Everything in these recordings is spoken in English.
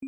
They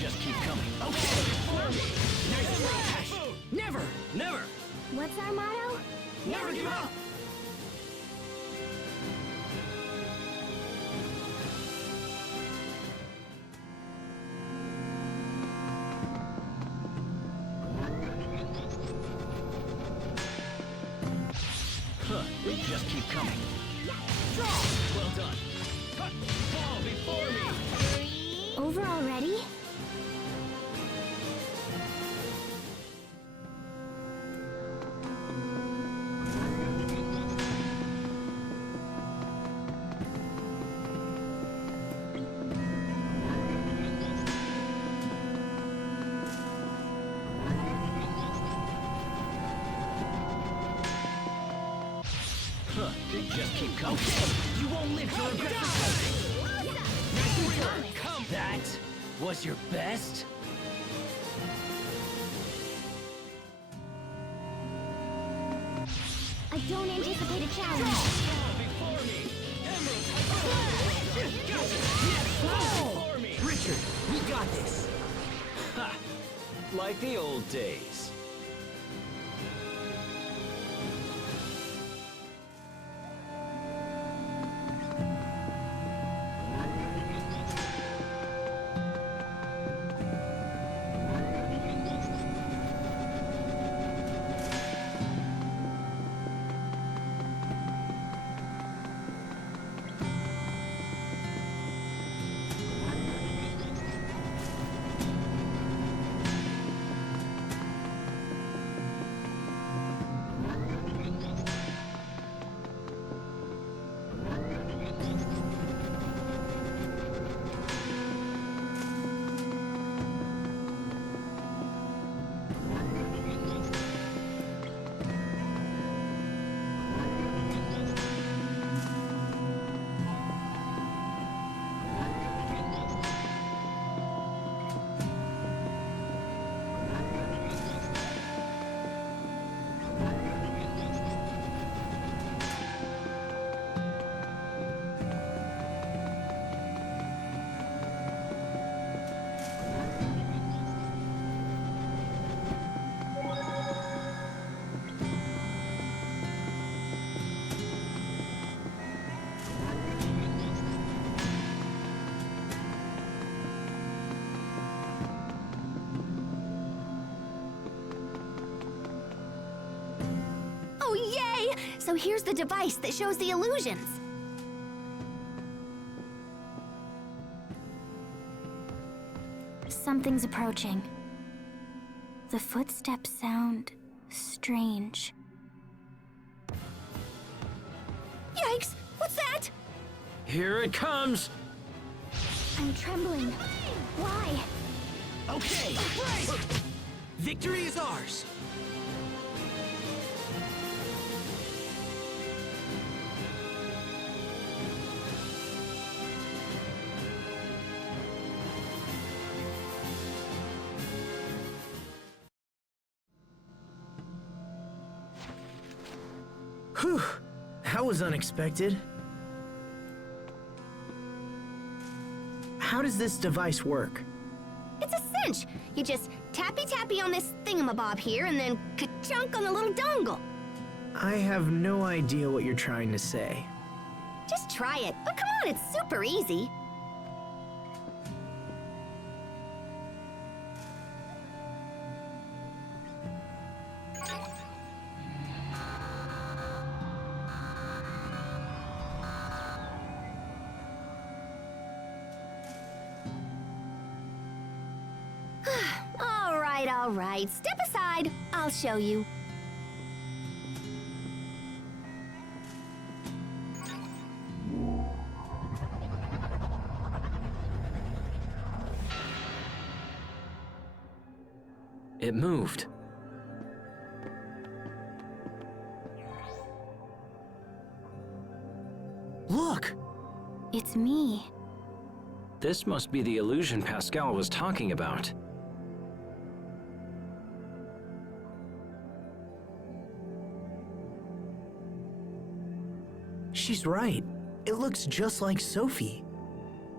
just keep coming. Okay, for me. Nice flash. Never, never. What's our motto? Never give up. They just keep coming. Draw. Well done. Fall before me. Over already? They just keep coming. You won't live to regret the Come. That was your best? I don't anticipate a challenge. Before me. Emerald. Gotcha. Yes. Before me. Richard. like the old days. Oh, yay! So here's the device that shows the illusions. Something's approaching. The footsteps sound strange. Yikes! What's that? Here it comes! I'm trembling. Why? Okay, victory is ours. Whew, that was unexpected. How does this device work? It's a cinch. You just tappy-tappy on this thingamabob here and then ka-chunk on the little dongle. I have no idea what you're trying to say. Just try it. But come on, it's super easy. All right. Step aside. I'll show you. It moved. Look! It's me. This must be the illusion Pascal was talking about. She's right. It looks just like Sophie.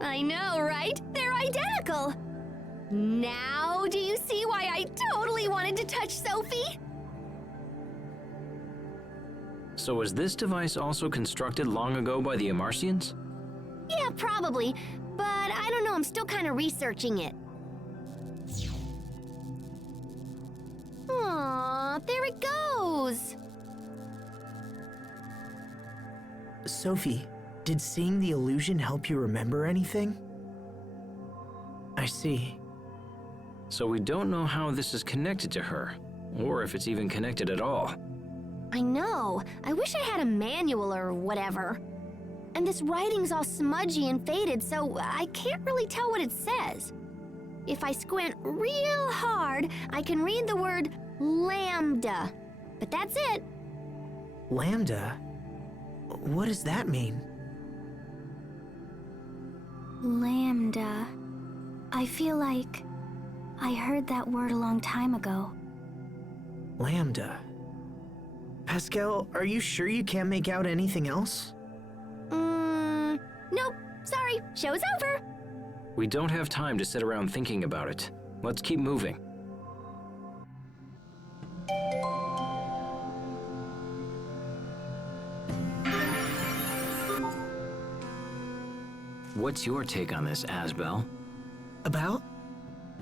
I know, right? They're identical. Now, do you see why I totally wanted to touch Sophie? So was this device also constructed long ago by the Amarcians? Yeah, probably. But I don't know, I'm still kind of researching it. Aww, there it goes. Sophie, did seeing the illusion help you remember anything? I see. So we don't know how this is connected to her, or if it's even connected at all. I know. I wish I had a manual or whatever. And this writing's all smudgy and faded, so I can't really tell what it says. If I squint real hard, I can read the word lambda. But that's it. Lambda? What does that mean? Lambda. I feel like I heard that word a long time ago. Lambda. Pascal, are you sure you can't make out anything else? Nope. Sorry. Show's over. We don't have time to sit around thinking about it. Let's keep moving. What's your take on this, Asbel? About?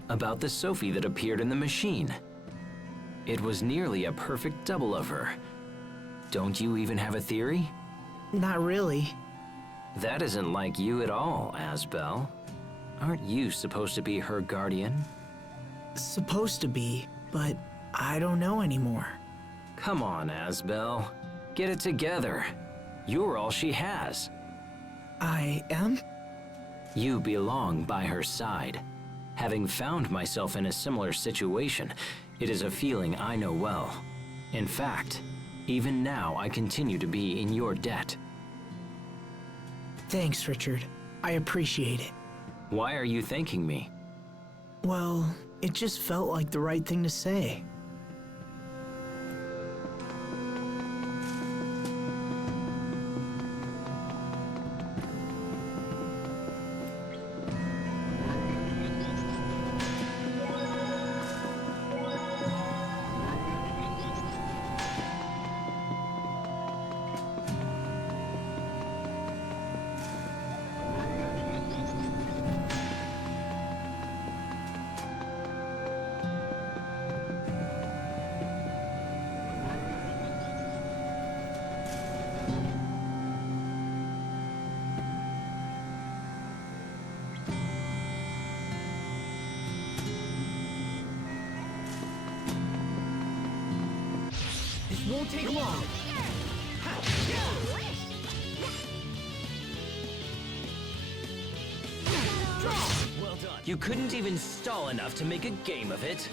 About the Sophie that appeared in the machine. It was nearly a perfect double of her. Don't you even have a theory? Not really. That isn't like you at all, Asbel. Aren't you supposed to be her guardian? Supposed to be, but I don't know anymore. Come on, Asbel. Get it together. You're all she has. I am? You belong by her side. Having found myself in a similar situation, it is a feeling I know well. In fact, even now I continue to be in your debt. Thanks, Richard. I appreciate it. Why are you thanking me? Well, it just felt like the right thing to say. This won't take long. Well done. You couldn't even stall enough to make a game of it.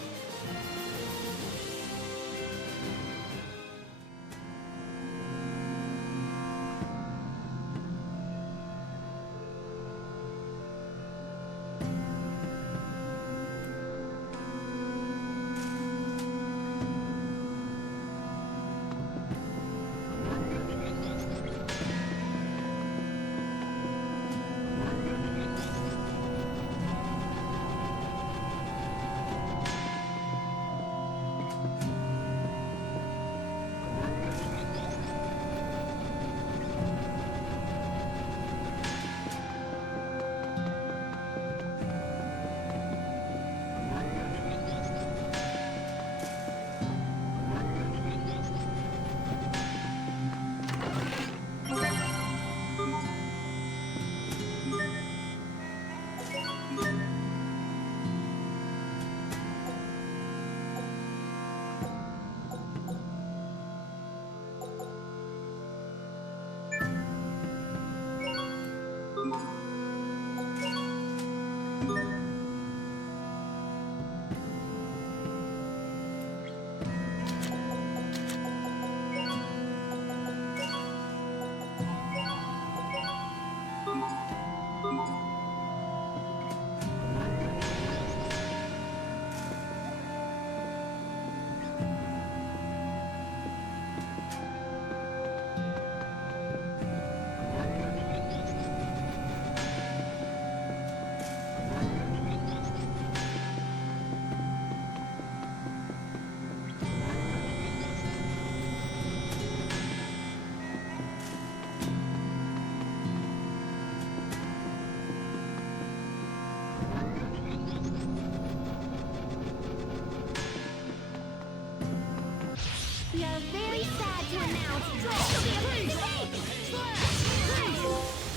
We are very sad to announce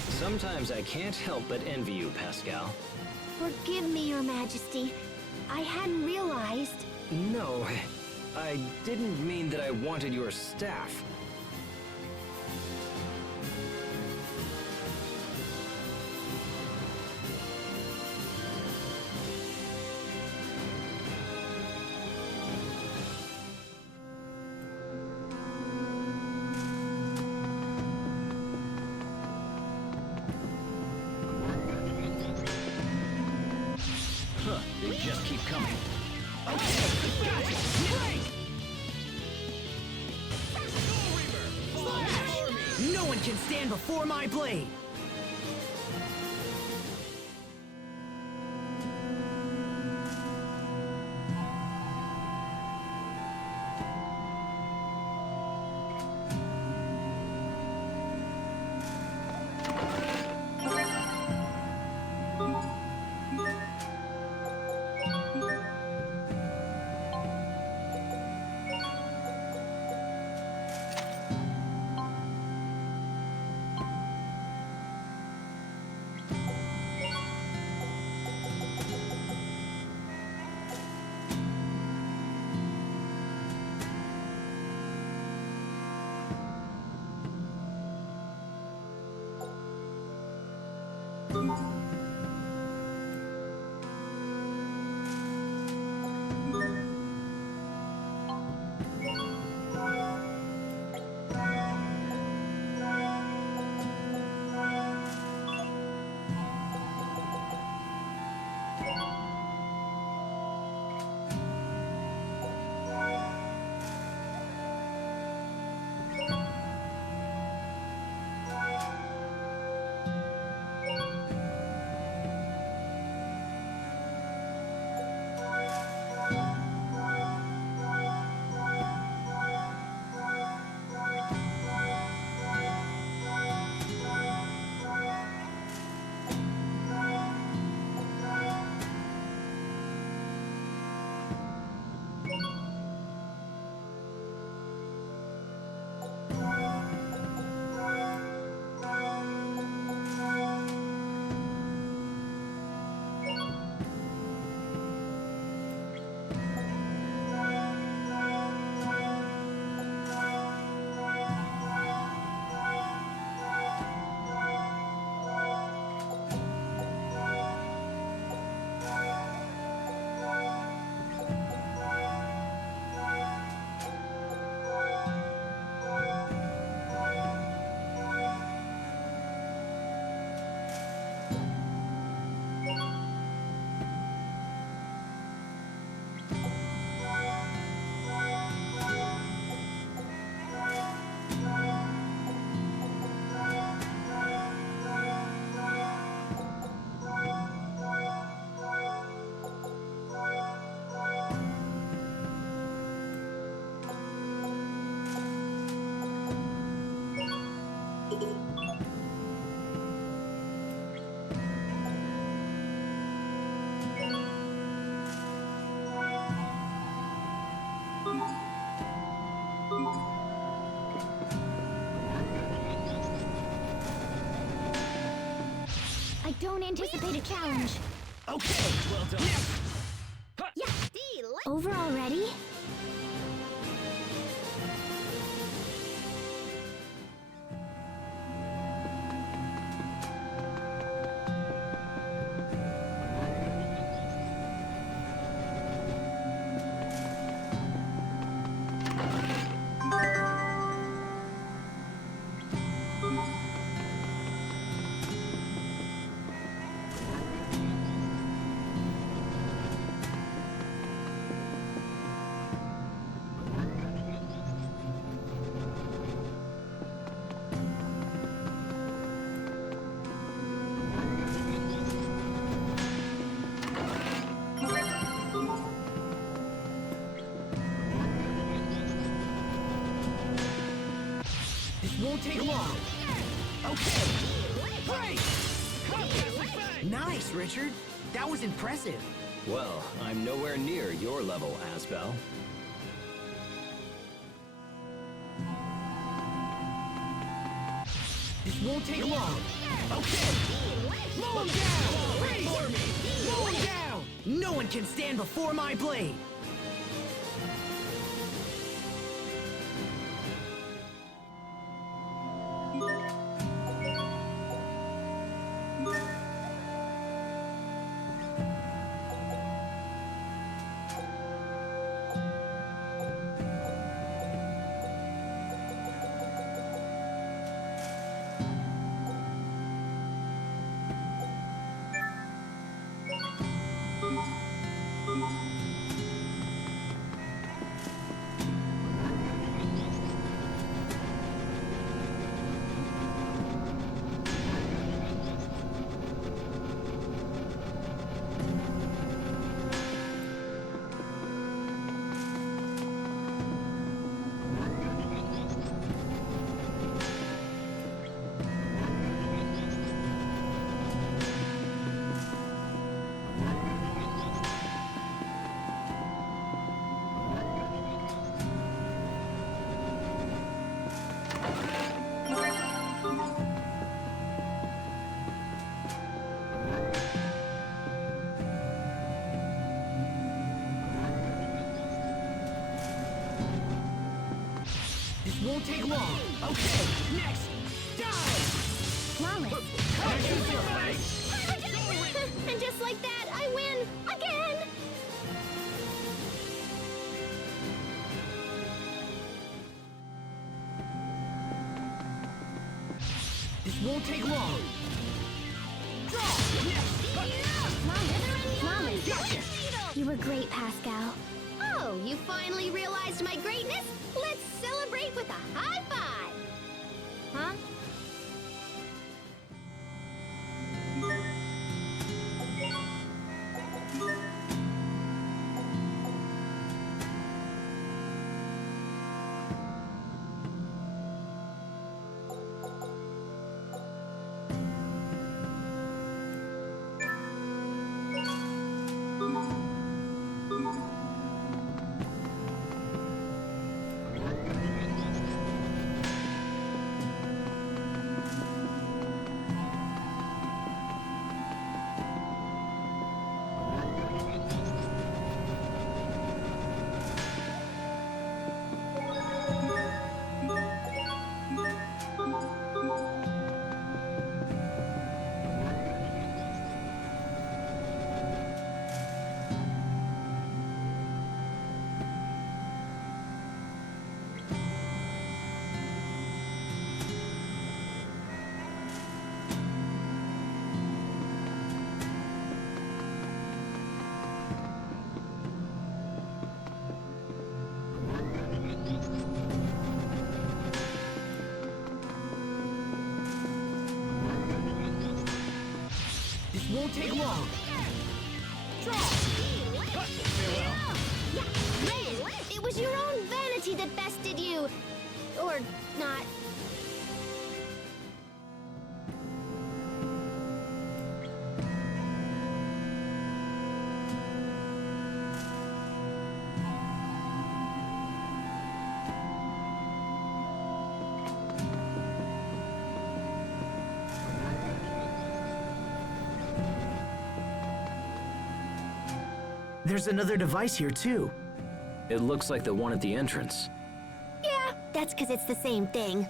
Sometimes I can't help but envy you, Pascal. Forgive me, Your Majesty. I hadn't realized. No, I didn't mean that I wanted your staff. Huh, they just keep coming. Okay, gotcha! No one can stand before my blade! anticipate a challenge. Okay, well done. Yeah. Over already? Won't take long. Okay. Great! Nice, Richard. That was impressive. Well, I'm nowhere near your level, Asbel. This won't take long. Okay. Mow him down! Freeze! Mow him down! No one can stand before my blade. Won't take long. Okay, next, dive! Flawless. And just like that, I win again! This won't take long. Draw! Flawless. You were great, Pascal. Oh, you finally realized my greatness? Let's celebrate with a high five! Huh? Won't take long. Draw! Yeah, man! It was your own vanity that bested you! Or not. There's another device here too. It looks like the one at the entrance. Yeah, that's because it's the same thing.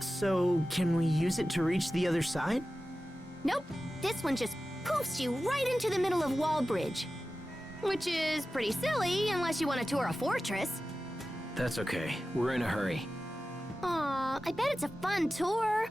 So, can we use it to reach the other side? Nope, this one just poofs you right into the middle of Wallbridge. Which is pretty silly unless you want to tour a fortress. That's okay. We're in a hurry. Aw, I bet it's a fun tour.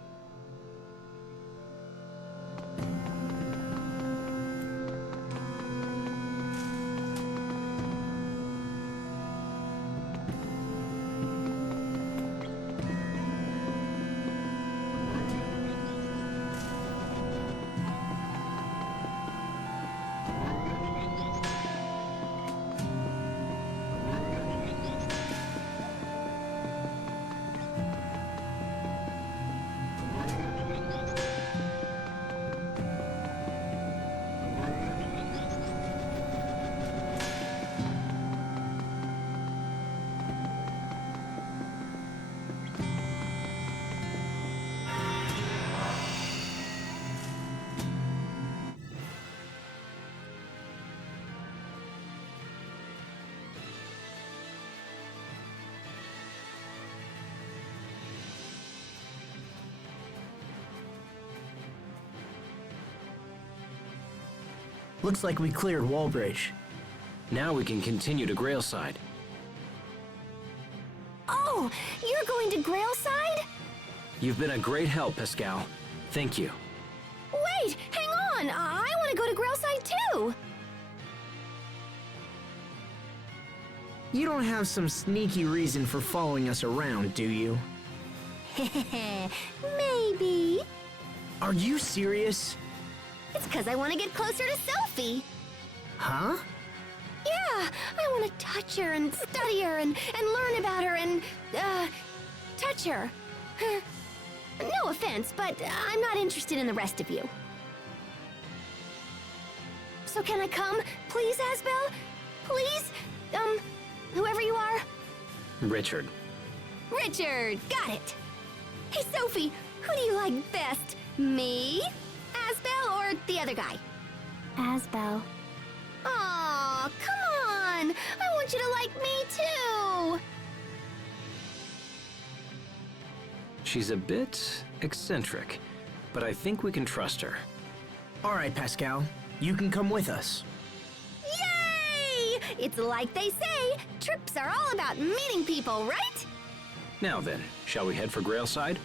Looks like we cleared Wallbridge. Now we can continue to Grailside. Oh, you're going to Grailside? You've been a great help, Pascal. Thank you. Wait, hang on. I want to go to Grailside too. You don't have some sneaky reason for following us around, do you? Maybe. Are you serious? It's because I want to get closer to Sophie. Huh? Yeah, I want to touch her and study her and learn about her and, touch her. No offense, but I'm not interested in the rest of you. So can I come, please, Asbel? Please? Whoever you are? Richard. Richard, got it. Hey, Sophie, who do you like best? Me, Asbel, or the other guy? Asbel. Aw, come on! I want you to like me too! She's a bit eccentric, but I think we can trust her. All right, Pascal. You can come with us. Yay! It's like they say, trips are all about meeting people, right? Now then, shall we head for Grailside?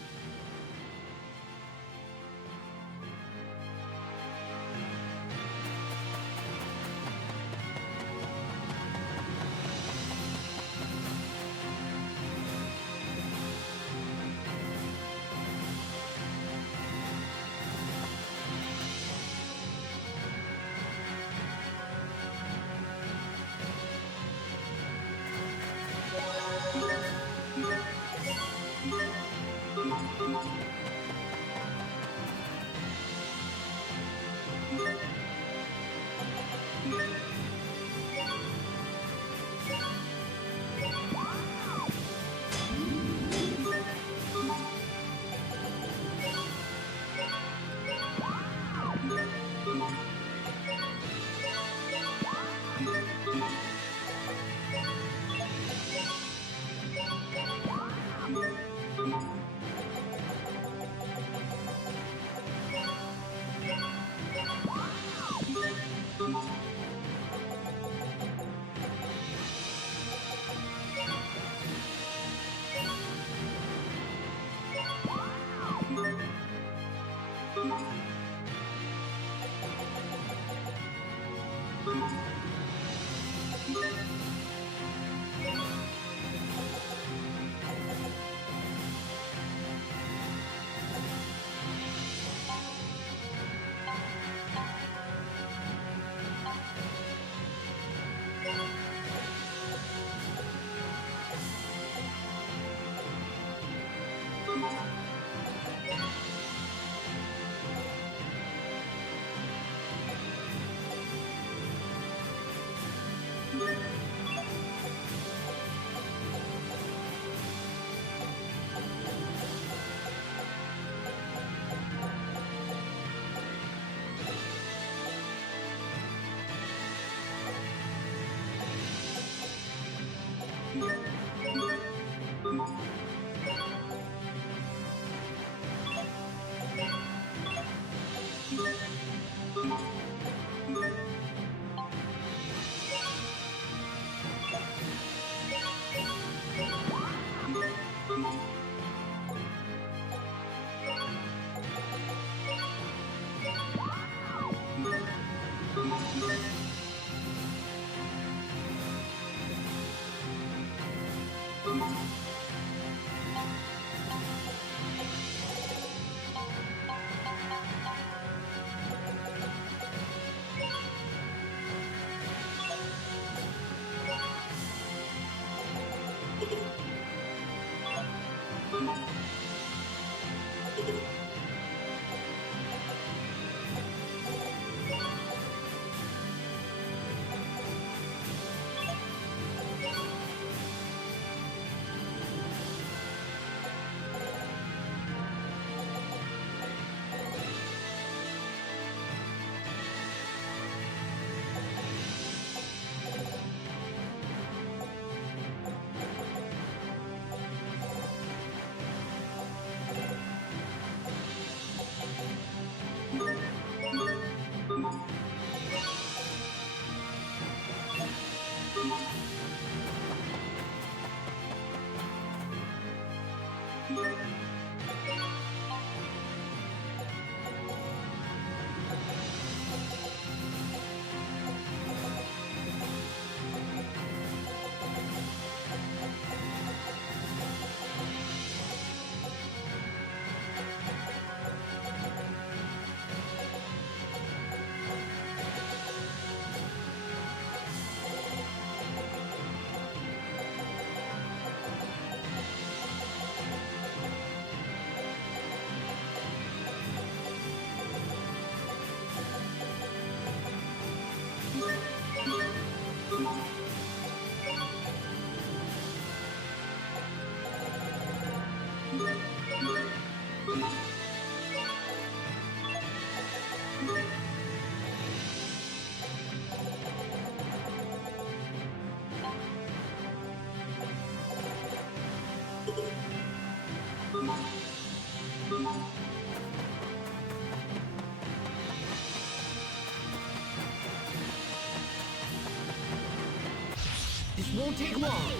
This won't take long.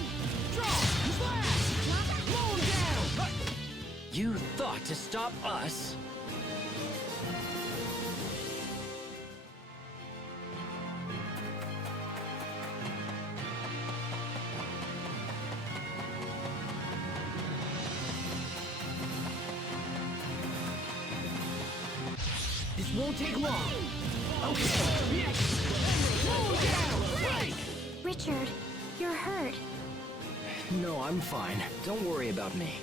Draw! Slash! Blow him down! You thought to stop us? This won't take long. Okay. Yes. Blow him down! Right! Richard, you're hurt. No, I'm fine. Don't worry about me.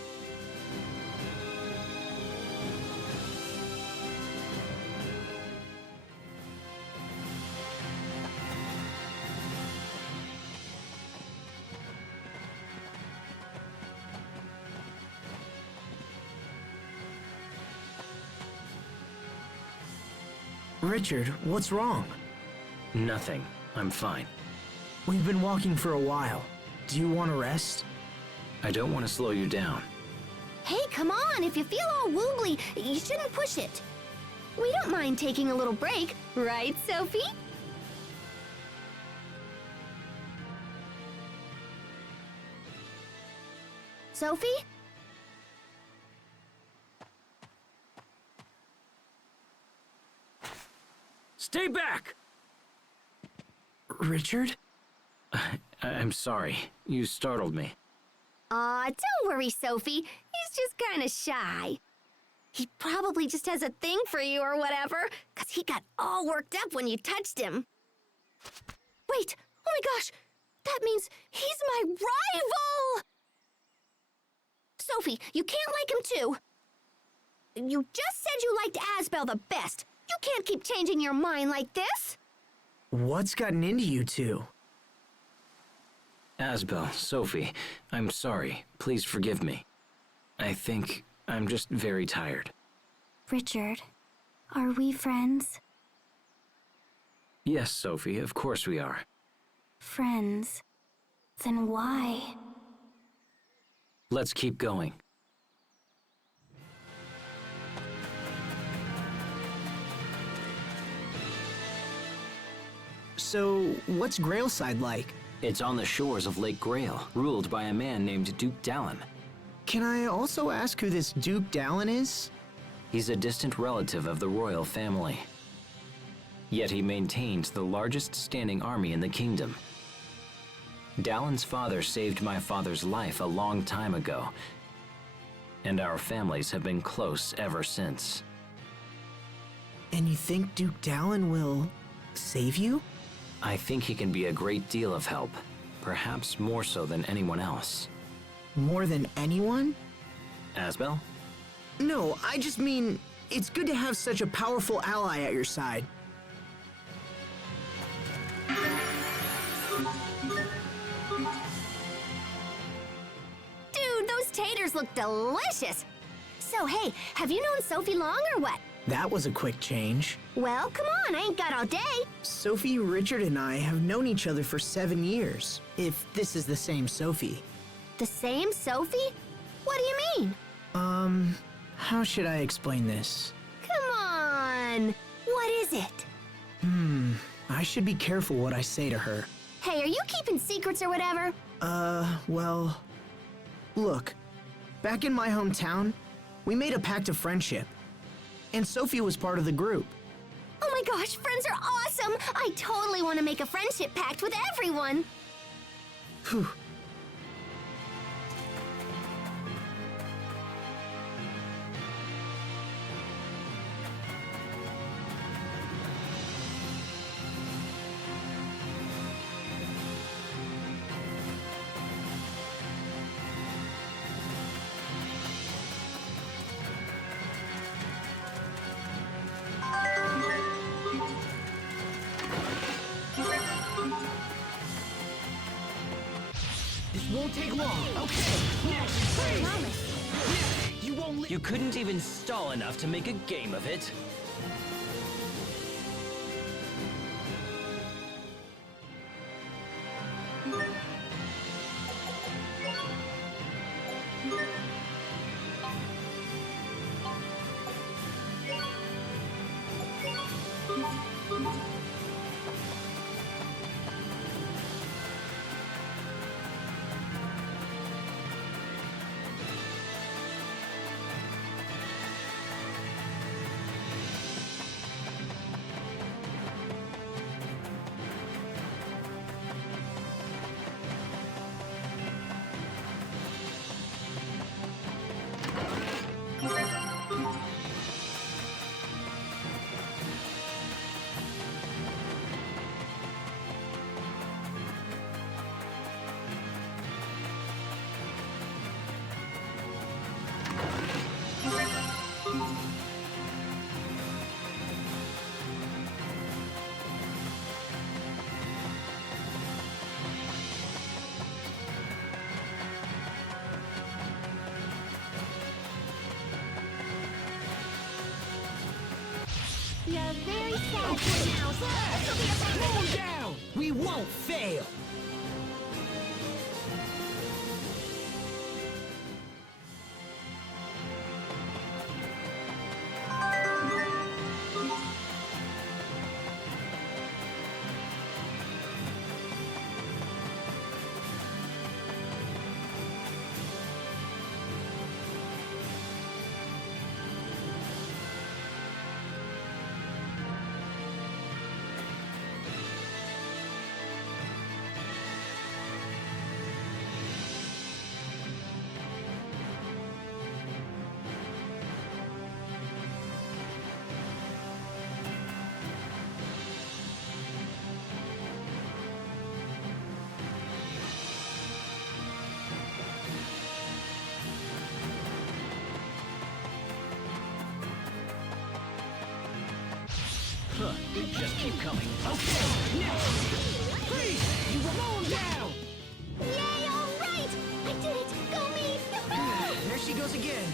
Richard, what's wrong? Nothing. I'm fine. We've been walking for a while. Do you want to rest? I don't want to slow you down. Hey, come on, if you feel all wobbly, you shouldn't push it. We don't mind taking a little break, right, Sophie? Sophie? Stay back! Richard? I'm sorry. You startled me. Aw, don't worry, Sophie. He's just kinda shy. He probably just has a thing for you or whatever, 'cause he got all worked up when you touched him. Wait, oh my gosh, that means he's my rival! Sophie, you can't like him too. You just said you liked Asbel the best. You can't keep changing your mind like this. What's gotten into you two? Asbel, Sophie, I'm sorry. Please forgive me. I think I'm just very tired. Richard, are we friends? Yes, Sophie, of course we are. Friends? Then why? Let's keep going. So, what's Grailside like? It's on the shores of Lake Grail, ruled by a man named Duke Dallin. Can I also ask who this Duke Dallin is? He's a distant relative of the royal family. Yet he maintains the largest standing army in the kingdom. Dallin's father saved my father's life a long time ago, and our families have been close ever since. And you think Duke Dallin will save you? I think he can be a great deal of help, perhaps more so than anyone else. More than anyone? Asbel? No, I just mean, it's good to have such a powerful ally at your side. Dude, those taters look delicious. So, hey, have you known Sophie long or what? That was a quick change. Well, come on, I ain't got all day. Sophie, Richard, and I have known each other for 7 years, if this is the same Sophie. The same Sophie? What do you mean? How should I explain this? Come on. What is it? I should be careful what I say to her. Hey, are you keeping secrets or whatever? Well, look, back in my hometown, we made a pact of friendship, and Sophie was part of the group. Oh my gosh, friends are awesome! I totally want to make a friendship pact with everyone. Phew. This won't take long. Okay, next, freeze! You won't You couldn't even stall enough to make a game of it. You're very sad right now, sir. Slow down! We won't fail! Huh, they just keep coming. Okay, next! Freeze! You won't down! Yay, all right! I did it! Go me! Yahoo! There she goes again.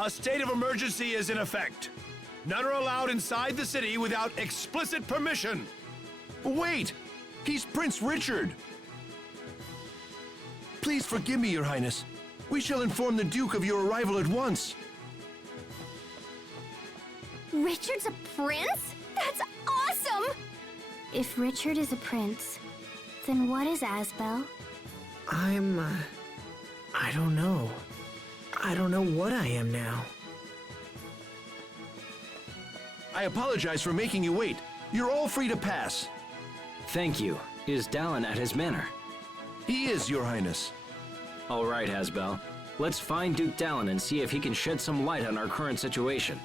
A state of emergency is in effect. None are allowed inside the city without explicit permission. Wait! He's Prince Richard! Please forgive me, Your Highness. We shall inform the Duke of your arrival at once. Richard's a prince? That's awesome! If Richard is a prince, then what is Asbel? I don't know. I don't know what I am now. I apologize for making you wait. You're all free to pass. Thank you. Is Dallin at his manor? He is, Your Highness. All right, Asbel. Let's find Duke Dallin and see if he can shed some light on our current situation.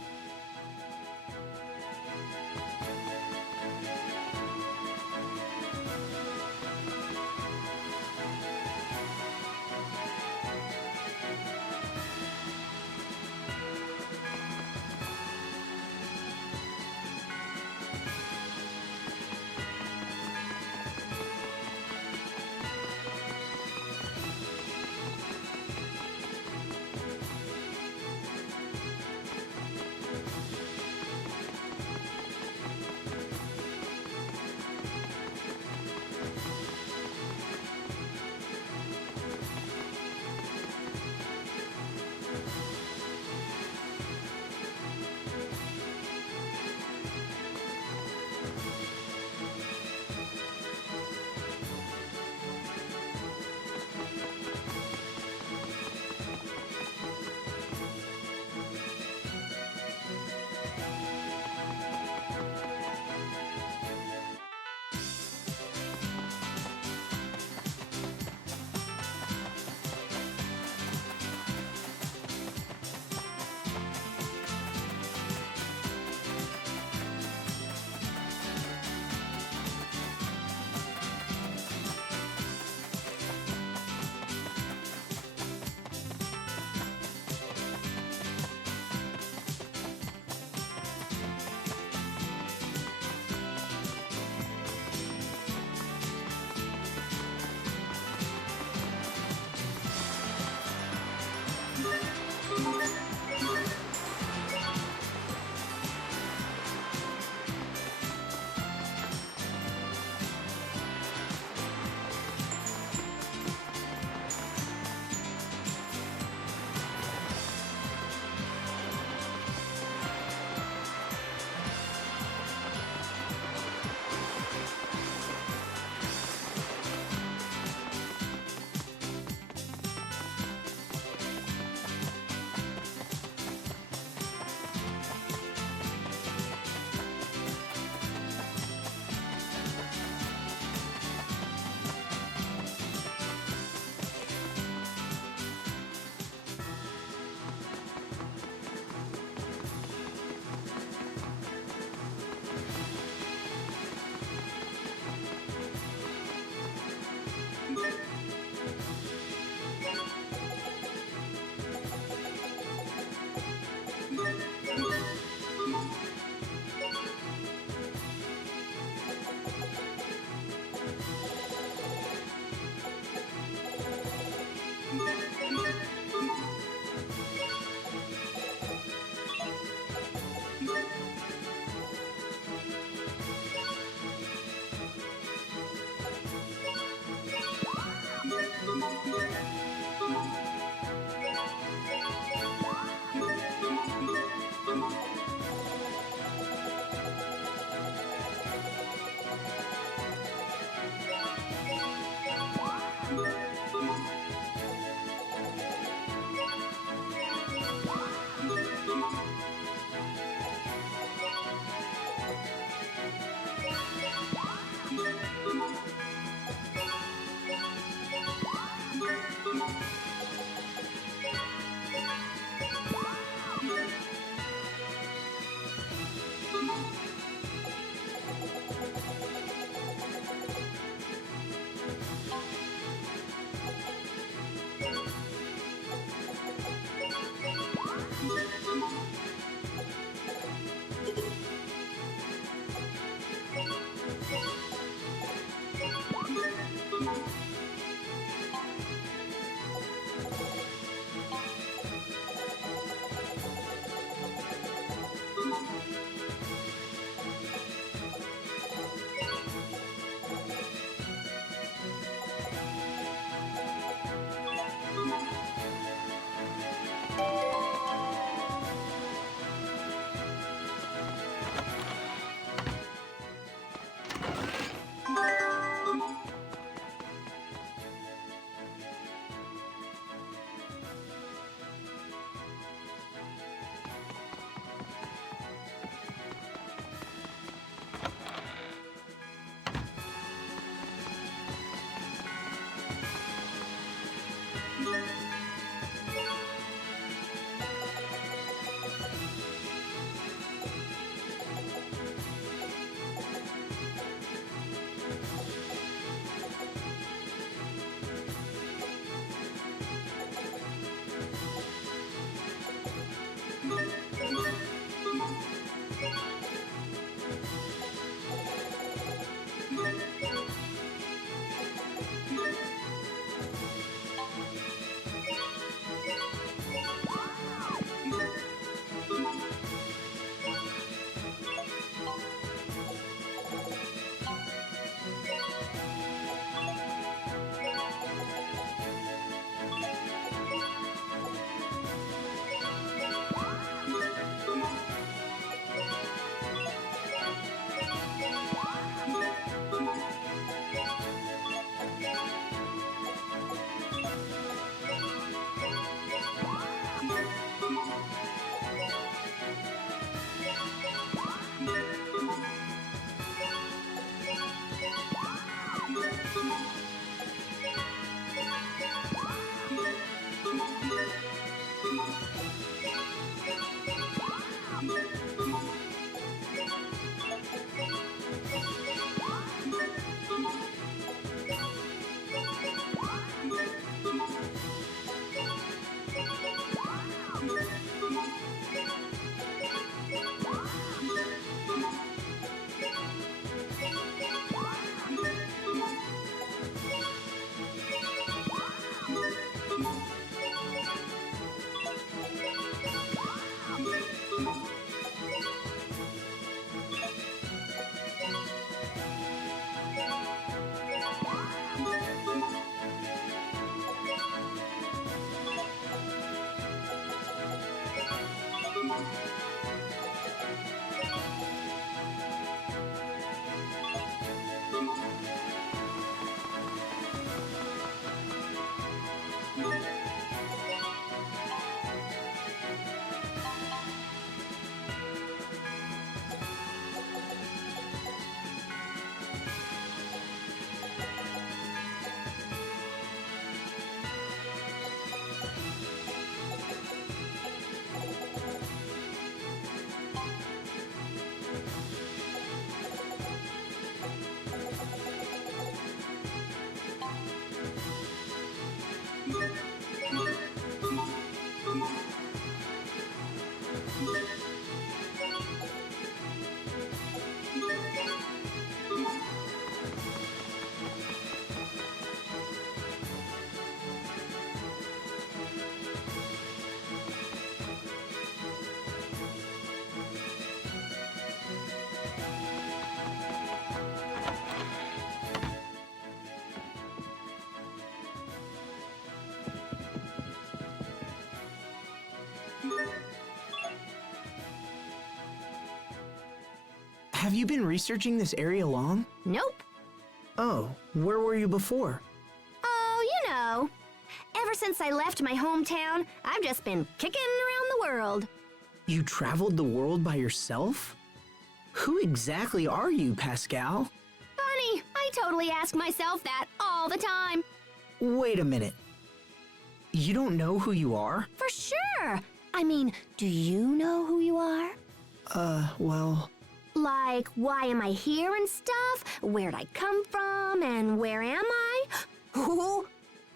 Have you been researching this area long? Nope. Oh, where were you before? Oh, you know. Ever since I left my hometown, I've just been kicking around the world. You traveled the world by yourself? Who exactly are you, Pascal? Funny, I totally ask myself that all the time. Wait a minute. You don't know who you are? For sure. I mean, do you know who you are? Well... Like, why am I here and stuff? Where'd I come from and where am I? Ooh.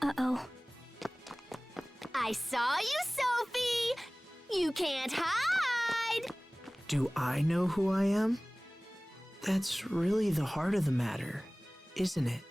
Uh-oh. I saw you, Sophie! You can't hide! Do I know who I am? That's really the heart of the matter, isn't it?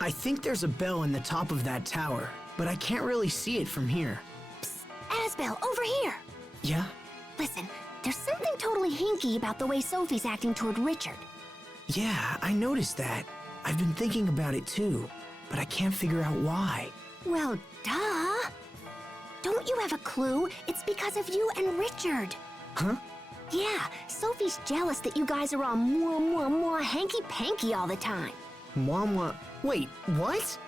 I think there's a bell in the top of that tower, but I can't really see it from here. Psst, Asbel, over here! Yeah? Listen, there's something totally hinky about the way Sophie's acting toward Richard. Yeah, I noticed that. I've been thinking about it too, but I can't figure out why. Well, duh! Don't you have a clue? It's because of you and Richard. Huh? Yeah, Sophie's jealous that you guys are all mwah hanky-panky all the time. Mama... Wait, what?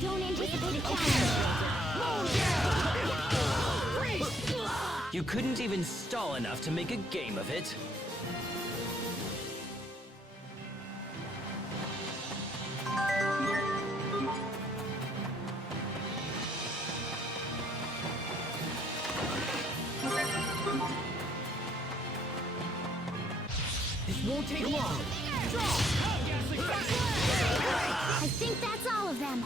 Don't anticipate a challenge. You couldn't even stall enough to make a game of it. This won't take long. I think that's all of them.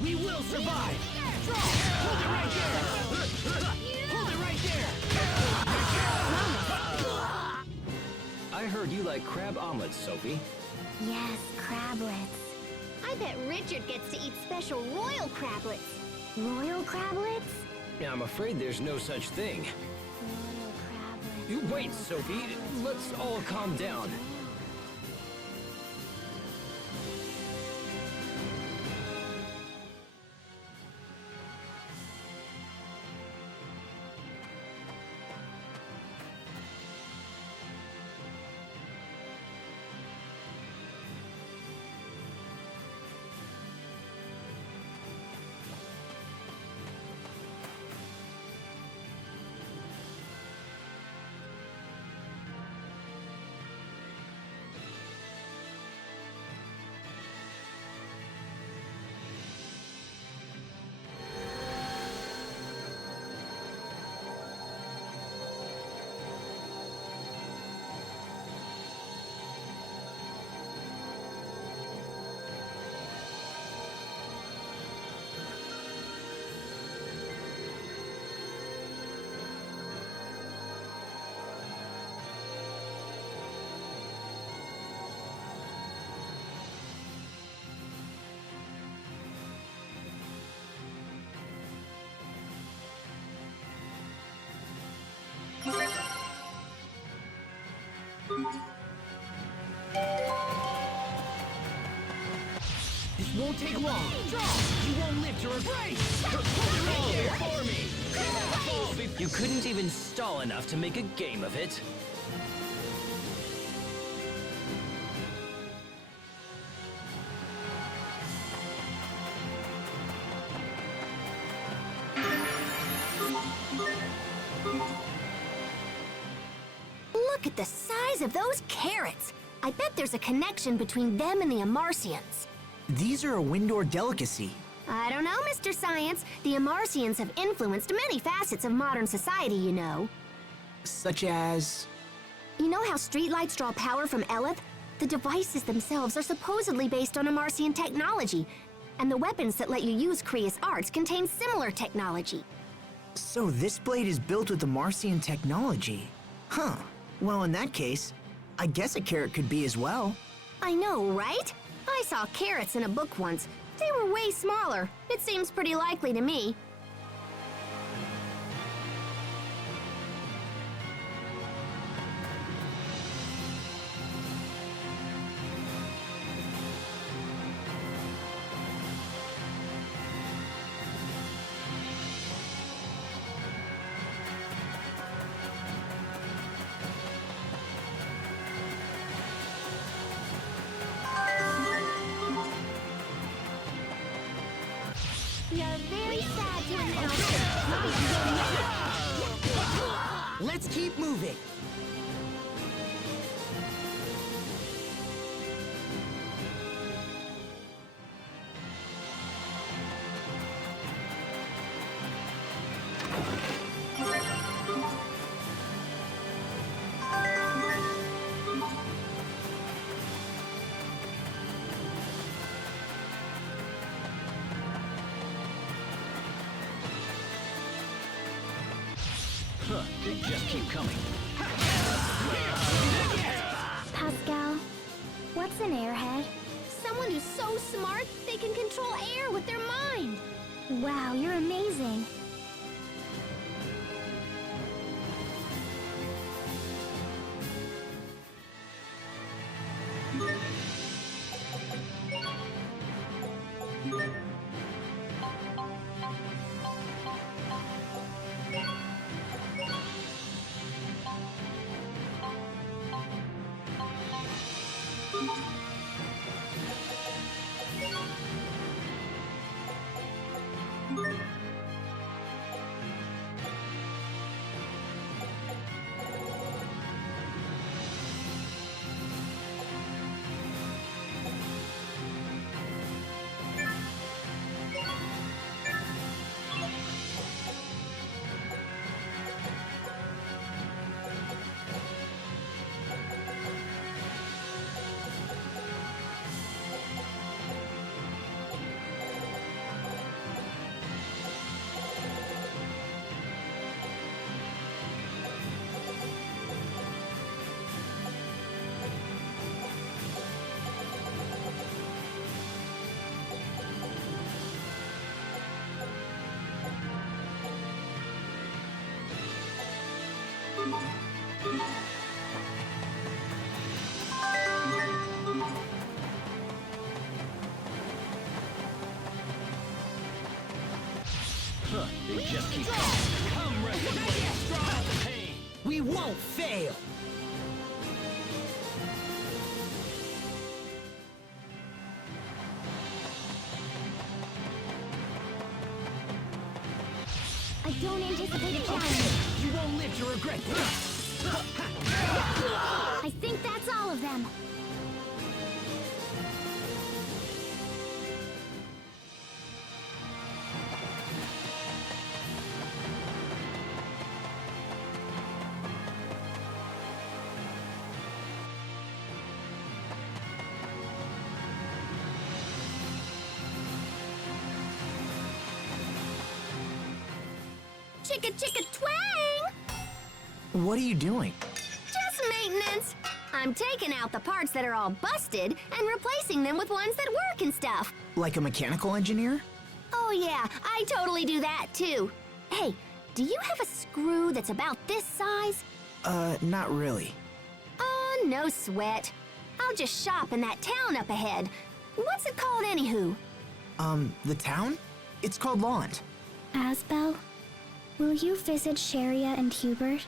We will survive! Hold it right there! Hold it right there! I heard you like crab omelets, Sophie. Yes, crablets. I bet Richard gets to eat special royal crablets. Royal crablets? I'm afraid there's no such thing. Royal crablets. You wait, Sophie. Let's all calm down. This won't take long. You won't live to embrace. Hold it right there for me. You couldn't even stall enough to make a game of it. Look at the size of those carrots. I bet there's a connection between them and the Amarcians. These are a Windor delicacy. I don't know, Mr. Science. The Amarcians have influenced many facets of modern society, you know. Such as... You know how streetlights draw power from Eleth? The devices themselves are supposedly based on Amarcian technology. and the weapons that let you use Kriya's arts contain similar technology. So this blade is built with the Marcian technology. Huh. Well, in that case, I guess a carrot could be as well. I know, right? I saw carrots in a book once. They were way smaller. It seems pretty likely to me. We are very sad to announce Let's keep moving. Huh, they just keep coming. Pascal, what's an airhead? Someone who's so smart they can control air with their mind. Wow, you're amazing. Huh, they just keep coming. Come, rescue me. We won't fail. I don't anticipate a challenge. You won't live to regret this. I think that's all of them. Chicka chicka twang! What are you doing? Just maintenance. I'm taking out the parts that are all busted and replacing them with ones that work and stuff. Like a mechanical engineer? Oh yeah, I totally do that too. Hey, do you have a screw that's about this size? Not really. No sweat. I'll just shop in that town up ahead. What's it called anywho? The town? It's called Lond. Asbel, will you visit Sharia and Hubert?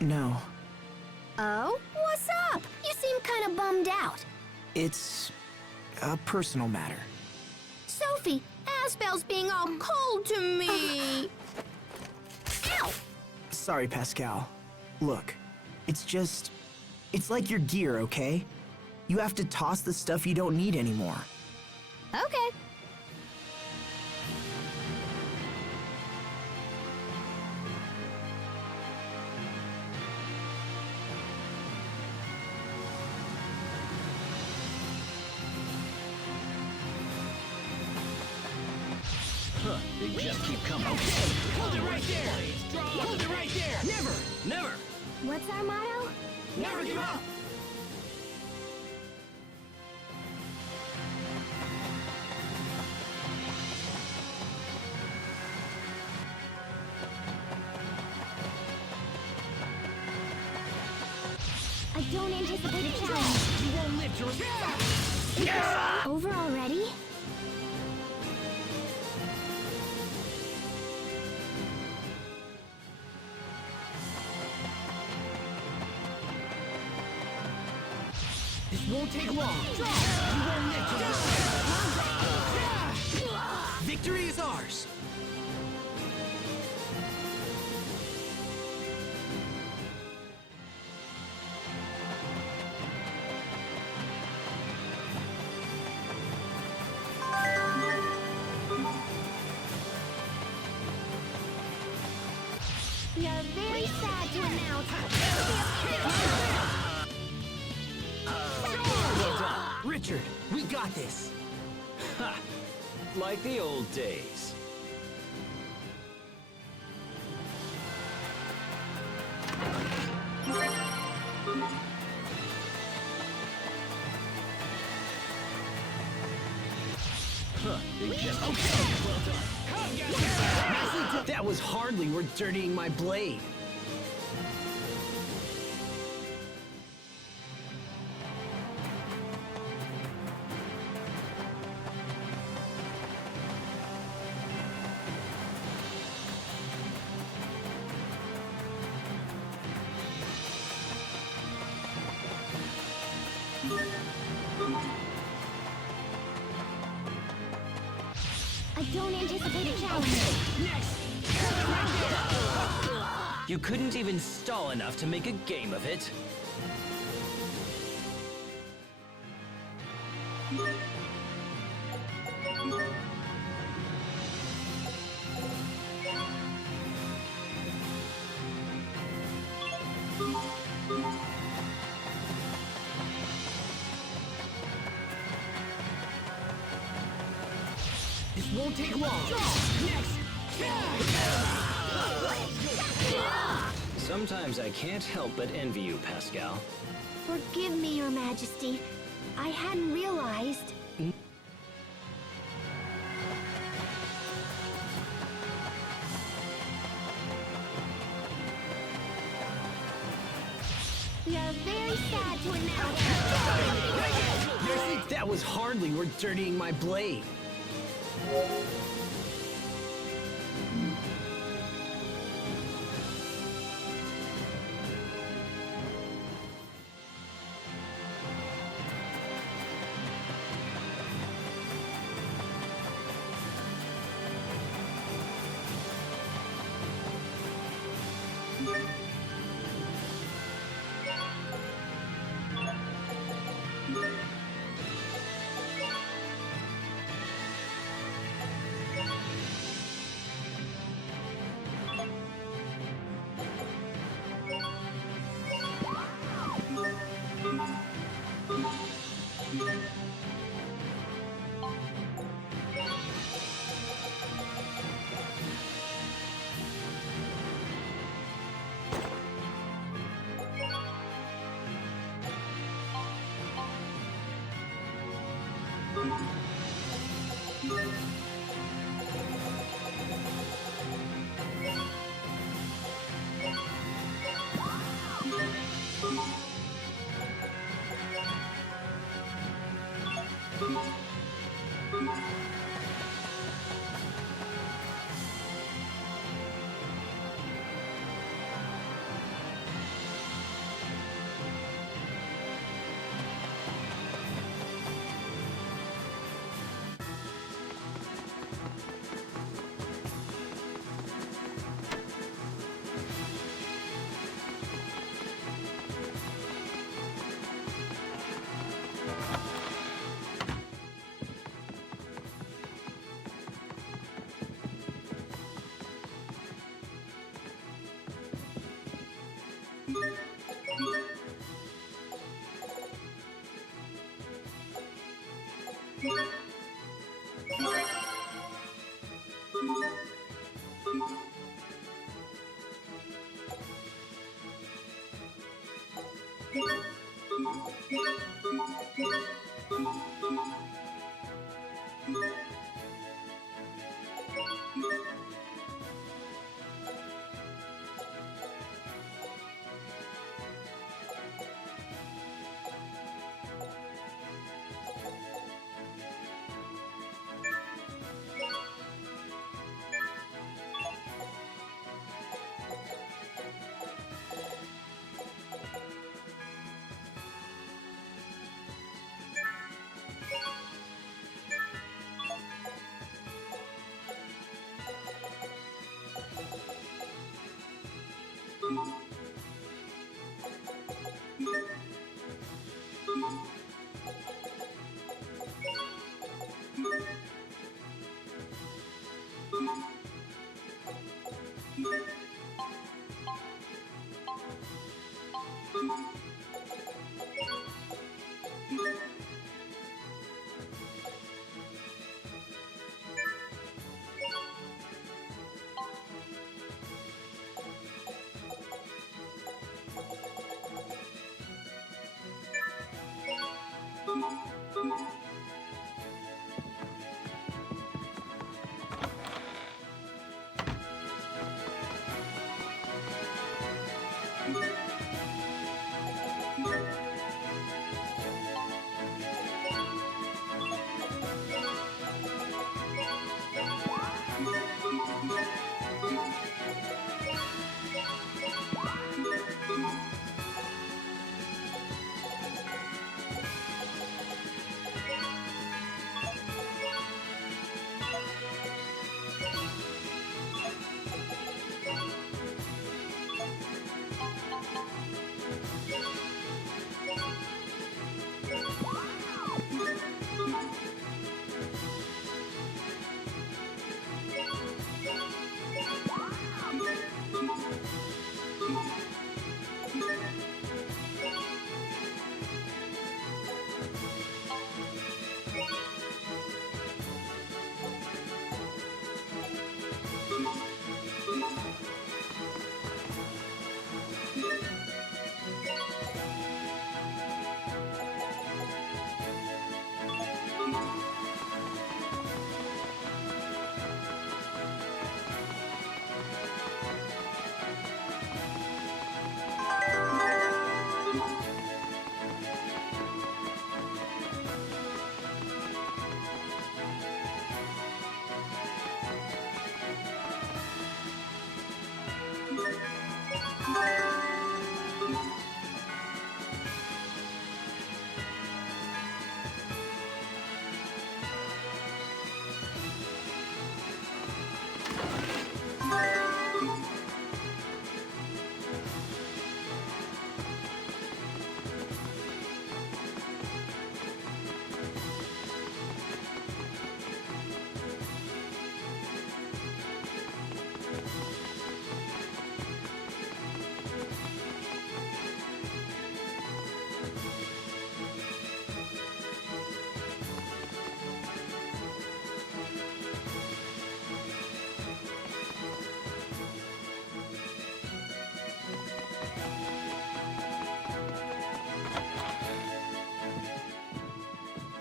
No, Oh, what's up? You seem kind of bummed out. it's a personal matter. Sophie, Asbel's being all cold to me. Ow! Sorry, Pascal. Look, it's like your gear, okay? You have to toss the stuff you don't need anymore. Okay. They just keep coming. Hold it right there! Hold it right there! Never! Never! What's our motto? Never give up! I don't anticipate a challenge. You won't live to Over already? This won't take long. You won't live to Victory is ours. We are very sad to announce. Well done. Richard, we got this. Ha! Like the old days. Huh, they just keep coming. Well done. That was hardly worth dirtying my blade. I don't anticipate a challenge. Next! You couldn't even stall enough to make a game of it. This won't take long. Next! Sometimes I can't help but envy you, Pascal. Forgive me, Your Majesty. I hadn't realized. We are very sad to announce. That was hardly worth dirtying my blade.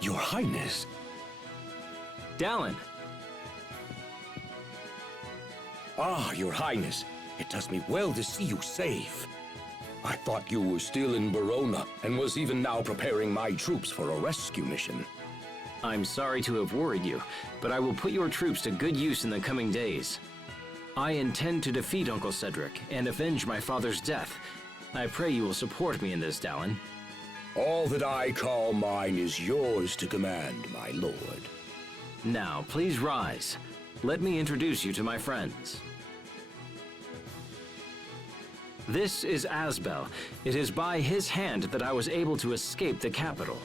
Your Highness. Dallin, Ah, Your Highness. It does me well to see you safe. I thought you were still in Verona and was even now preparing my troops for a rescue mission. I'm sorry to have worried you, but I will put your troops to good use in the coming days. I intend to defeat Uncle Cedric and avenge my father's death. I pray you will support me in this, Dallin. All that I call mine is yours to command, my lord. Now, please rise. Let me introduce you to my friends. This is Asbel. It is by his hand that I was able to escape the capital.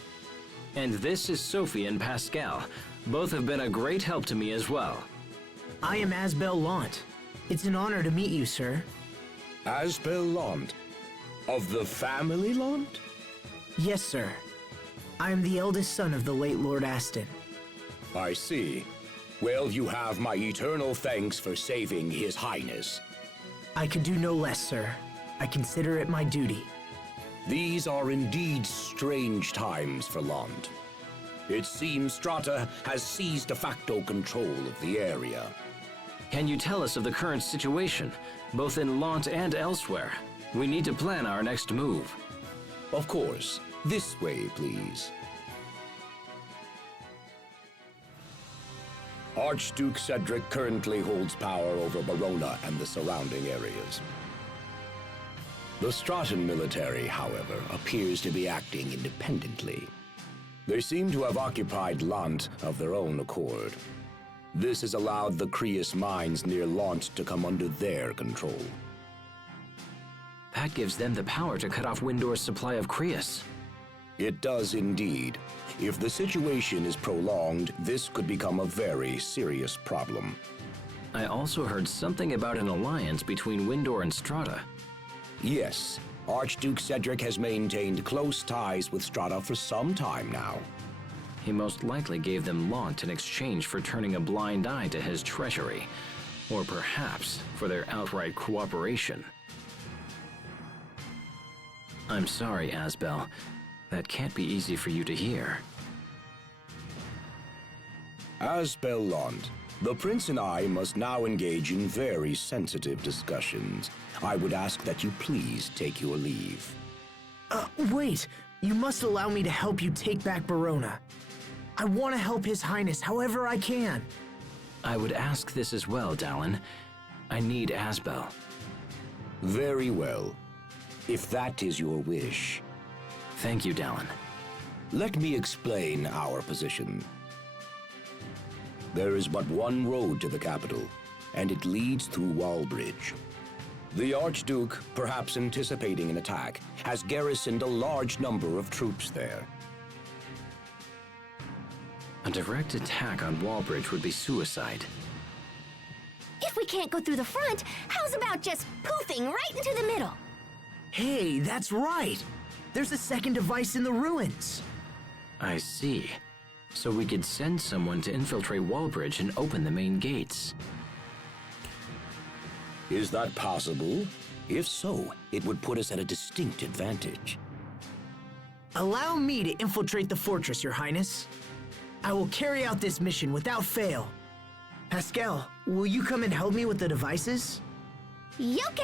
And this is Sophie and Pascal. Both have been a great help to me as well. I am Asbel Lant. It's an honor to meet you, sir. Asbel Lant. Of the family Lant? Yes, sir. I am the eldest son of the late Lord Aston. I see. Well, you have my eternal thanks for saving His Highness. I could do no less, sir. I consider it my duty. These are indeed strange times for Lond. It seems Strata has seized de facto control of the area. Can you tell us of the current situation, both in Lant and elsewhere? We need to plan our next move. Of course. This way, please. Archduke Cedric currently holds power over Verona and the surrounding areas. The Stratan military, however, appears to be acting independently. They seem to have occupied Lant of their own accord. This has allowed the Creus mines near Lant to come under their control. That gives them the power to cut off Windor's supply of Creus. It does indeed. If the situation is prolonged, this could become a very serious problem. I also heard something about an alliance between Windor and Strata. Yes, Archduke Cedric has maintained close ties with Strata for some time now. He most likely gave them Lant in exchange for turning a blind eye to his treachery, or perhaps for their outright cooperation. I'm sorry, Asbel. That can't be easy for you to hear. Asbel Lond, the Prince and I must now engage in very sensitive discussions. I would ask that you please take your leave. Wait! You must allow me to help you take back Verona. I want to help His Highness however I can. I would ask this as well, Dallin. I need Asbel. Very well. If that is your wish. Thank you, Dallin. Let me explain our position. There is but one road to the capital, and it leads through Wallbridge. The Archduke, perhaps anticipating an attack, has garrisoned a large number of troops there. A direct attack on Wallbridge would be suicide. If we can't go through the front, how's about just poofing right into the middle? Hey, that's right! There's a second device in the ruins. I see. So we could send someone to infiltrate Wallbridge and open the main gates. Is that possible? If so, it would put us at a distinct advantage. Allow me to infiltrate the fortress, Your Highness. I will carry out this mission without fail. Pascal, will you come and help me with the devices? Yoke!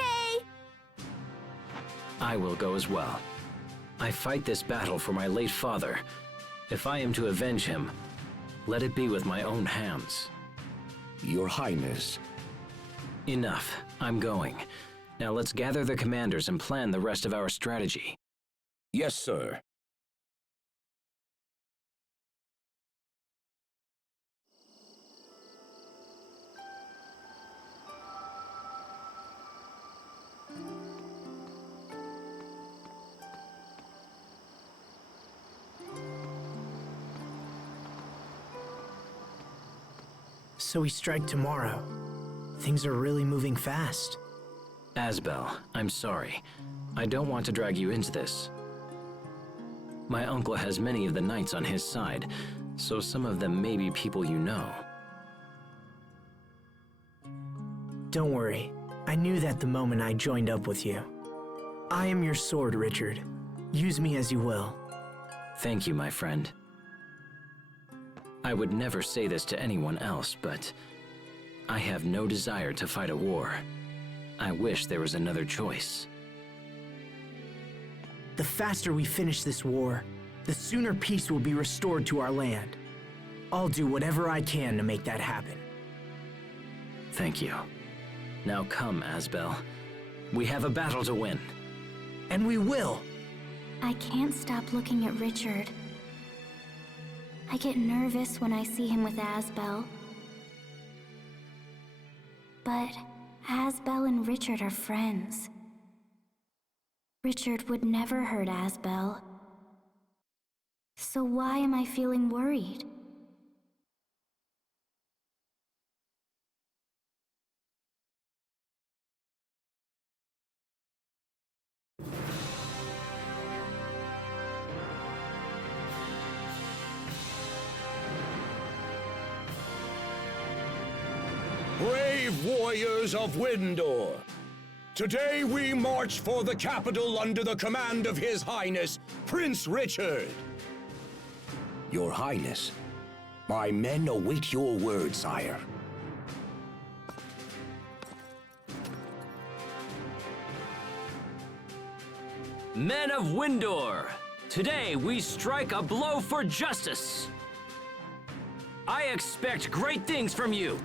I will go as well. I fight this battle for my late father. If I am to avenge him, let it be with my own hands. Your Highness. Enough. I'm going. Now let's gather the commanders and plan the rest of our strategy. Yes, sir. So we strike tomorrow. Things are really moving fast. Asbel, I'm sorry. I don't want to drag you into this. My uncle has many of the knights on his side, so some of them may be people you know. Don't worry. I knew that the moment I joined up with you. I am your sword, Richard. Use me as you will. Thank you, my friend. I would never say this to anyone else, but I have no desire to fight a war. I wish there was another choice. The faster we finish this war, the sooner peace will be restored to our land. I'll do whatever I can to make that happen. Thank you. Now come, Asbel. We have a battle to win. And we will! I can't stop looking at Richard. I get nervous when I see him with Asbel. But Asbel and Richard are friends. Richard would never hurt Asbel. So why am I feeling worried? Brave warriors of Windor! Today we march for the capital under the command of His Highness, Prince Richard. Your Highness, my men await your word, sire. Men of Windor, today we strike a blow for justice. I expect great things from you.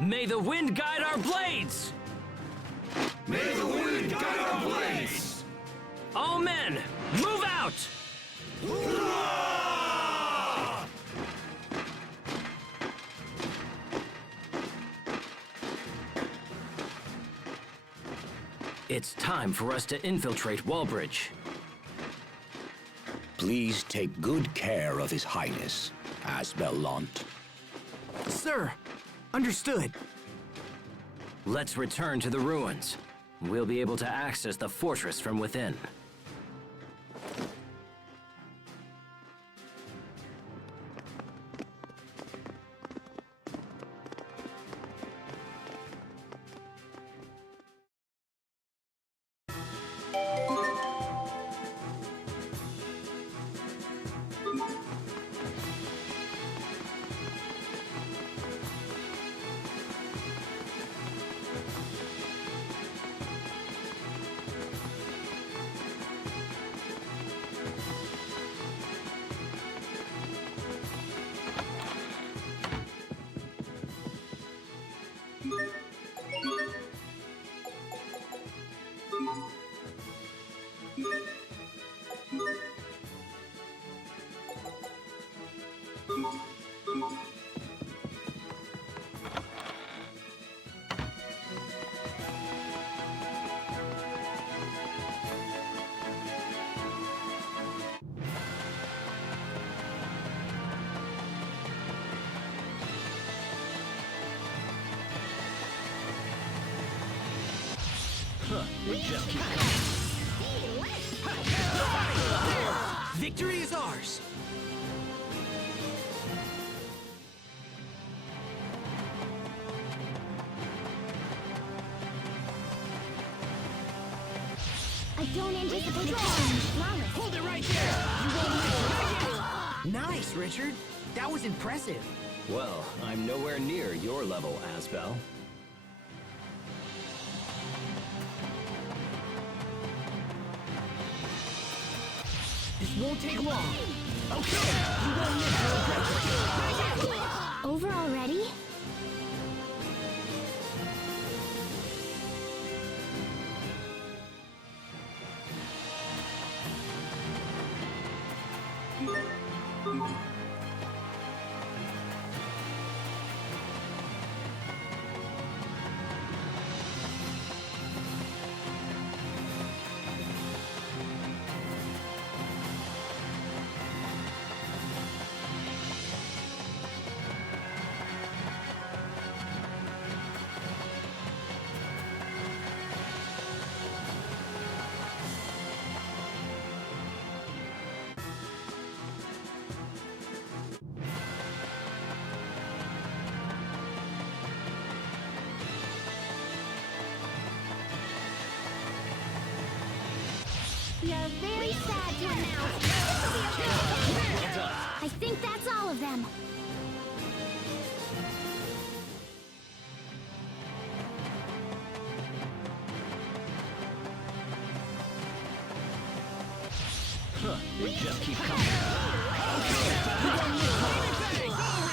May the wind guide our blades! May the wind guide our blades! All men, move out! It's time for us to infiltrate Wallbridge. Please take good care of His Highness, Asbellant. Sir, understood. Let's return to the ruins. We'll be able to access the fortress from within. They just keep coming. Victory is ours! I don't anticipate a challenge. Flawless. Hold it right there! Nice, Richard. That was impressive. Well, I'm nowhere near your level, Asbel. This won't take long. Okay, you won't live to regret it. Over already? We are very sad to announce. I think that's all of them. They just keep coming.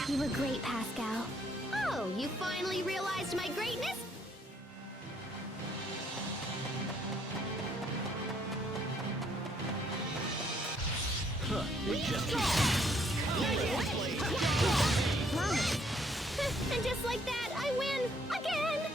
You were great, Pascal. Oh, you finally realized my greatness? They just keep Flawless. And just like that, I win again!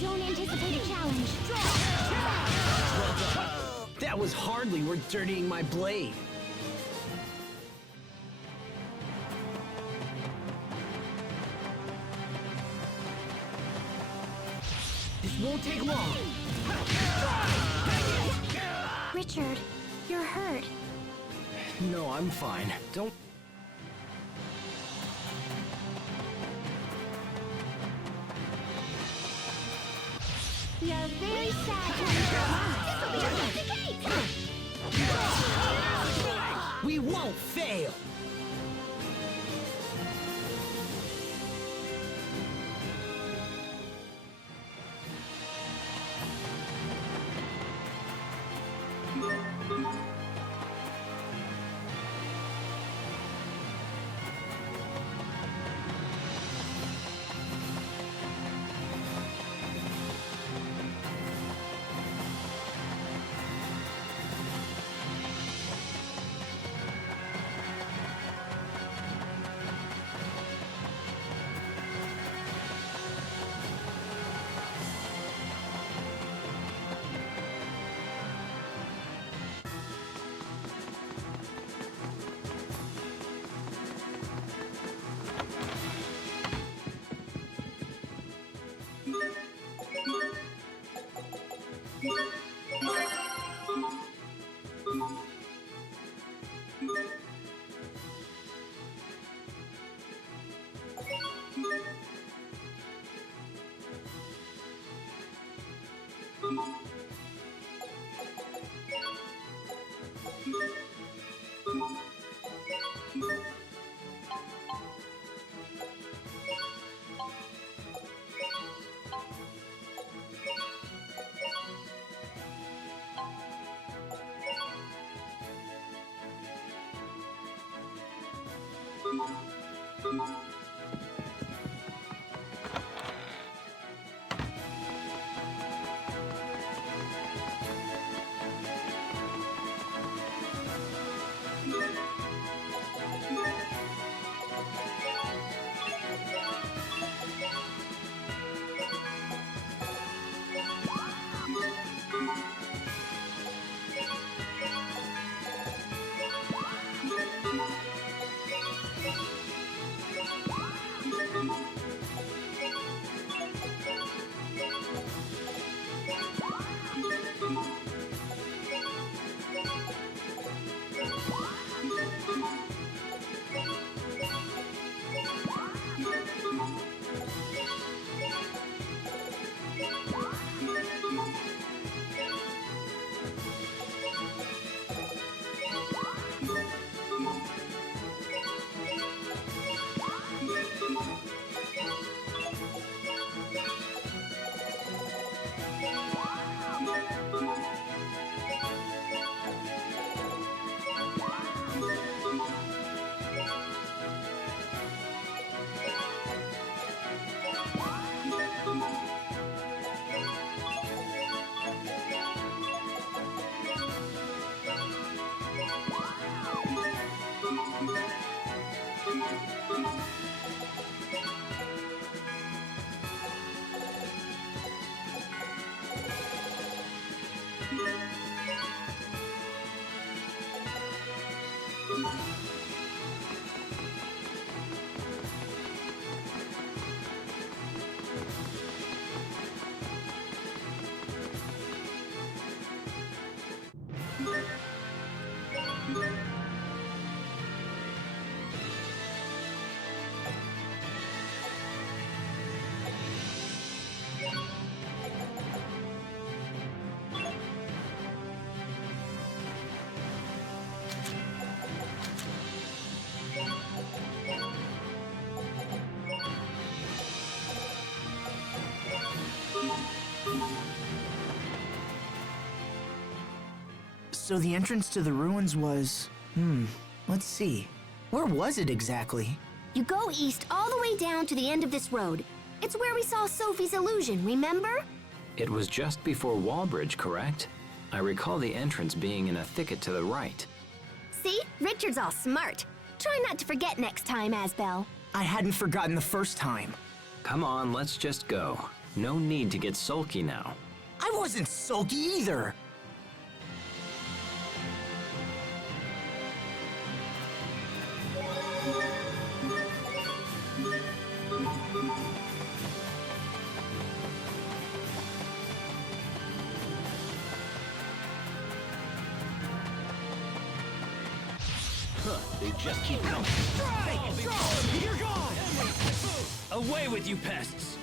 Don't anticipate a challenge. That was hardly worth dirtying my blade. This won't take long. Richard, you're hurt. No, I'm fine. Don't. We are very sad to This'll be a piece of cake! We won't fail. So the entrance to the ruins was... let's see. Where was it exactly? You go east all the way down to the end of this road. It's where we saw Sophie's illusion, remember? It was just before Wallbridge, correct? I recall the entrance being in a thicket to the right. See? Richard's all smart. Try not to forget next time, Asbel. I hadn't forgotten the first time. Come on, let's just go. No need to get sulky now. I wasn't sulky either. Huh, they just keep coming. You're gone! Away with you pests!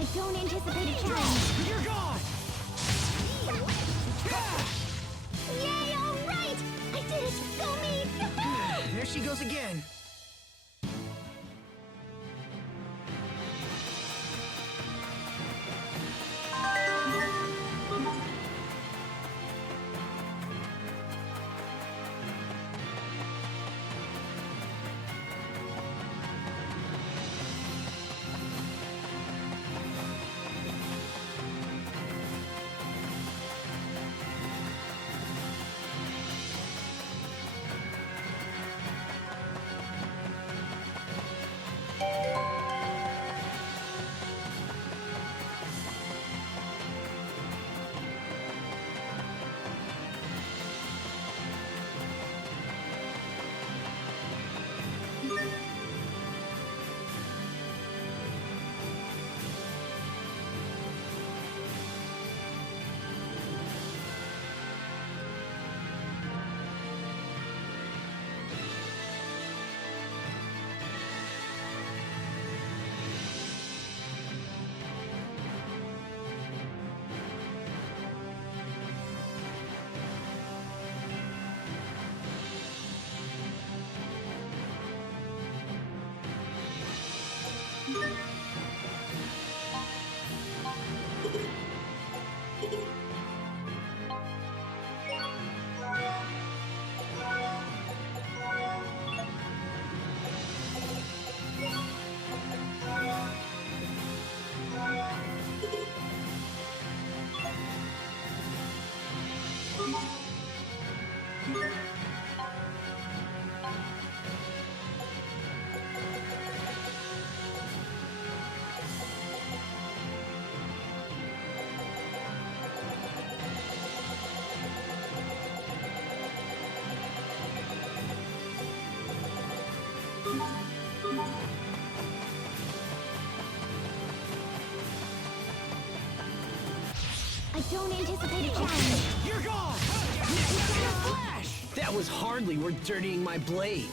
I don't anticipate a challenge. You're gone! Yay, all right! I did it! Go me! There she goes again. I don't anticipate a challenge. You're gone! In a flash! That was hardly worth dirtying my blade.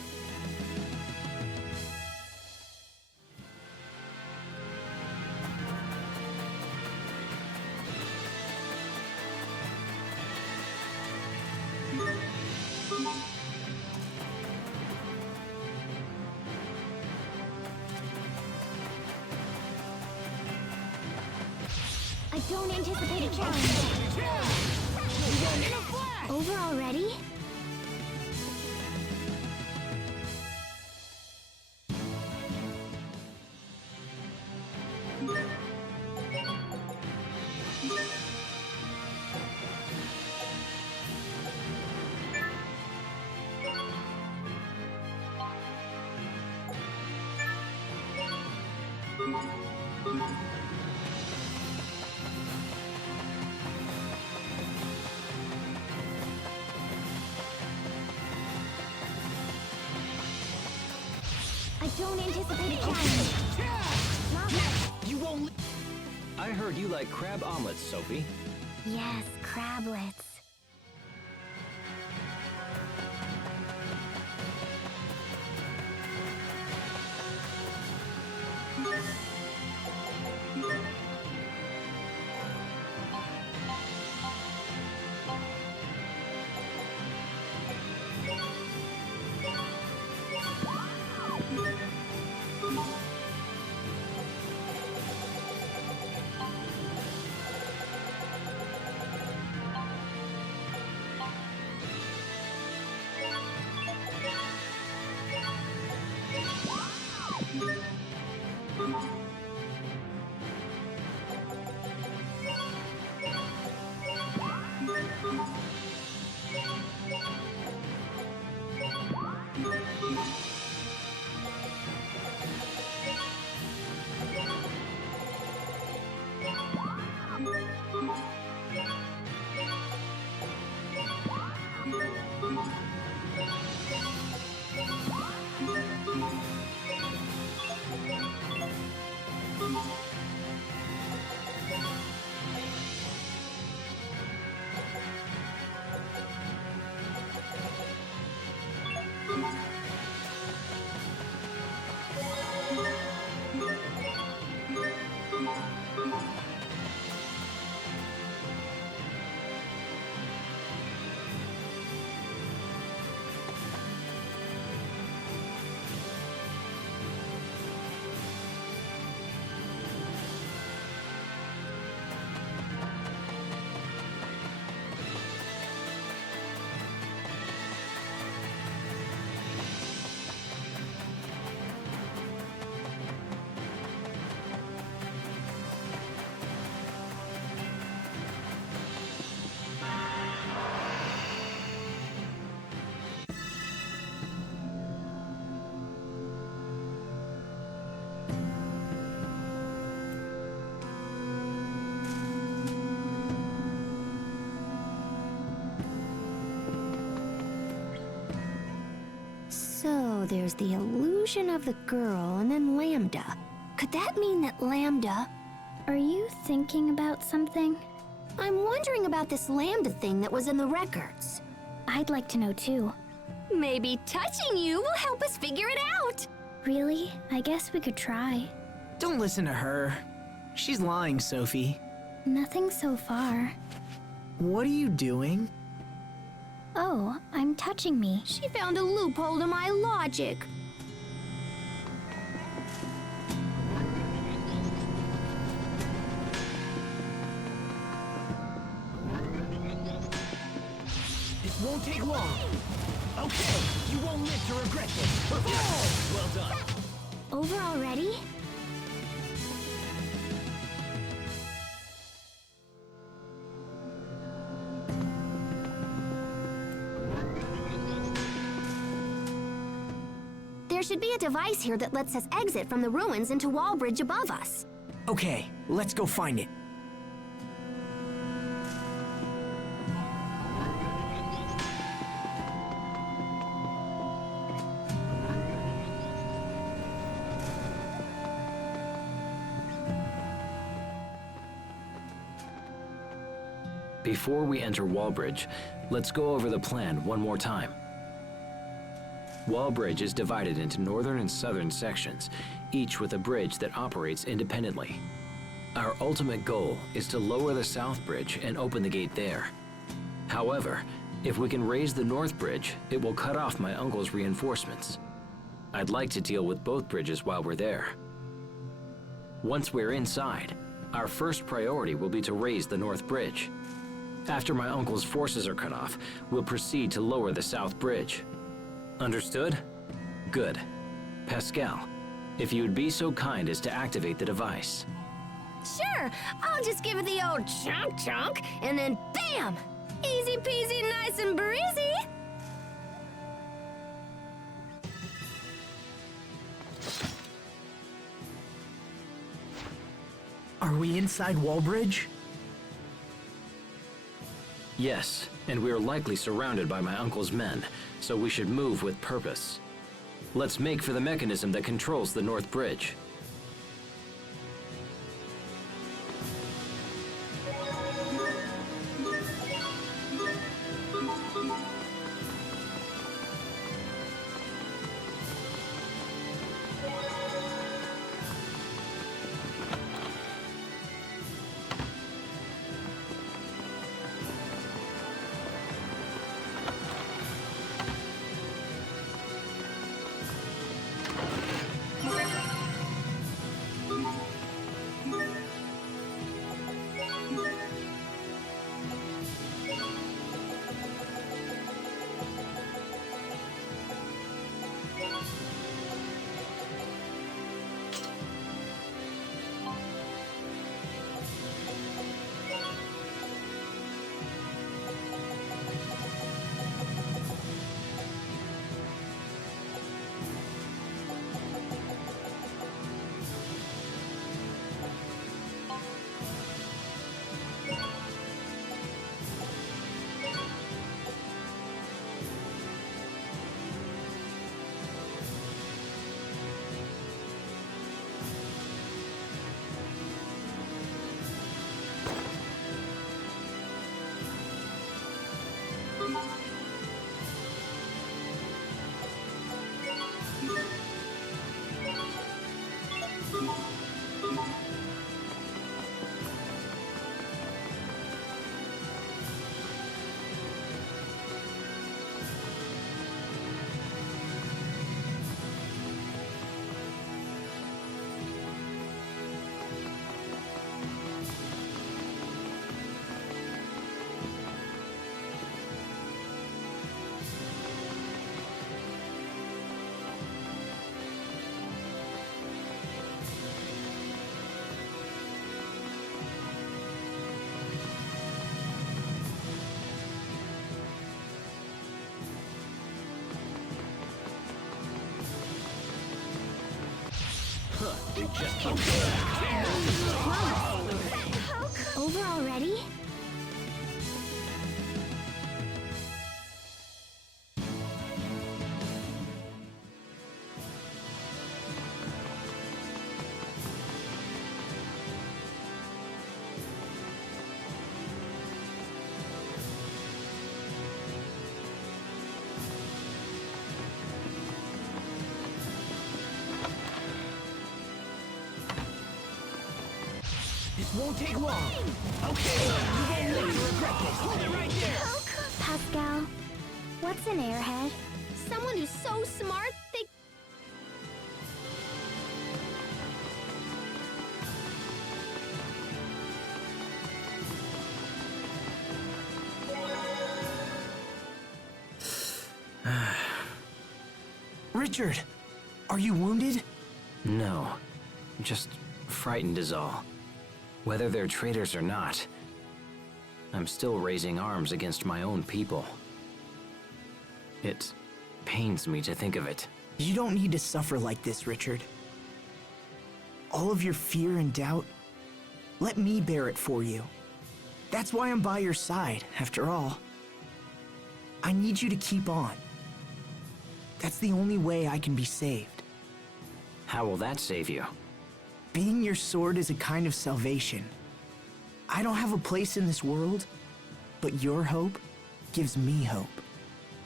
I don't anticipate a challenge. Over already? I don't anticipate a challenge. You won't. I heard you like crab omelets, Sophie. Yes, crablets. So there's the illusion of the girl and then Lambda. Could that mean that Lambda... Are you thinking about something? I'm wondering about this Lambda thing that was in the records. I'd like to know too. Maybe touching you will help us figure it out. Really? I guess we could try. Don't listen to her. She's lying, Sophie. Nothing so far. What are you doing? Oh, I'm touching me. She found a loophole to my logic. This won't take long. Okay, you won't live to regret this. Well done. Over already? There should be a device here that lets us exit from the ruins into Wall Bridge above us. Okay, let's go find it. Before we enter Wallbridge, let's go over the plan one more time. Wallbridge is divided into northern and southern sections, each with a bridge that operates independently. Our ultimate goal is to lower the south bridge and open the gate there. However, if we can raise the north bridge, it will cut off my uncle's reinforcements. I'd like to deal with both bridges while we're there. Once we're inside, our first priority will be to raise the north bridge. After my uncle's forces are cut off, we'll proceed to lower the south bridge. Understood? Good. Pascal, if you would be so kind as to activate the device. Sure, I'll just give it the old chunk, and then bam! Easy peasy, nice and breezy. Are we inside Wallbridge? Yes, and we are likely surrounded by my uncle's men, so we should move with purpose. Let's make for the mechanism that controls the north bridge. They just keep Over already? This won't take long. Okay, you won't live to regret this. Hold it right there. Pascal, what's an airhead? Someone who's so smart they. Richard, are you wounded? No, just frightened is all. Whether they're traitors or not, I'm still raising arms against my own people. It pains me to think of it. You don't need to suffer like this, Richard. All of your fear and doubt, let me bear it for you. That's why I'm by your side, after all. I need you to keep on. That's the only way I can be saved. How will that save you? Being your sword is a kind of salvation. I don't have a place in this world, but your hope gives me hope.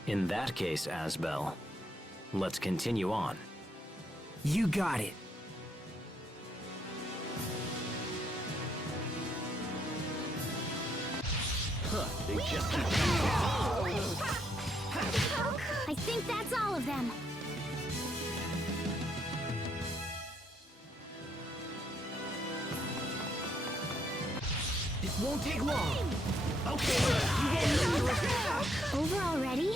In that case, Asbel, let's continue on. You got it. They just keep coming. I think that's all of them. This won't take long. Okay, you won't live to regret this. Over already?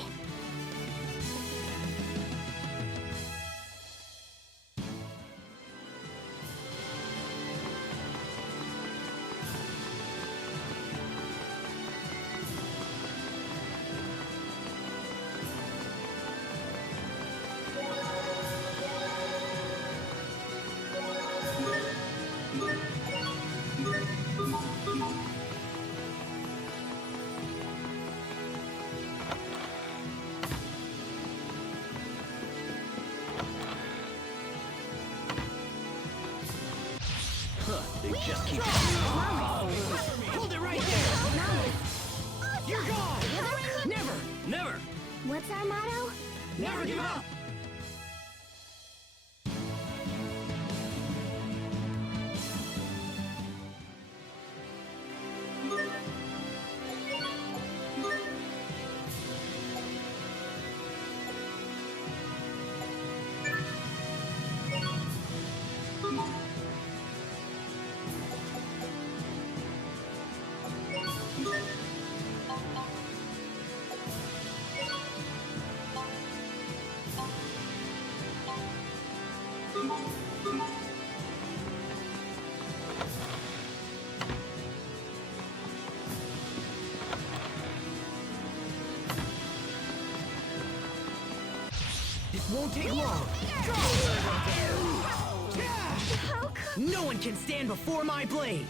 They just keep coming. Hold it right there. You're gone. Never, Never! What's our motto? never give up. This won't take long. No one can stand before my blade.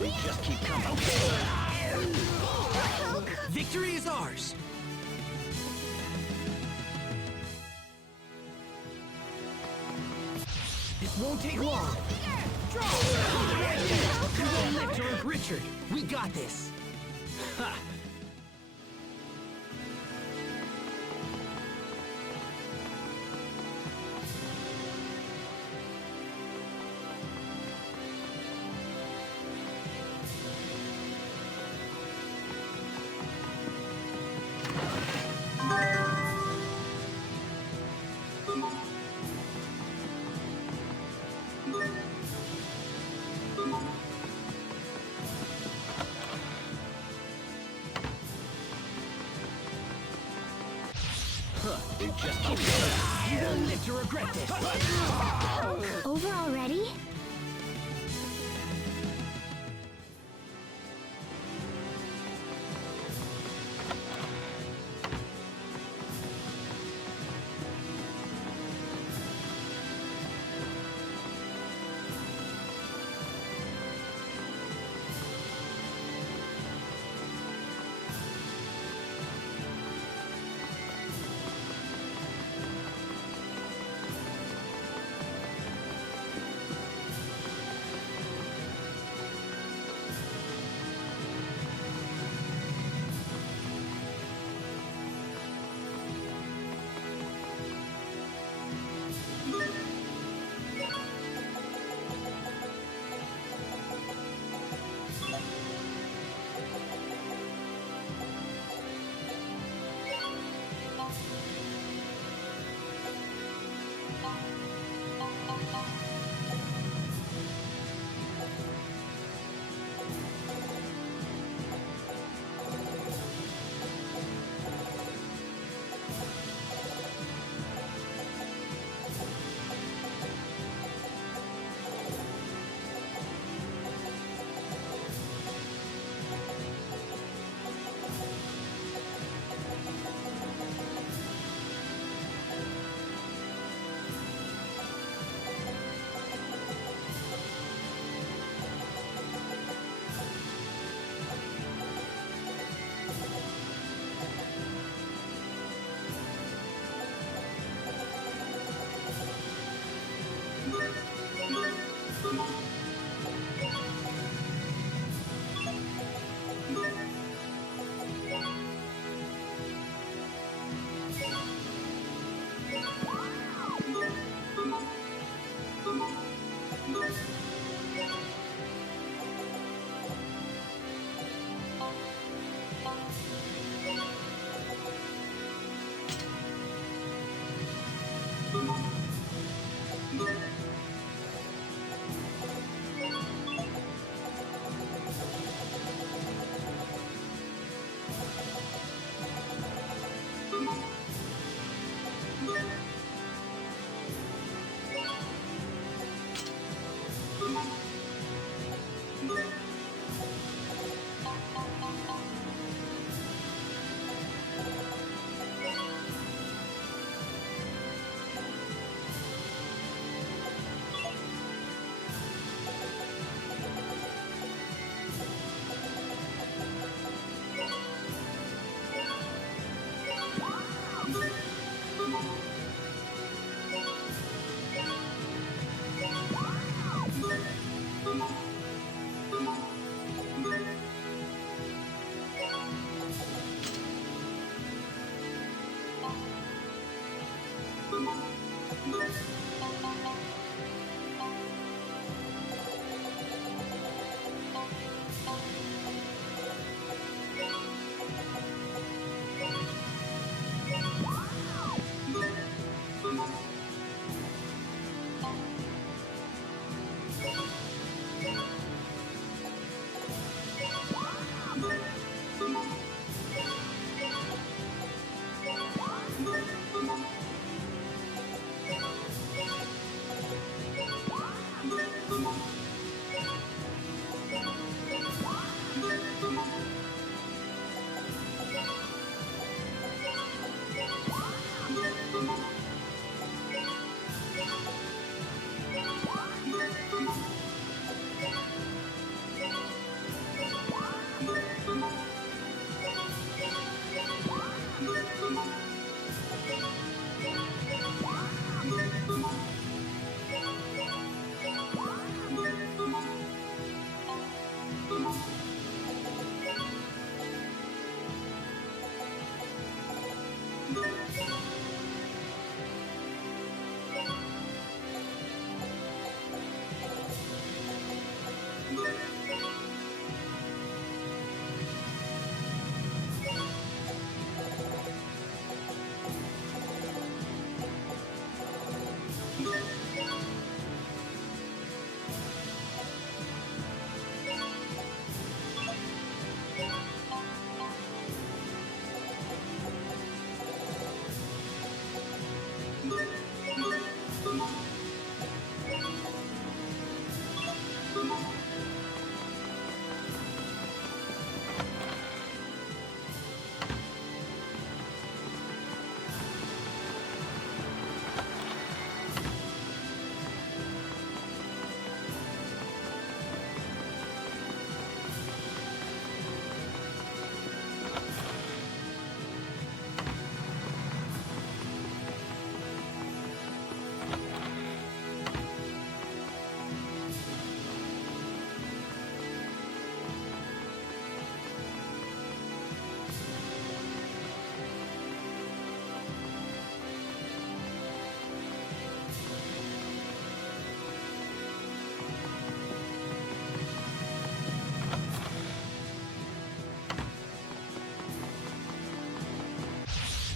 They just keep coming. Victory is ours. This won't take long. You won't live to regret. Richard, we got this. Ha! They just keep coming. You won't live to regret this. Over already?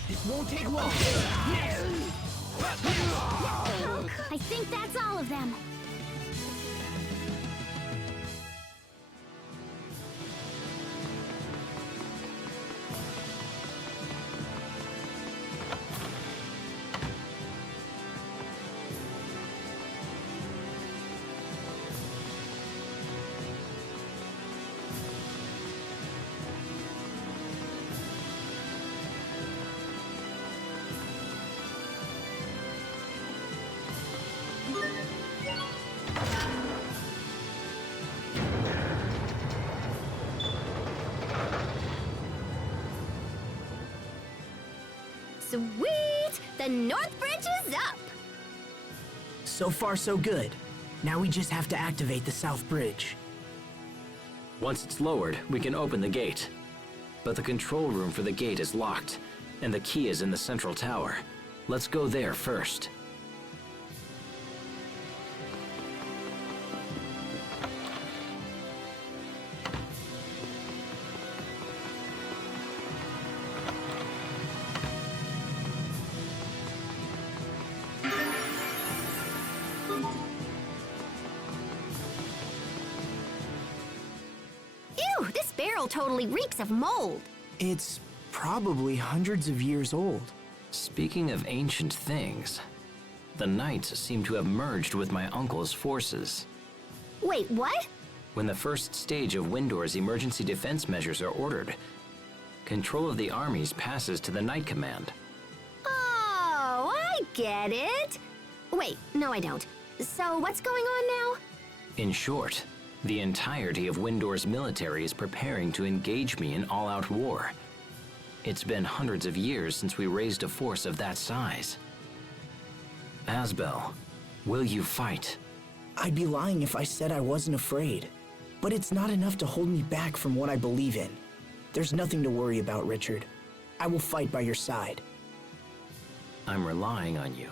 This won't take long. I think that's all of them. Sweet! The North Bridge is up! So far, so good. Now we just have to activate the South Bridge. Once it's lowered, we can open the gate. But the control room for the gate is locked, and the key is in the central tower. Let's go there first. Ew, this barrel totally reeks of mold. It's probably hundreds of years old. Speaking of ancient things, the knights seem to have merged with my uncle's forces. Wait, what? When the first stage of Windor's emergency defense measures are ordered, control of the armies passes to the Knight Command. Oh, I get it. Wait, no I don't. So what's going on now? In short, the entirety of Windor's military is preparing to engage me in all-out war. It's been hundreds of years since we raised a force of that size. Asbel, will you fight? I'd be lying if I said I wasn't afraid. But it's not enough to hold me back from what I believe in. There's nothing to worry about, Richard. I will fight by your side. I'm relying on you.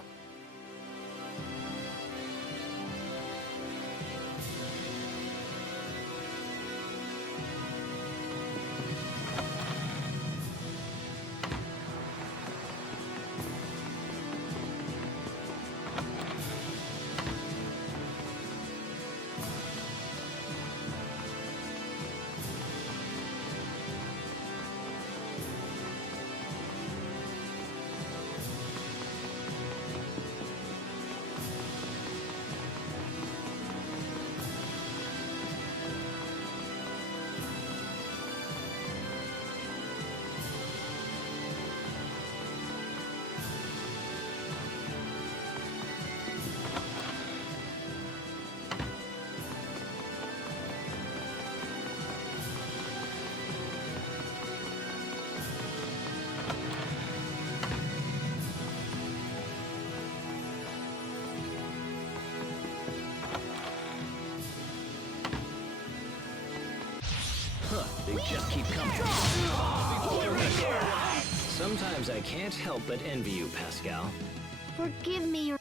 Huh, they just keep coming. Some Sometimes I can't help but envy you, Pascal. Forgive me your...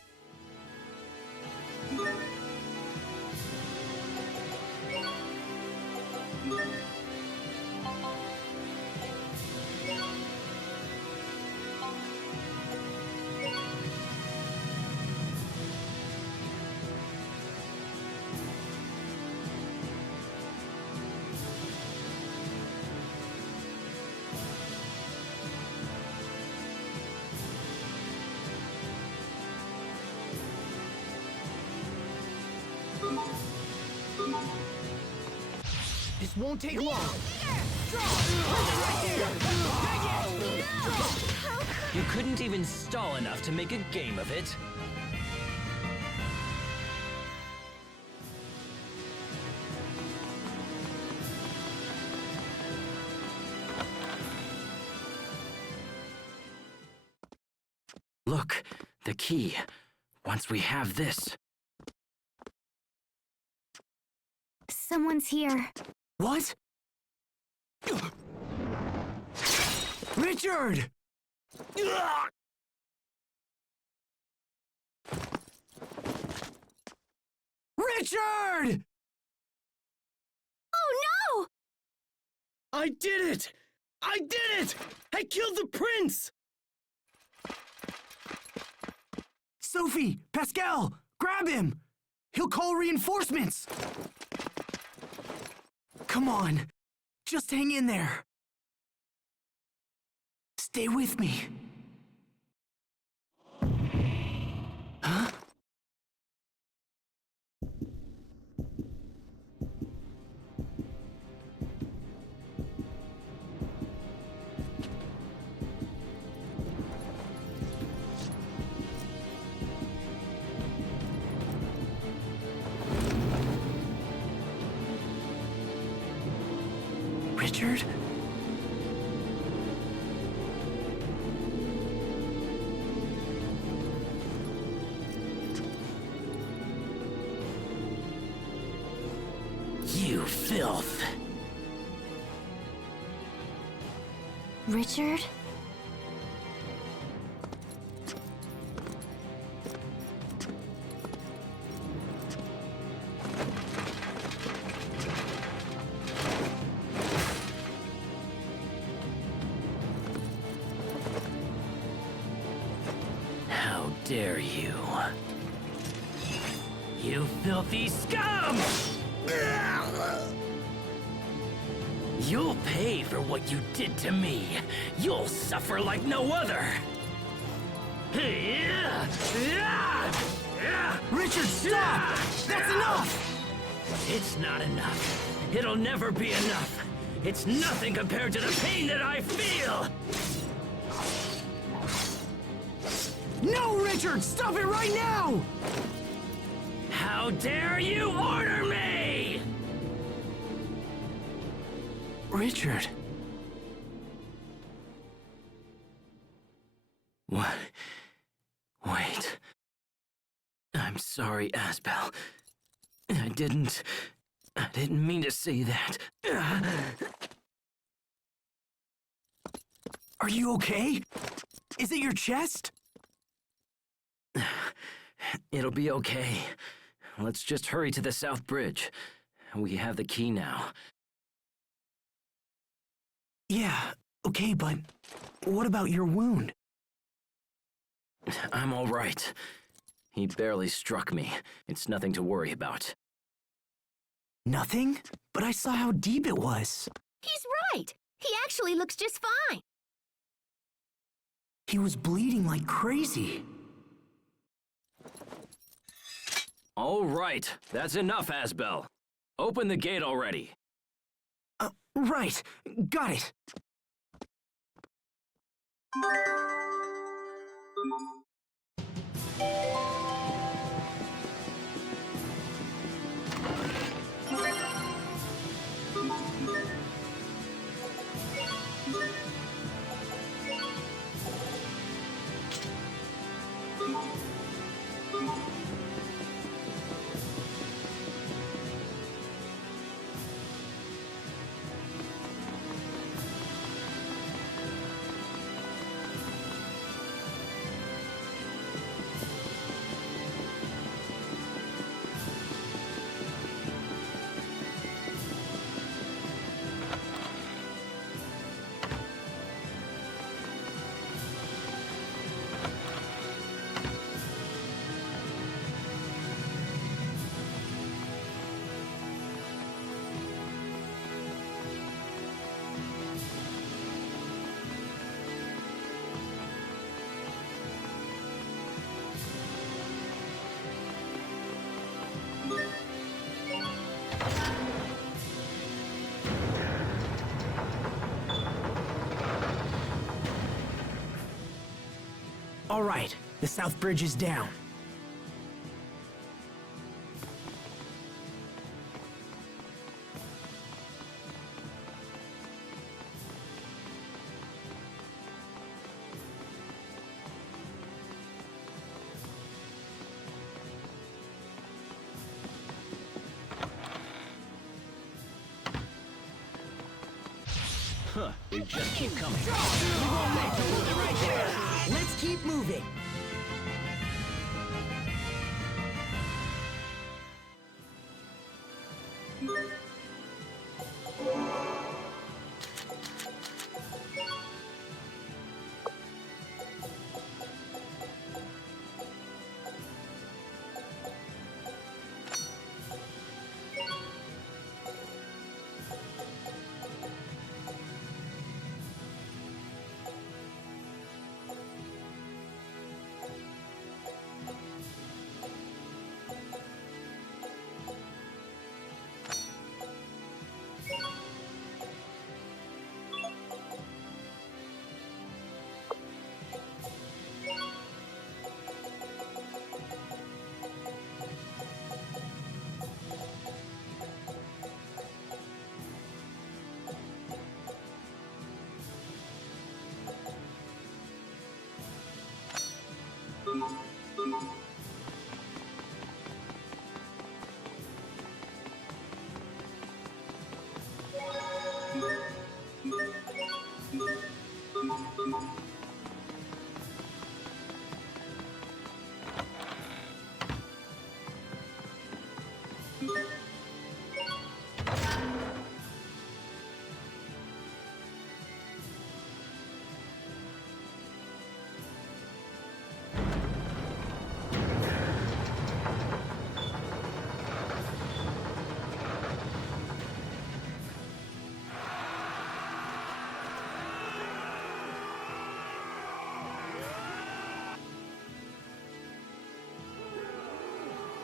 This won't take long. You couldn't even stall enough to make a game of it. Look, the key. Once we have this... Someone's here. What? Richard! Richard! Oh no! I did it! I did it! I killed the prince! Sophie! Pascal! Grab him! He'll call reinforcements! Come on! Just hang in there! Stay with me. Huh? Richard? You filth! Richard? How dare you? You filthy scum! You'll pay for what you did to me. You'll suffer like no other. Richard, stop! That's enough! It's not enough. It'll never be enough. It's nothing compared to the pain that I feel. No, Richard! Stop it right now! How dare you order me? Richard. What? Wait. I'm sorry, Asbel. I didn't mean to say that. Are you okay? Is it your chest? It'll be okay. Let's just hurry to the South Bridge. We have the key now. Yeah, okay, but what about your wound? I'm all right. He barely struck me. It's nothing to worry about. Nothing? But I saw how deep it was. He's right. He actually looks just fine. He was bleeding like crazy. All right, that's enough, Asbel. Open the gate already. Right. Got it. All right, the south bridge is down. Huh, they just keep coming. Let's keep moving.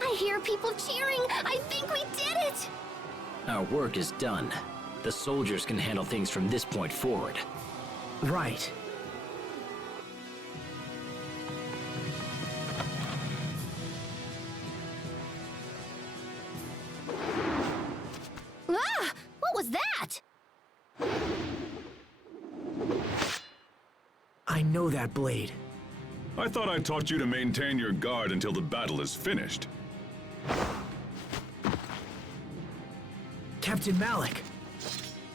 I hear people cheering. I think we did it. Our work is done. The soldiers can handle things from this point forward. Right. Ah! What was that? I know that blade. I thought I taught you to maintain your guard until the battle is finished. Captain Malik.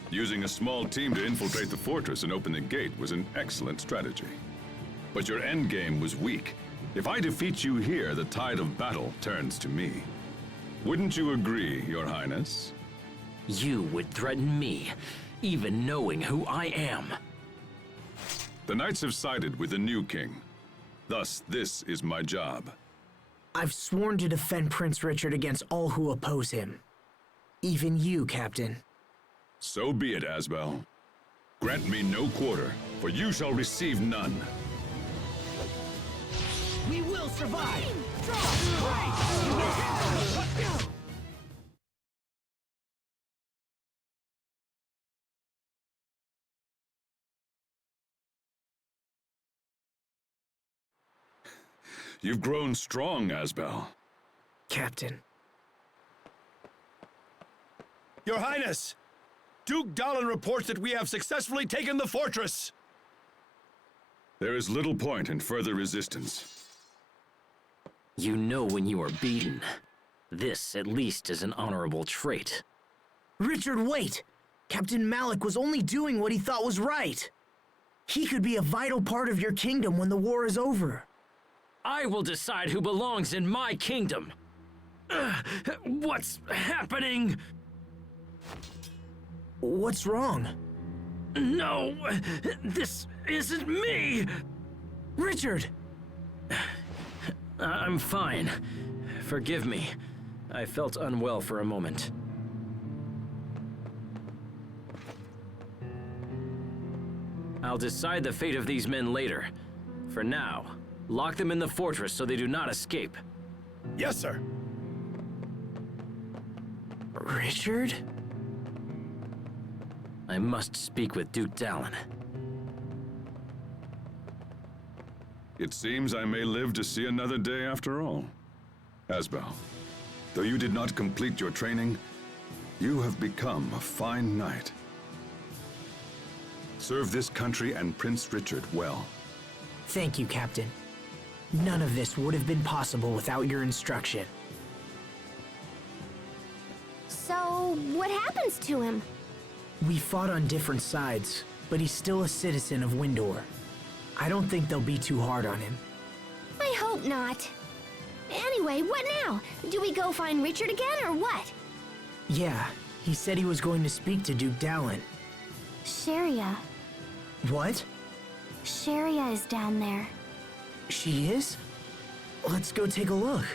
Using a small team to infiltrate the fortress and open the gate was an excellent strategy. But your endgame was weak. If I defeat you here, the tide of battle turns to me. Wouldn't you agree, Your Highness? You would threaten me, even knowing who I am. The knights have sided with the new king. Thus, this is my job. I've sworn to defend Prince Richard against all who oppose him. Even you, Captain. So be it, Asbel. Grant me no quarter, for you shall receive none. We will survive. You've grown strong, Asbel. Captain. Your Highness! Duke Dallin reports that we have successfully taken the fortress! There is little point in further resistance. You know when you are beaten. This, at least, is an honorable trait. Richard, wait! Captain Malik was only doing what he thought was right. He could be a vital part of your kingdom when the war is over. I will decide who belongs in my kingdom. What's happening? What's wrong? No, this isn't me. Richard! I'm fine. Forgive me. I felt unwell for a moment. I'll decide the fate of these men later. For now, lock them in the fortress so they do not escape. Yes, sir. Richard? I must speak with Duke Dallin. It seems I may live to see another day after all. Asbel, though you did not complete your training, you have become a fine knight. Serve this country and Prince Richard well. Thank you, Captain. None of this would have been possible without your instruction. So, what happens to him? We fought on different sides, but he's still a citizen of Windor. I don't think they'll be too hard on him. I hope not. Anyway, what now? Do we go find Richard again, or what? Yeah, he said he was going to speak to Duke Dallin. Sharia. What? Sharia is down there. She is? Let's go take a look.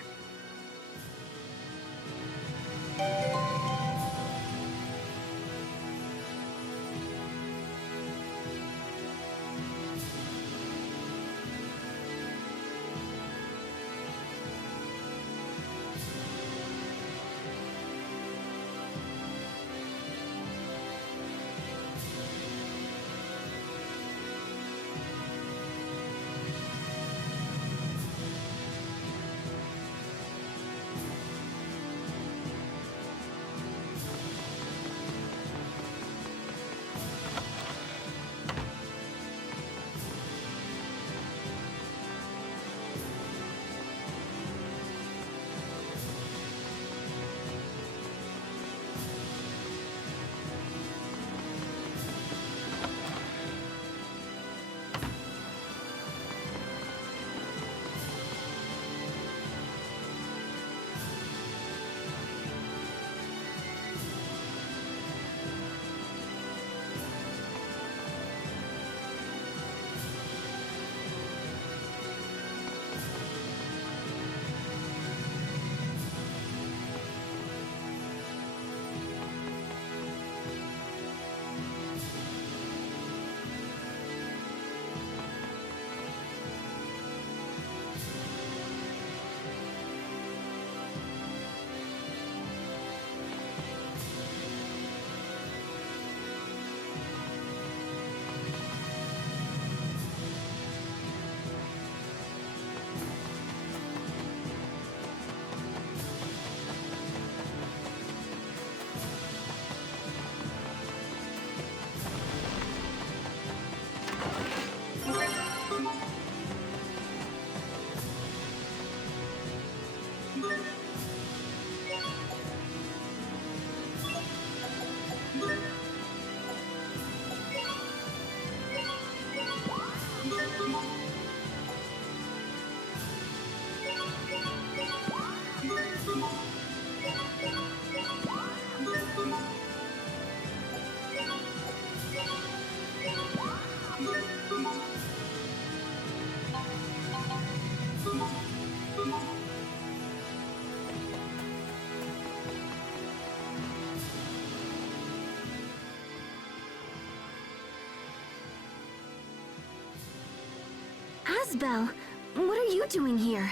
Asbel, what are you doing here?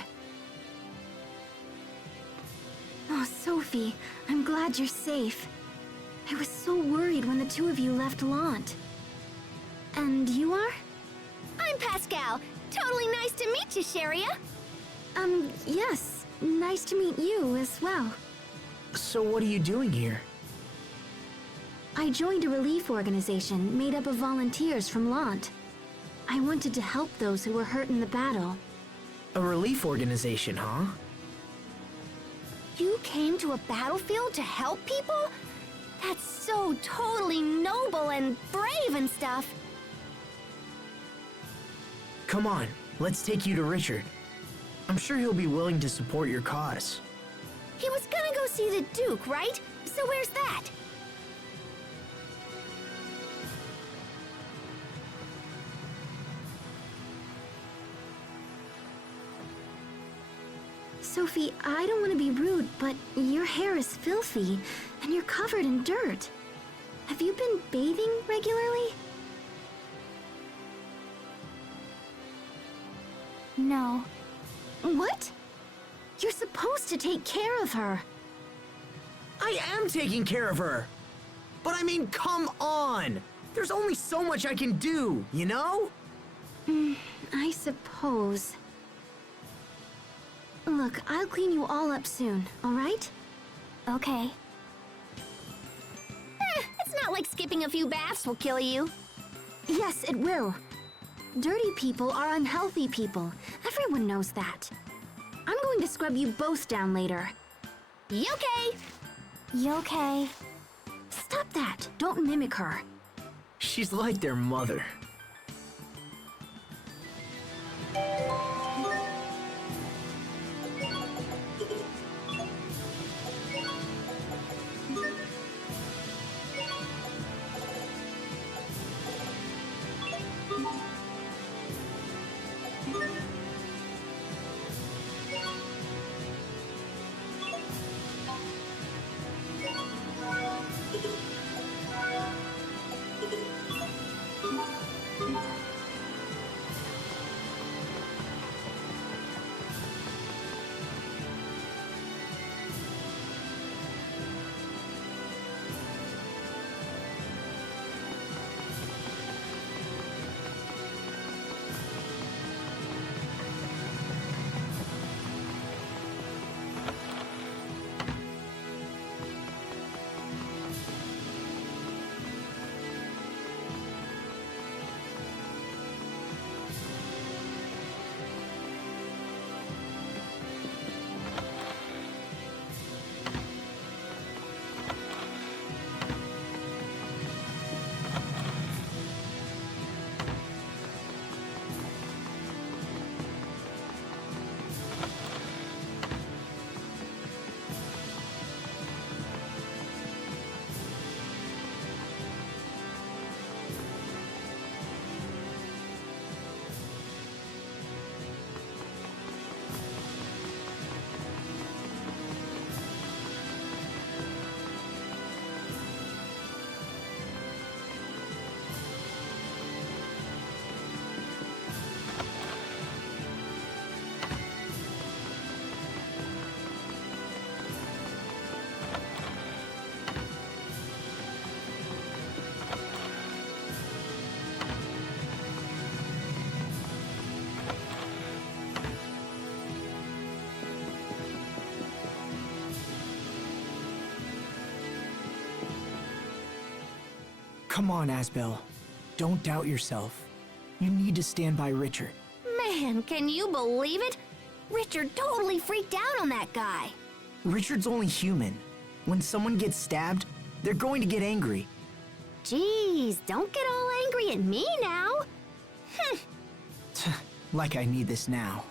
Oh, Sophie, I'm glad you're safe. I was so worried when the two of you left Lant. And you are? I'm Pascal. Totally nice to meet you, Sharia. Yes. Nice to meet you as well. So what are you doing here? I joined a relief organization made up of volunteers from Lant. I wanted to help those who were hurt in the battle. A relief organization, huh? You came to a battlefield to help people? That's so totally noble and brave and stuff. Come on, let's take you to Richard. I'm sure he'll be willing to support your cause. He was gonna go see the Duke, right? So where's that? Sophie, I don't want to be rude, but your hair is filthy, and you're covered in dirt. Have you been bathing regularly? No. What? You're supposed to take care of her. I am taking care of her! But I mean, come on! There's only so much I can do, you know? I suppose. Look, I'll clean you all up soon, all right? Okay. It's not like skipping a few baths will kill you. Yes, it will. Dirty people are unhealthy people. Everyone knows that. I'm going to scrub you both down later. Okay. You okay? Stop that. Don't mimic her. She's like their mother. Come on, Asbel. Don't doubt yourself. You need to stand by Richard. Man, can you believe it? Richard totally freaked out on that guy. Richard's only human. When someone gets stabbed, they're going to get angry. Jeez, don't get all angry at me now. Like I need this now.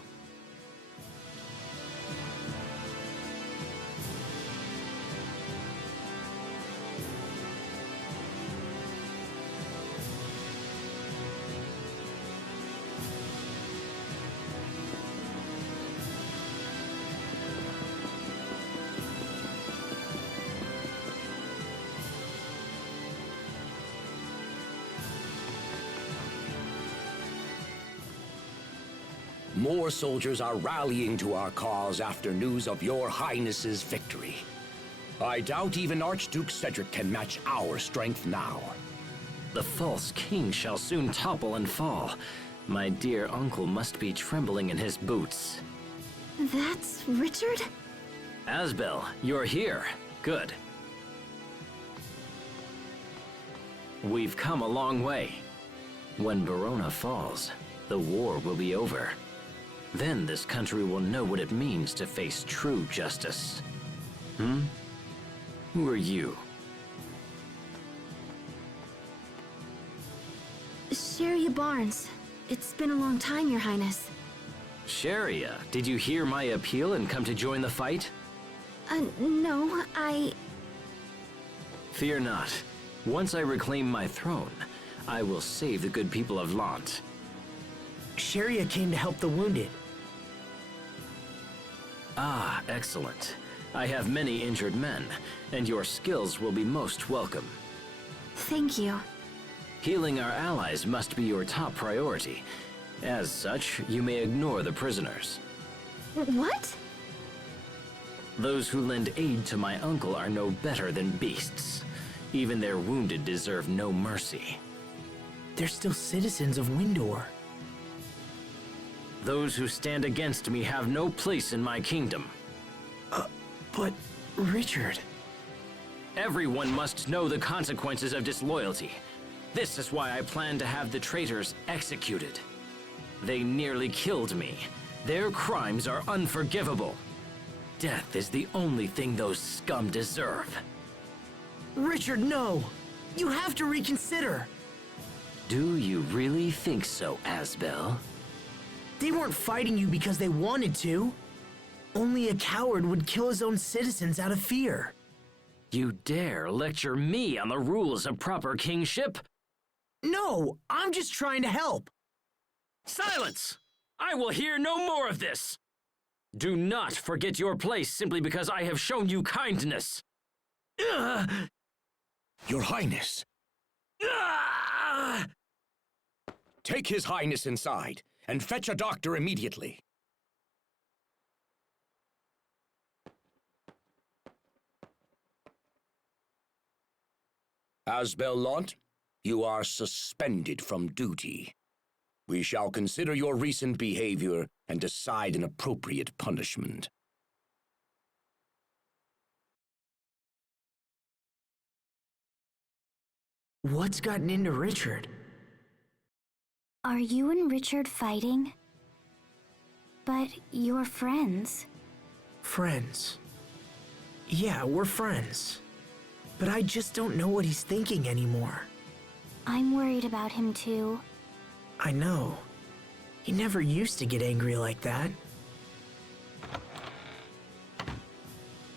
More soldiers are rallying to our cause after news of your Highness's victory. I doubt even Archduke Cedric can match our strength now. The false king shall soon topple and fall. My dear uncle must be trembling in his boots. That's Richard? Asbel, you're here. Good. We've come a long way. When Verona falls, the war will be over. Then this country will know what it means to face true justice. Who are you? Sharia Barnes. It's been a long time, Your Highness. Sharia, did you hear my appeal and come to join the fight? No, Fear not. Once I reclaim my throne, I will save the good people of Lant. Sharia came to help the wounded. Ah, excellent. I have many injured men, and your skills will be most welcome. Thank you. Healing our allies must be your top priority. As such, you may ignore the prisoners. What? Those who lend aid to my uncle are no better than beasts. Even their wounded deserve no mercy. They're still citizens of Windor. Those who stand against me have no place in my kingdom. But Richard... Everyone must know the consequences of disloyalty. This is why I plan to have the traitors executed. They nearly killed me. Their crimes are unforgivable. Death is the only thing those scum deserve. Richard, no! You have to reconsider! Do you really think so, Asbel? They weren't fighting you because they wanted to. Only a coward would kill his own citizens out of fear. You dare lecture me on the rules of proper kingship? No, I'm just trying to help. Silence! I will hear no more of this! Do not forget your place simply because I have shown you kindness. Ugh! Your Highness, Ah! take His Highness inside and fetch a doctor immediately. Asbel Lant, you are suspended from duty. We shall consider your recent behavior and decide an appropriate punishment. What's gotten into Richard? Are you and Richard fighting? But you're friends. Friends. Yeah, we're friends. But I just don't know what he's thinking anymore. I'm worried about him too. I know. He never used to get angry like that.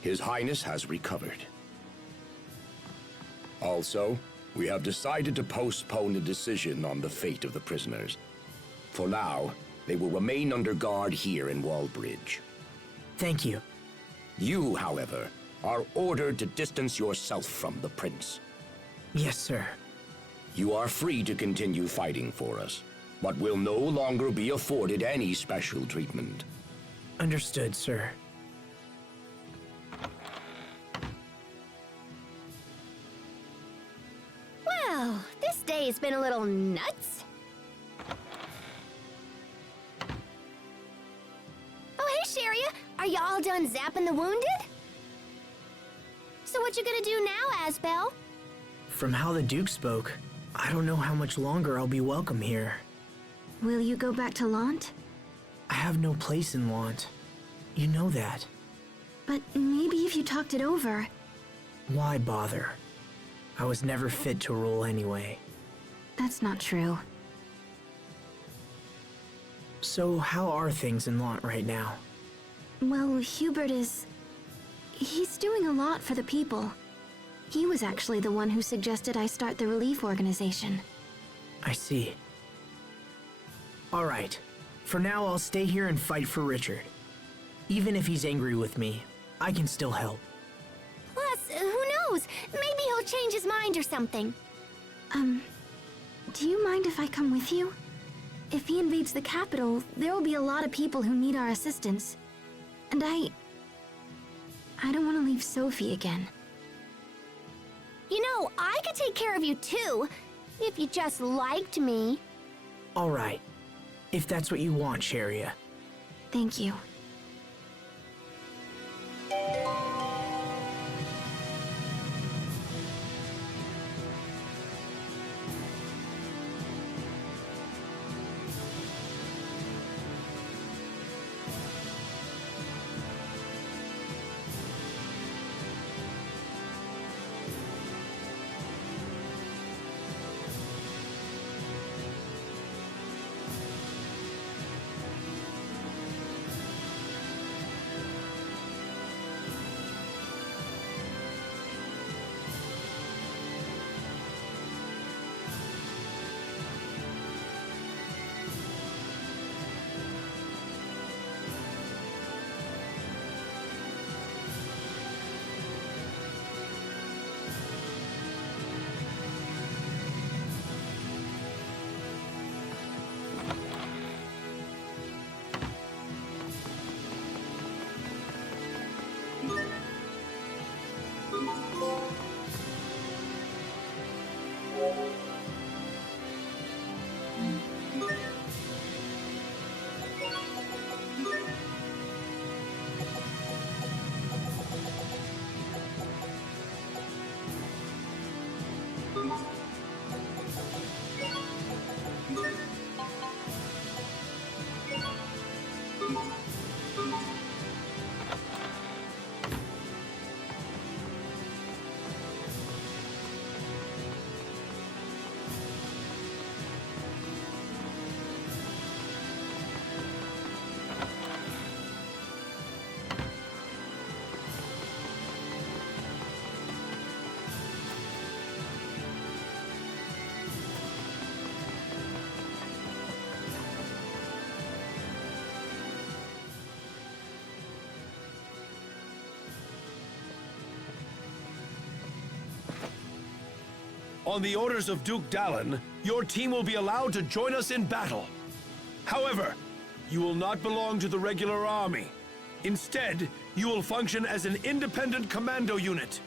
His Highness has recovered. Also, we have decided to postpone a decision on the fate of the prisoners. For now, they will remain under guard here in Wallbridge. Thank you. You, however, are ordered to distance yourself from the prince. Yes, sir. You are free to continue fighting for us, but will no longer be afforded any special treatment. Understood, sir. Well, this day's been a little nuts. Oh, hey, Sharia. Are you all done zapping the wounded? So what you gonna do now, Asbel? From how the Duke spoke, I don't know how much longer I'll be welcome here. Will you go back to Lant? I have no place in Lant. You know that. But maybe if you talked it over. Why bother? I was never fit to rule anyway. That's not true. So how are things in Lant right now? Well, Hubert is... He's doing a lot for the people. He was actually the one who suggested I start the relief organization. I see. All right. For now, I'll stay here and fight for Richard. Even if he's angry with me, I can still help. Plus, who knows? Maybe he'll change his mind or something. Do you mind if I come with you? If he invades the capital, there will be a lot of people who need our assistance. And I don't want to leave Sophie again. You know, I could take care of you too, if you just liked me. All right. If that's what you want, Sharia. Thank you. On the orders of Duke Dallin, your team will be allowed to join us in battle. However, you will not belong to the regular army. Instead, you will function as an independent commando unit.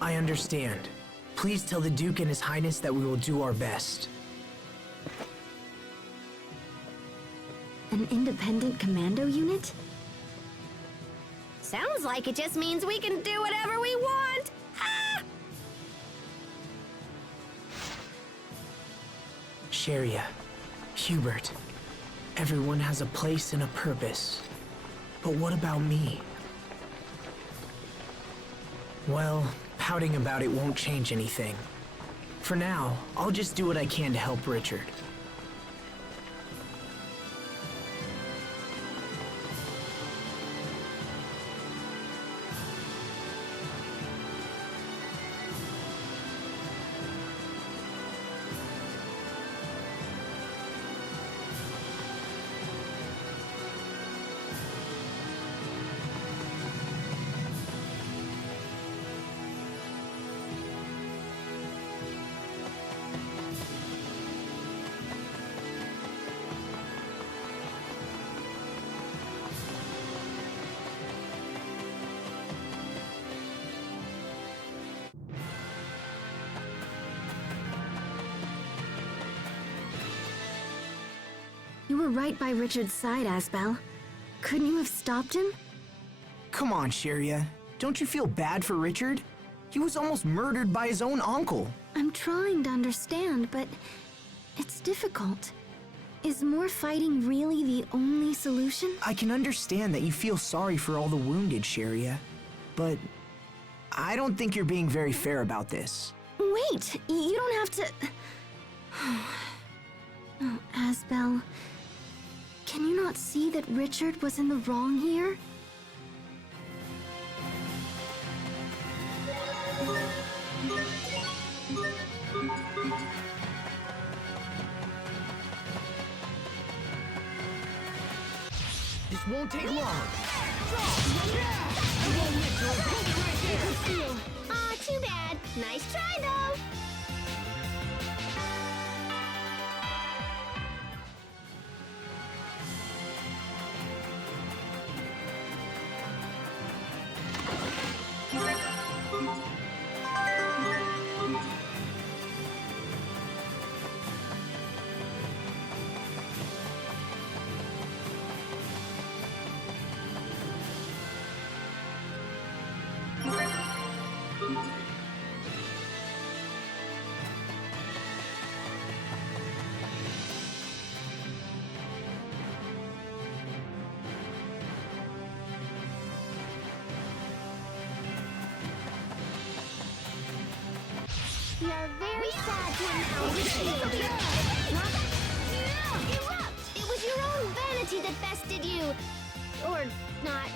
I understand. Please tell the Duke and His Highness that we will do our best. An independent commando unit? Sounds like it just means we can do whatever we want. Ah! Sheria, Hubert, everyone has a place and a purpose. But what about me? Well, pouting about it won't change anything. For now, I'll just do what I can to help Richard. You were right by Richard's side, Asbel. Couldn't you have stopped him? Come on, Sheria. Don't you feel bad for Richard? He was almost murdered by his own uncle. I'm trying to understand, but it's difficult. Is more fighting really the only solution? I can understand that you feel sorry for all the wounded, Sheria. But I don't think you're being very fair about this. Wait, you don't have to... Oh, Asbel, can you not see that Richard was in the wrong here? This won't take long. Aw, too bad. Nice try, though. We are very sad to announce Erupt! It was your own vanity that bested you. Or not.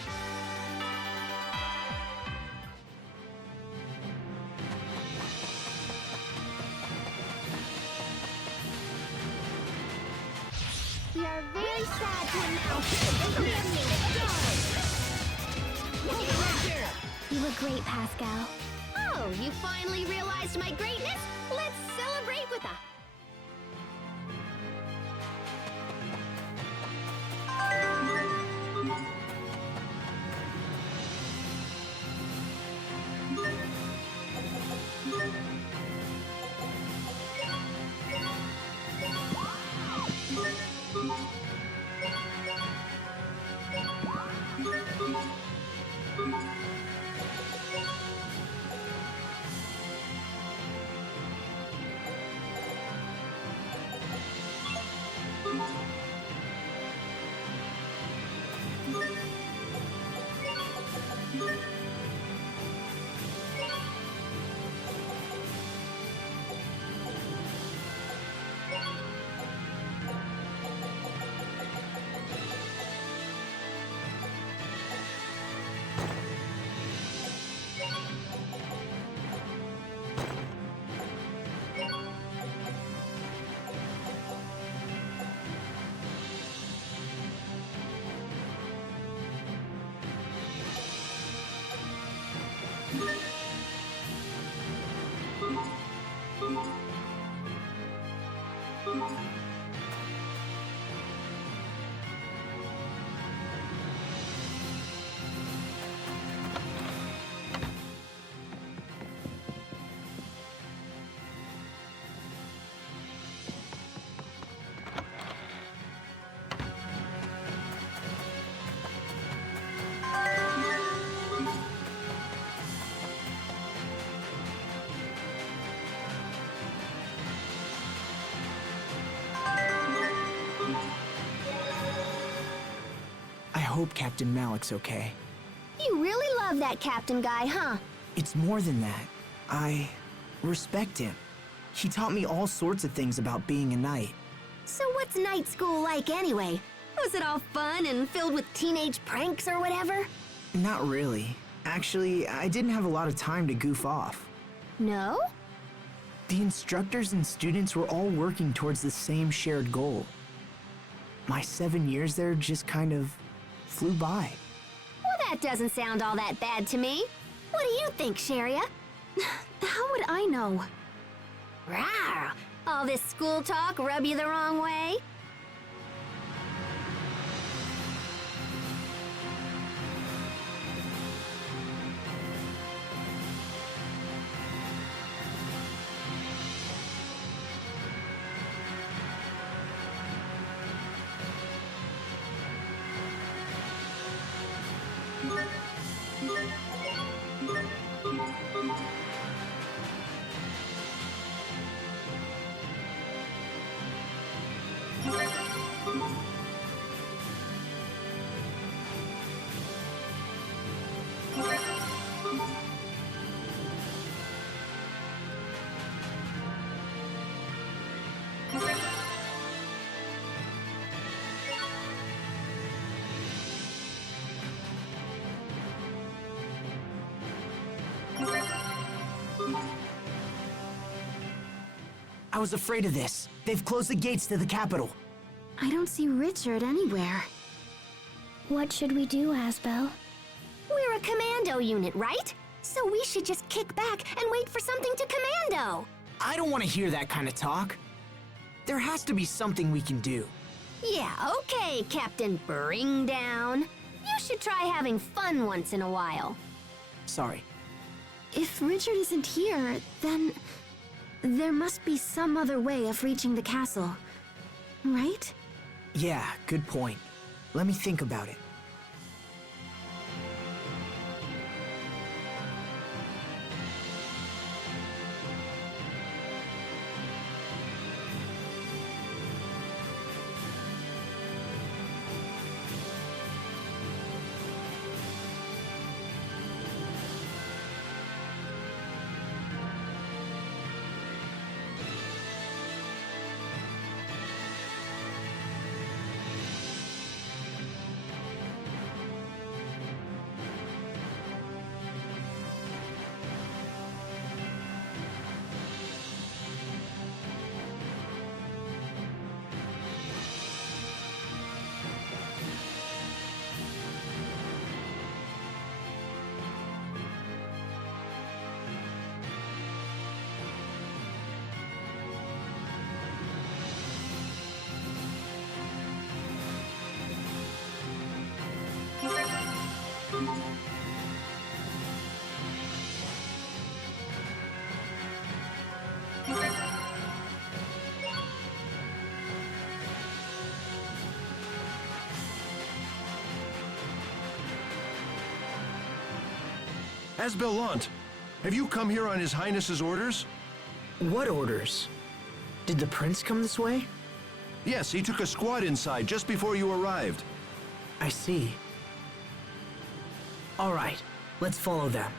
We are very sad to announce You were great, Pascal. Oh, you finally realized my greatness? Let's celebrate with a... hope Captain Malik's okay. You really love that captain guy, huh? It's more than that. I respect him. He taught me all sorts of things about being a knight. So what's night school like anyway? Was it all fun and filled with teenage pranks or whatever? Not really. Actually, I didn't have a lot of time to goof off. No? The instructors and students were all working towards the same shared goal. My 7 years there just kind of flew by. Well, that doesn't sound all that bad to me. What do you think, Sharia? How would I know? Rawr! All this school talk rub you the wrong way? I was afraid of this. They've closed the gates to the capital. I don't see Richard anywhere. What should we do, Asbel? We're a commando unit, right? So we should just kick back and wait for something to commando. I don't want to hear that kind of talk. There has to be something we can do. Yeah, okay, Captain Bring Down. You should try having fun once in a while. Sorry. If Richard isn't here, then there must be some other way of reaching the castle, right? Yeah, good point. Let me think about it. Asbelant, have you come here on His Highness's orders? What orders? Did the prince come this way? Yes, he took a squad inside just before you arrived. I see. All right, let's follow them.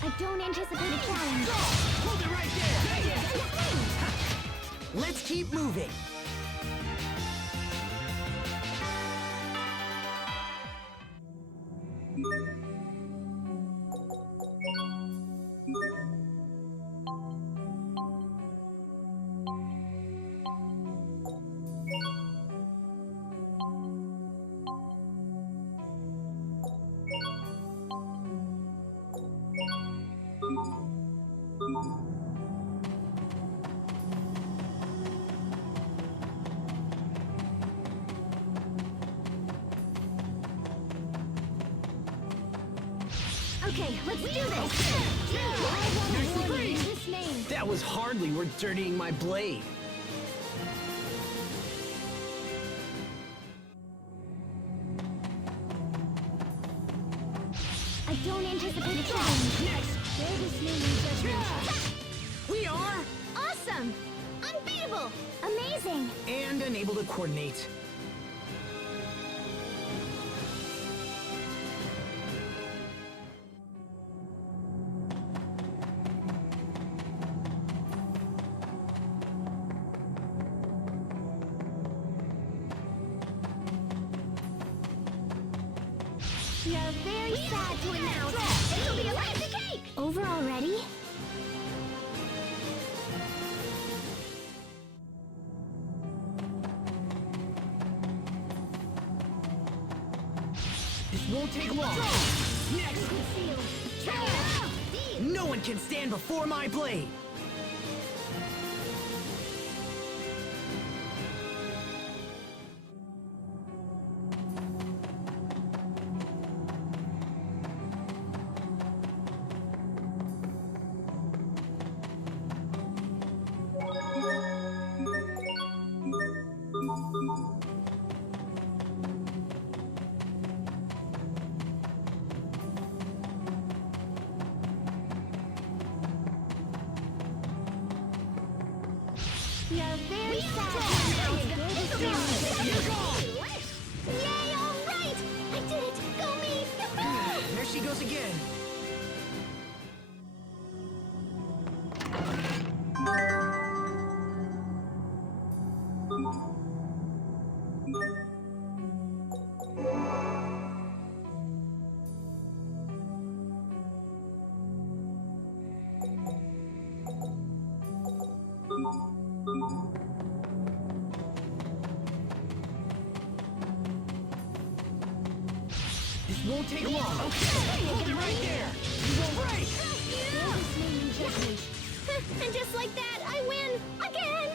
I don't anticipate a challenge. Hold it right there! Let's keep moving! Okay, let's do this! This name. That was hardly worth dirtying my blade. I don't anticipate a challenge. Next! Bear this name in judgment. We are! Awesome! Unbeatable! Amazing! And unable to coordinate. We are very sad to announce this will be a piece of cake! Over already? This won't take long. Next! No one can stand before my blade! We are very sad to announce this will be a piece of cake! Yay, alright! I did it! Go me! Yahoo! There she goes again. This won't take long. Okay, hold it right there. You won't break. Bear this name in judgment. And just like that, I win! Again!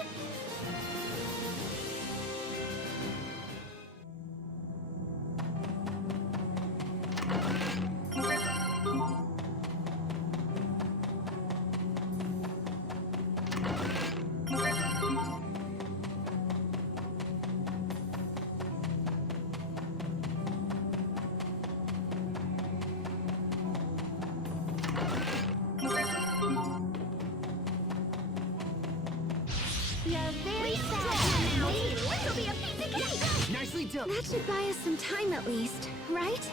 We are very sad to announce this will be a piece of cake! Nicely done. That should buy us some time at least, right?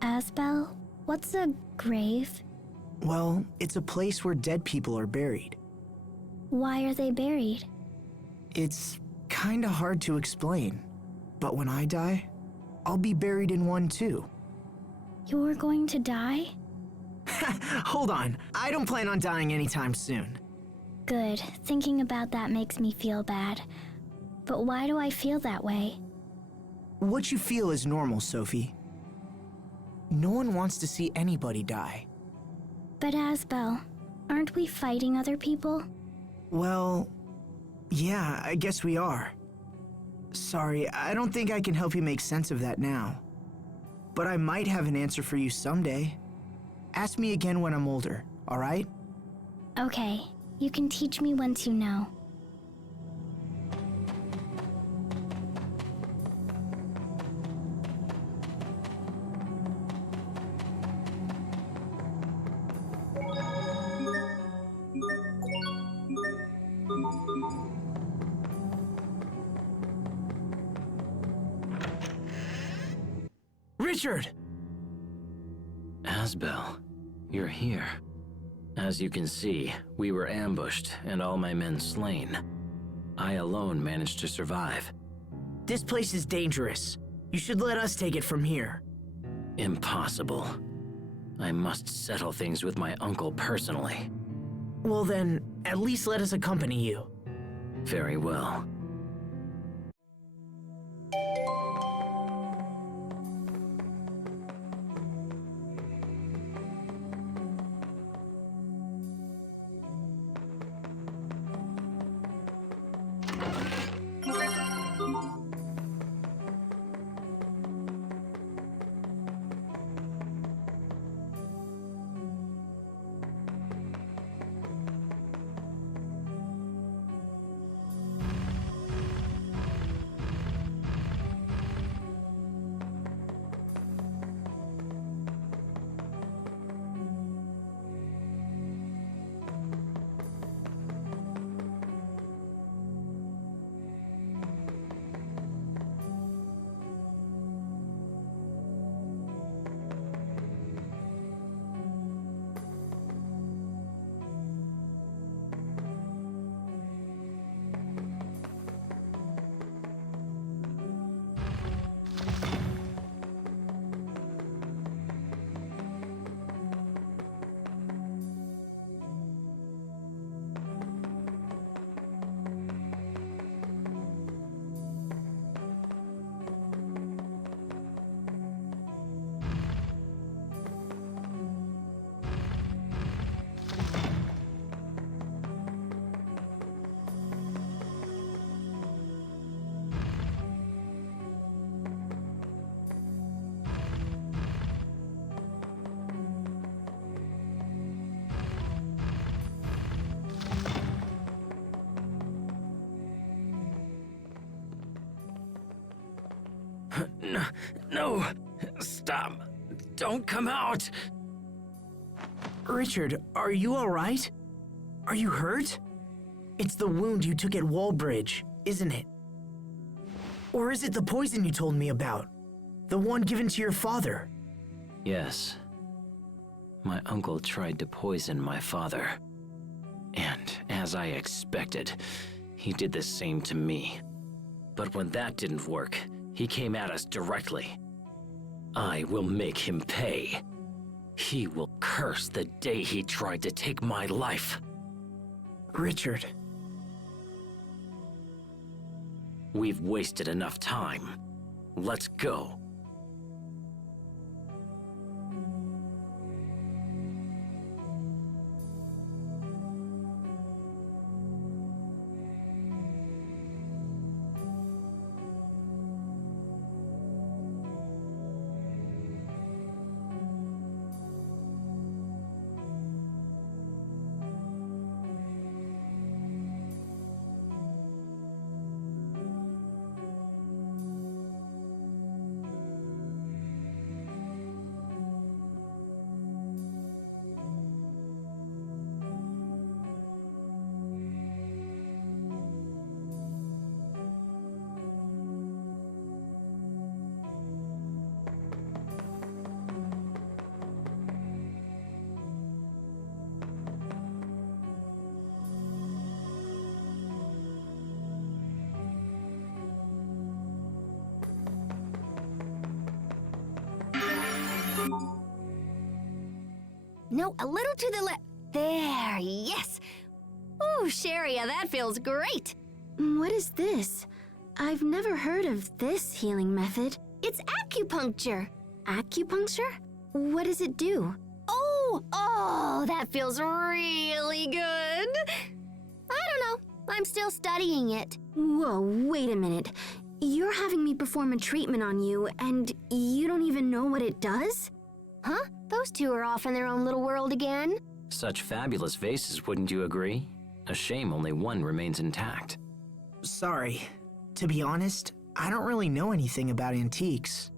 Asbel, what's a grave? Well, it's a place where dead people are buried. Why are they buried? It's kinda hard to explain, but when I die, I'll be buried in one too. You're going to die? Hold on, I don't plan on dying anytime soon. Good. Thinking about that makes me feel bad. But why do I feel that way? What you feel is normal, Sophie. No one wants to see anybody die. But Asbel, aren't we fighting other people? Well, yeah, I guess we are. Sorry, I don't think I can help you make sense of that now. But I might have an answer for you someday. Ask me again when I'm older, all right? Okay, you can teach me once you know. Richard! Asbel, you're here. As you can see, we were ambushed and all my men slain. I alone managed to survive. This place is dangerous. You should let us take it from here. Impossible. I must settle things with my uncle personally. Well then, at least let us accompany you. Very well. No! Stop! Don't come out! Richard, are you all right? Are you hurt? It's the wound you took at Wallbridge, isn't it? Or is it the poison you told me about? The one given to your father? Yes. My uncle tried to poison my father. And, as I expected, he did the same to me. But when that didn't work, he came at us directly. I will make him pay. He will curse the day he tried to take my life. Richard. We've wasted enough time. Let's go. No, a little to the left. There, yes. Ooh, Sharia, that feels great. What is this? I've never heard of this healing method. It's acupuncture. Acupuncture? What does it do? Oh, that feels really good. I don't know. I'm still studying it. Whoa, wait a minute. You're having me perform a treatment on you, and you don't even know what it does? Huh? Those two are off in their own little world again. Such fabulous vases, wouldn't you agree? A shame only one remains intact. Sorry. To be honest, I don't really know anything about antiques.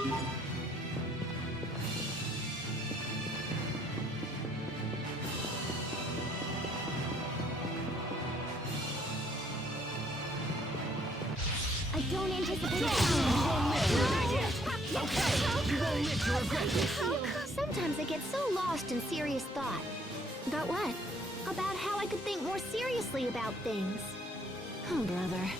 I don't anticipate Sometimes I get so lost in serious thought. About what? About how I could think more seriously about things. Oh, brother.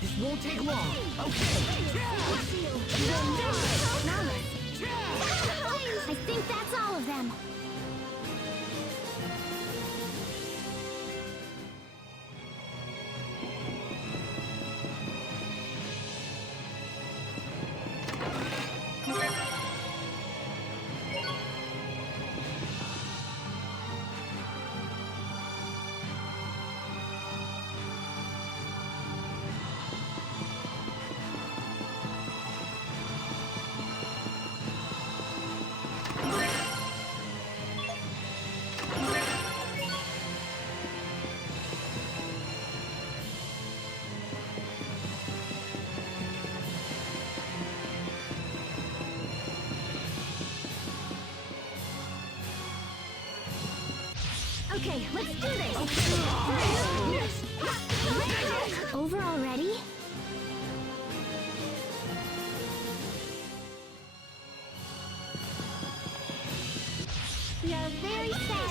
This won't take long. I think that's all of them. Okay, let's do this! Over already? We are very sad.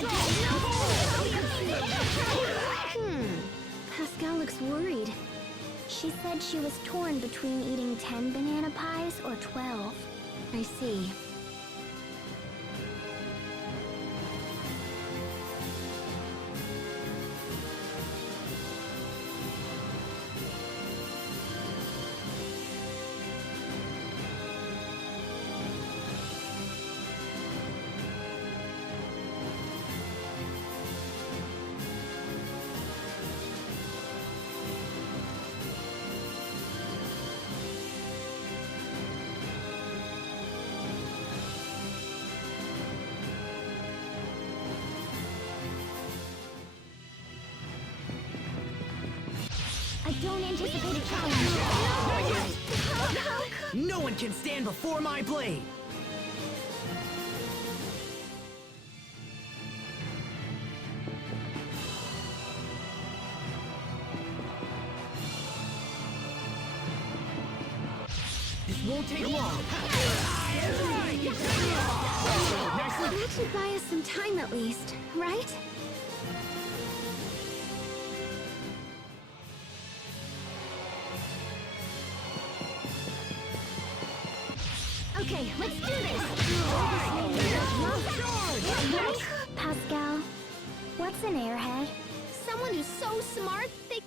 Pascal looks worried. She said she was torn between eating 10 banana pies or 12. I see. I don't anticipate a challenge. No one can stand before my blade. This won't take long. That should buy us some time at least, right? Okay, let's do this! Pascal, what's an airhead? Someone who's so smart they...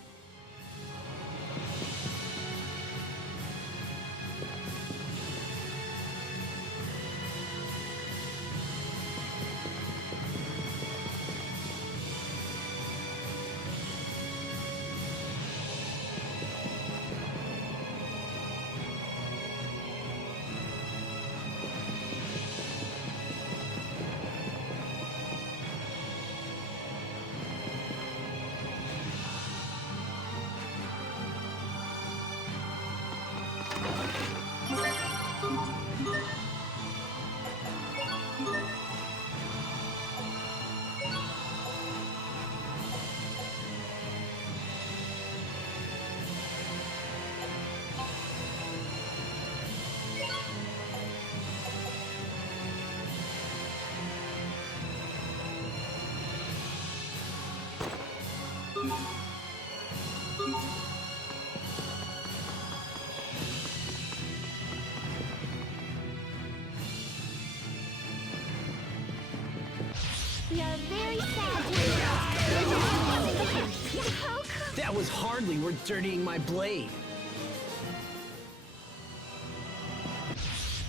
We are very sad to... That was hardly worth dirtying my blade.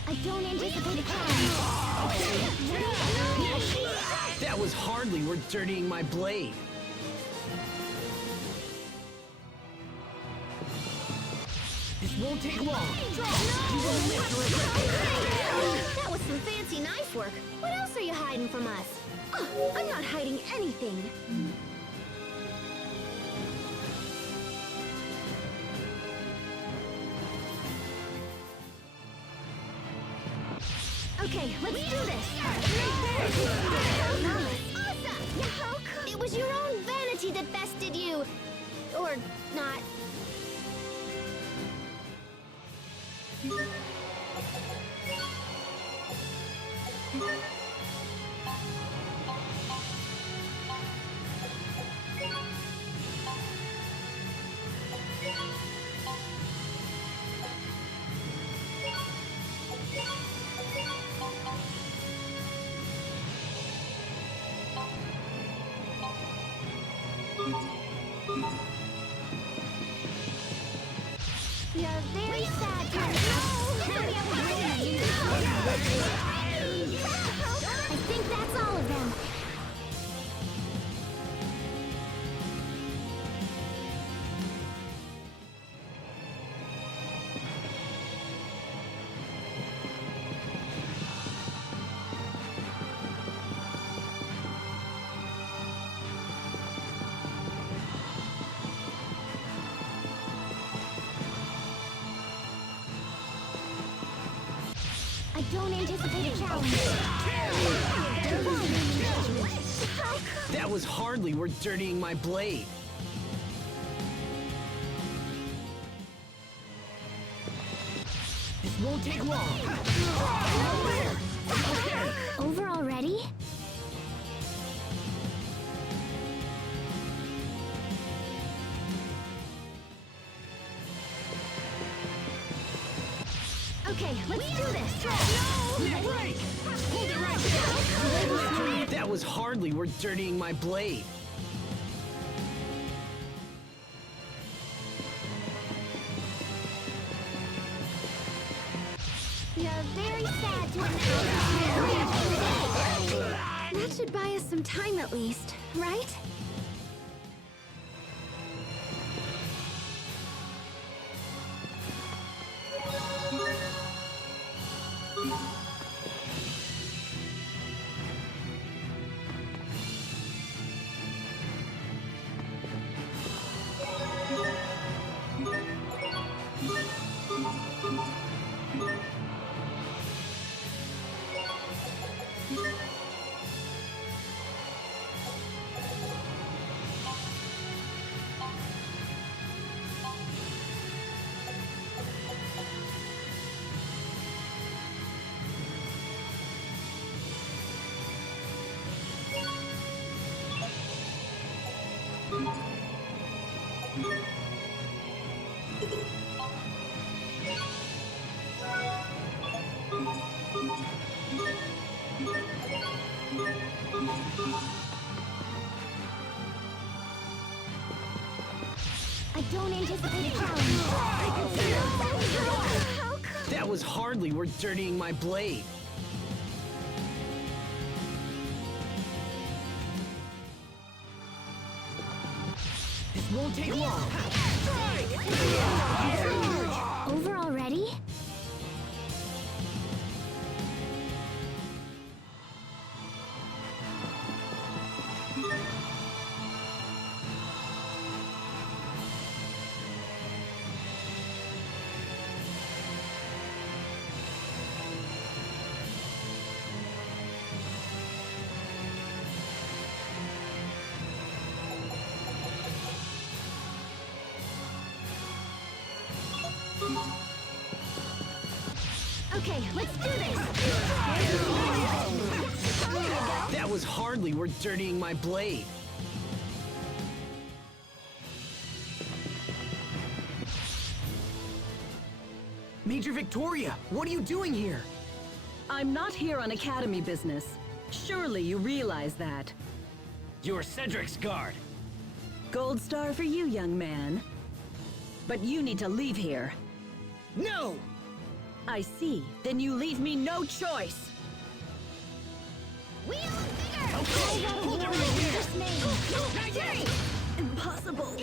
I don't anticipate a challenge. That was hardly worth dirtying my blade. This won't take long. You will live to regret. That was some fancy knife work. What else are you hiding from us? Oh, I'm not hiding anything. Okay, let's do this. Awesome! It was your own vanity that bested you. Or not. You're very sad. I think that's all of them. I don't anticipate a challenge. That was hardly worth dirtying my blade. This won't take long. Over already? Okay, let's do this. Break! Hold it right there! That was hardly worth dirtying my blade. You're very sad to That should buy us some time at least, right? I don't anticipate a challenge. That was hardly worth dirtying my blade. This won't take long. Over already? Okay, let's do this! That was hardly worth dirtying my blade. Major Victoria, what are you doing here? I'm not here on Academy business. Surely you realize that. You're Cedric's guard. Gold star for you, young man. But you need to leave here. No! I see. Then you leave me no choice. Wheel of vigor! Okay, hold it right here. Not yet! Impossible!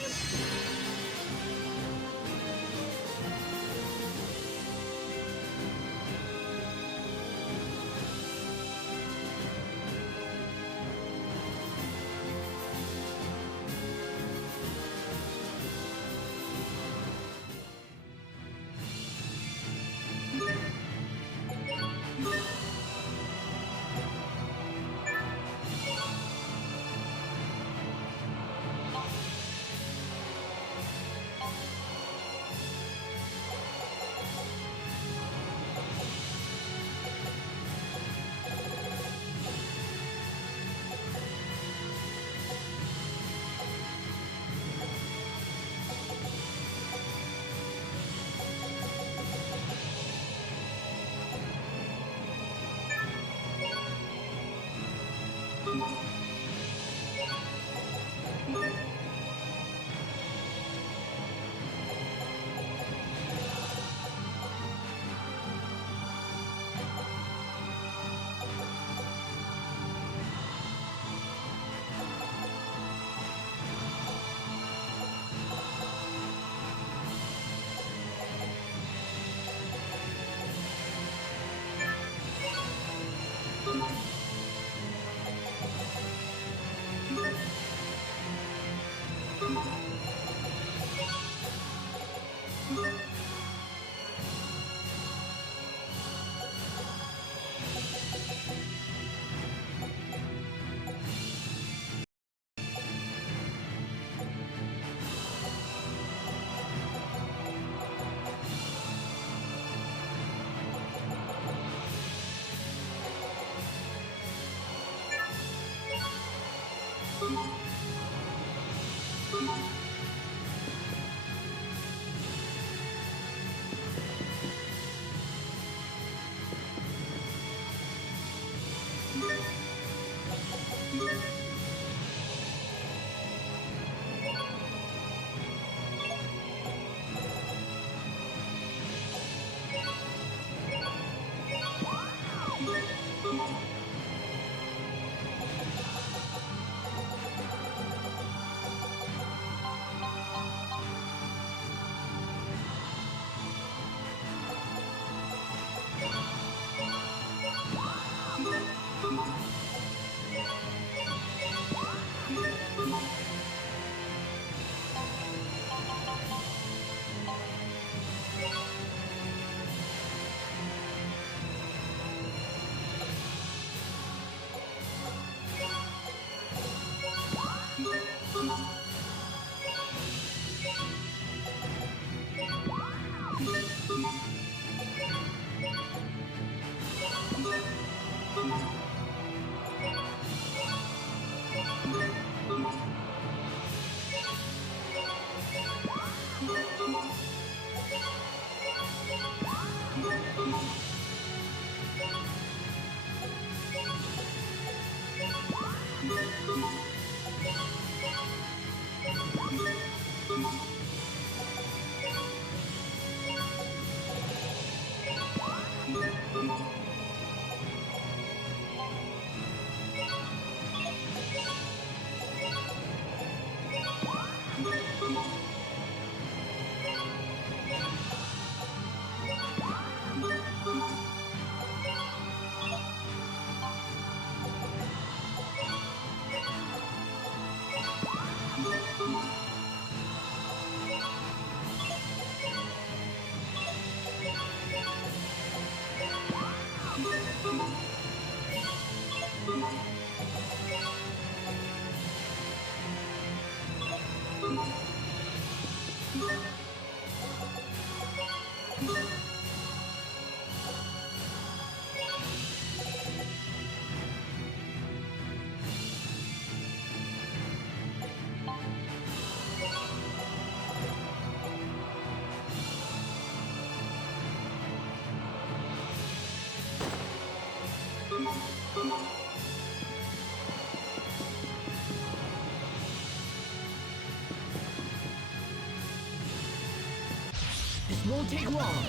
This won't take long.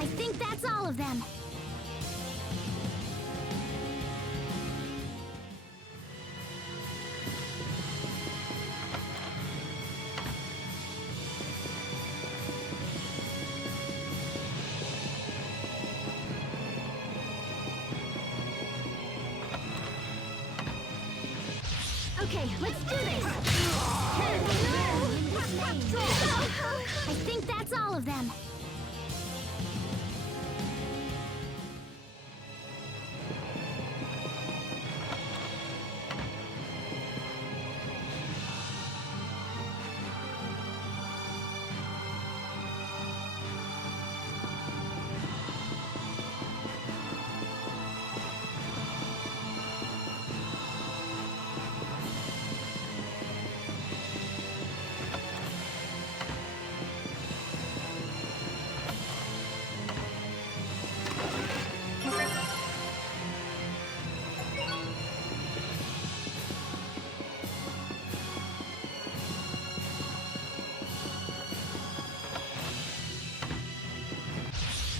I think that's all of them. Okay, let's do this! I think that's all of them.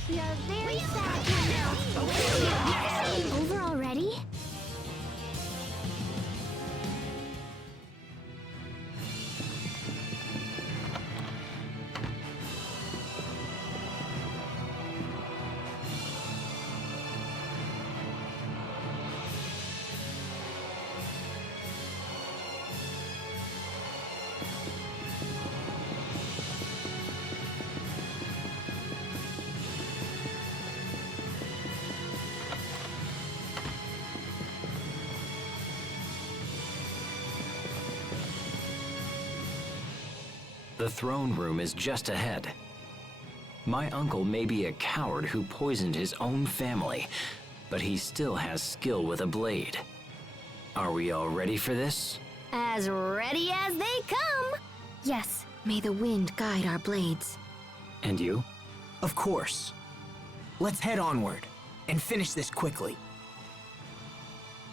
You're very sad now. Over already? The throne room is just ahead. My uncle may be a coward who poisoned his own family, but he still has skill with a blade. Are we all ready for this? As ready as they come! Yes, may the wind guide our blades. And you? Of course. Let's head onward and finish this quickly.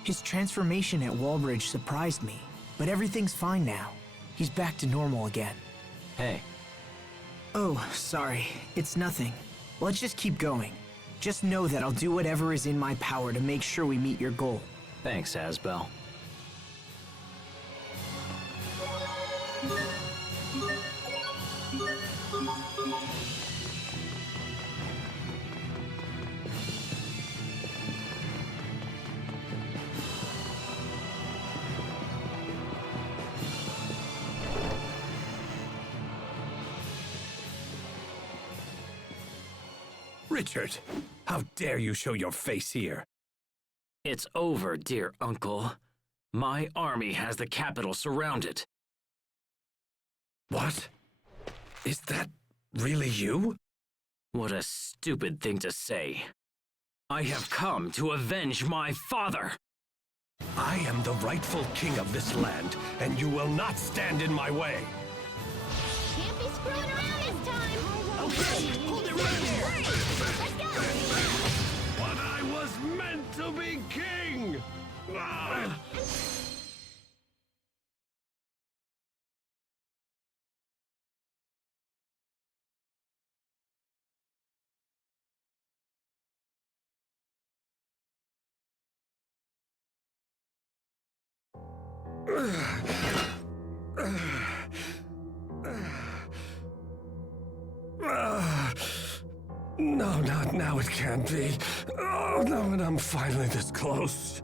His transformation at Wallbridge surprised me, but everything's fine now. He's back to normal again. Hey. Oh, sorry. It's nothing. Let's just keep going. Just know that I'll do whatever is in my power to make sure we meet your goal. Thanks, Asbel. Richard, how dare you show your face here? It's over, dear uncle. My army has the capital surrounded. What? Is that really you? What a stupid thing to say. I have come to avenge my father. I am the rightful king of this land, and you will not stand in my way. Can't be screwing around this time! Okay, hold it right there! Let's go! But I was meant to be king! Ah! No, not now, it can't be. Oh, no, and I'm finally this close.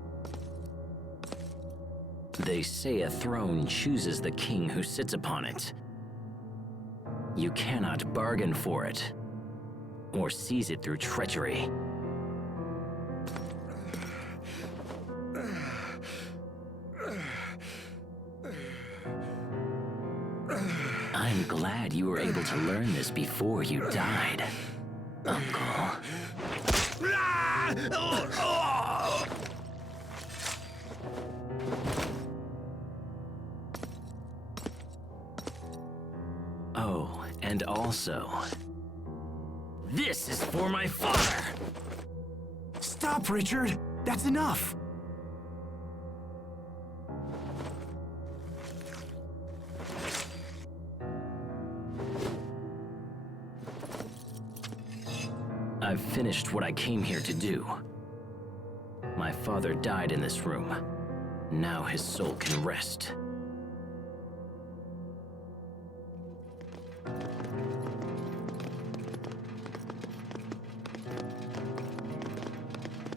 They say a throne chooses the king who sits upon it. You cannot bargain for it, or seize it through treachery. I'm glad you were able to learn this before you died, Uncle. Oh, and also, this is for my father! Stop, Richard! That's enough! I've finished what I came here to do. My father died in this room. Now his soul can rest.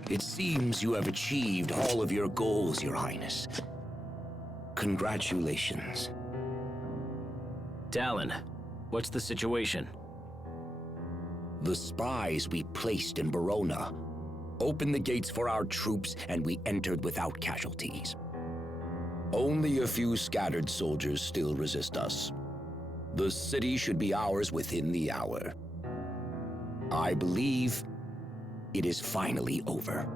It seems you have achieved all of your goals, Your Highness. Congratulations. Dallin, what's the situation? The spies we placed in Verona opened the gates for our troops, and we entered without casualties. Only a few scattered soldiers still resist us. The city should be ours within the hour. I believe it is finally over.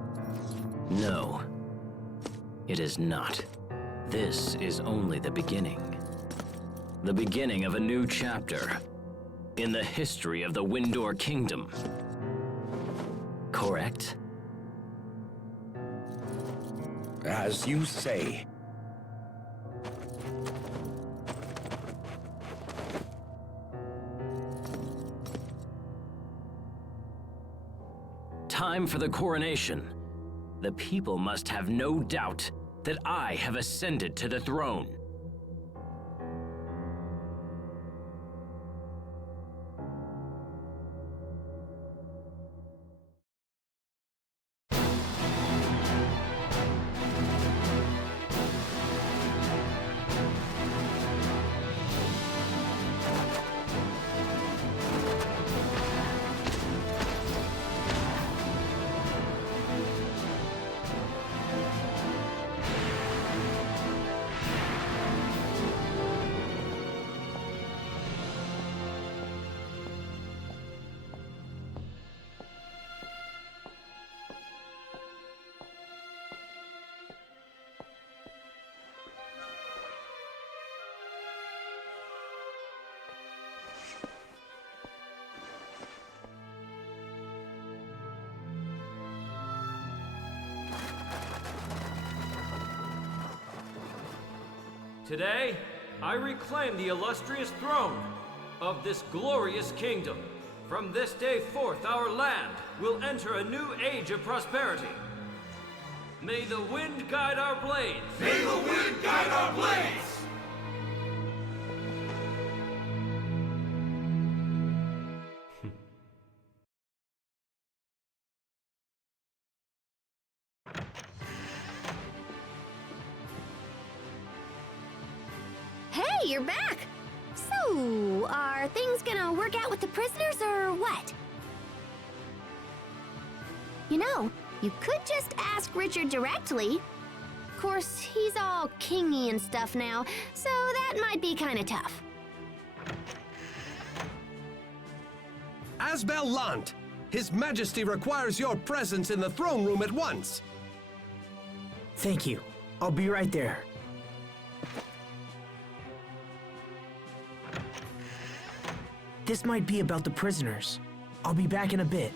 No, it is not. This is only the beginning. The beginning of a new chapter in the history of the Windor Kingdom. Correct? As you say. Time for the coronation. The people must have no doubt that I have ascended to the throne. Today, I reclaim the illustrious throne of this glorious kingdom. From this day forth, our land will enter a new age of prosperity. May the wind guide our blades! May the wind guide our blades! Hey, you're back! So, are things gonna work out with the prisoners or what? You know, you could just ask Richard directly. Of course, he's all kingy and stuff now, so that might be kinda tough. Asbel Lant, His Majesty requires your presence in the throne room at once. Thank you. I'll be right there. This might be about the prisoners. I'll be back in a bit.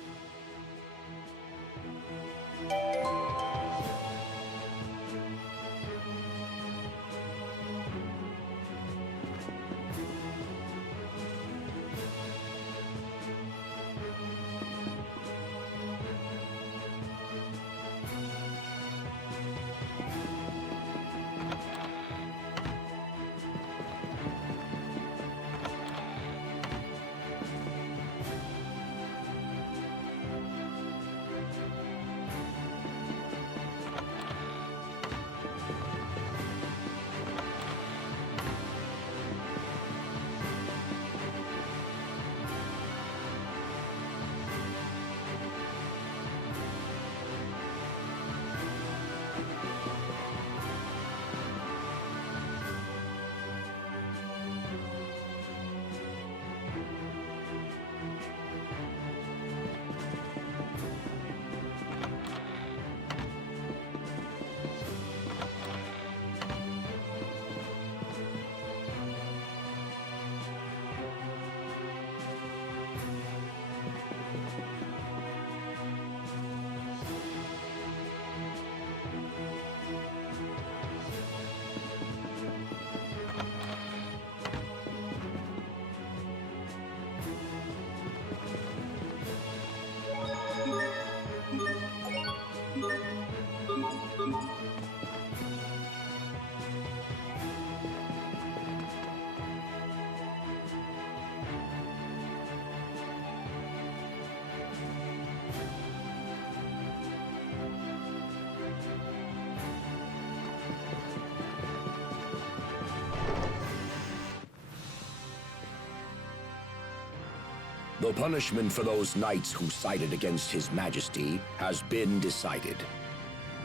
The punishment for those knights who sided against His Majesty has been decided.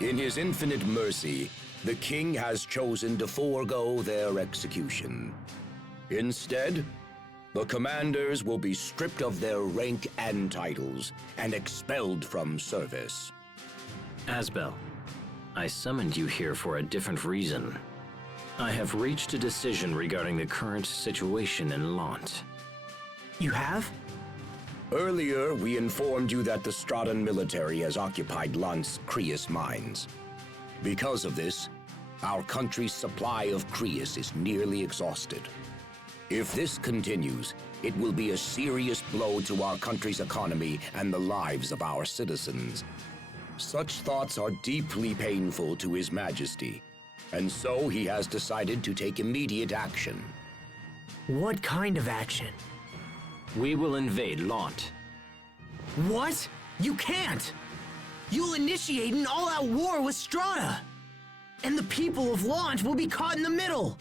In his infinite mercy, the king has chosen to forego their execution. Instead, the commanders will be stripped of their rank and titles and expelled from service. Asbel, I summoned you here for a different reason. I have reached a decision regarding the current situation in Lant. You have? Earlier, we informed you that the Straton military has occupied Lant's Creus mines. Because of this, our country's supply of Creus is nearly exhausted. If this continues, it will be a serious blow to our country's economy and the lives of our citizens. Such thoughts are deeply painful to His Majesty, and so he has decided to take immediate action. What kind of action? We will invade Lant. What? You can't! You'll initiate an all-out war with Strata! And the people of Lant will be caught in the middle!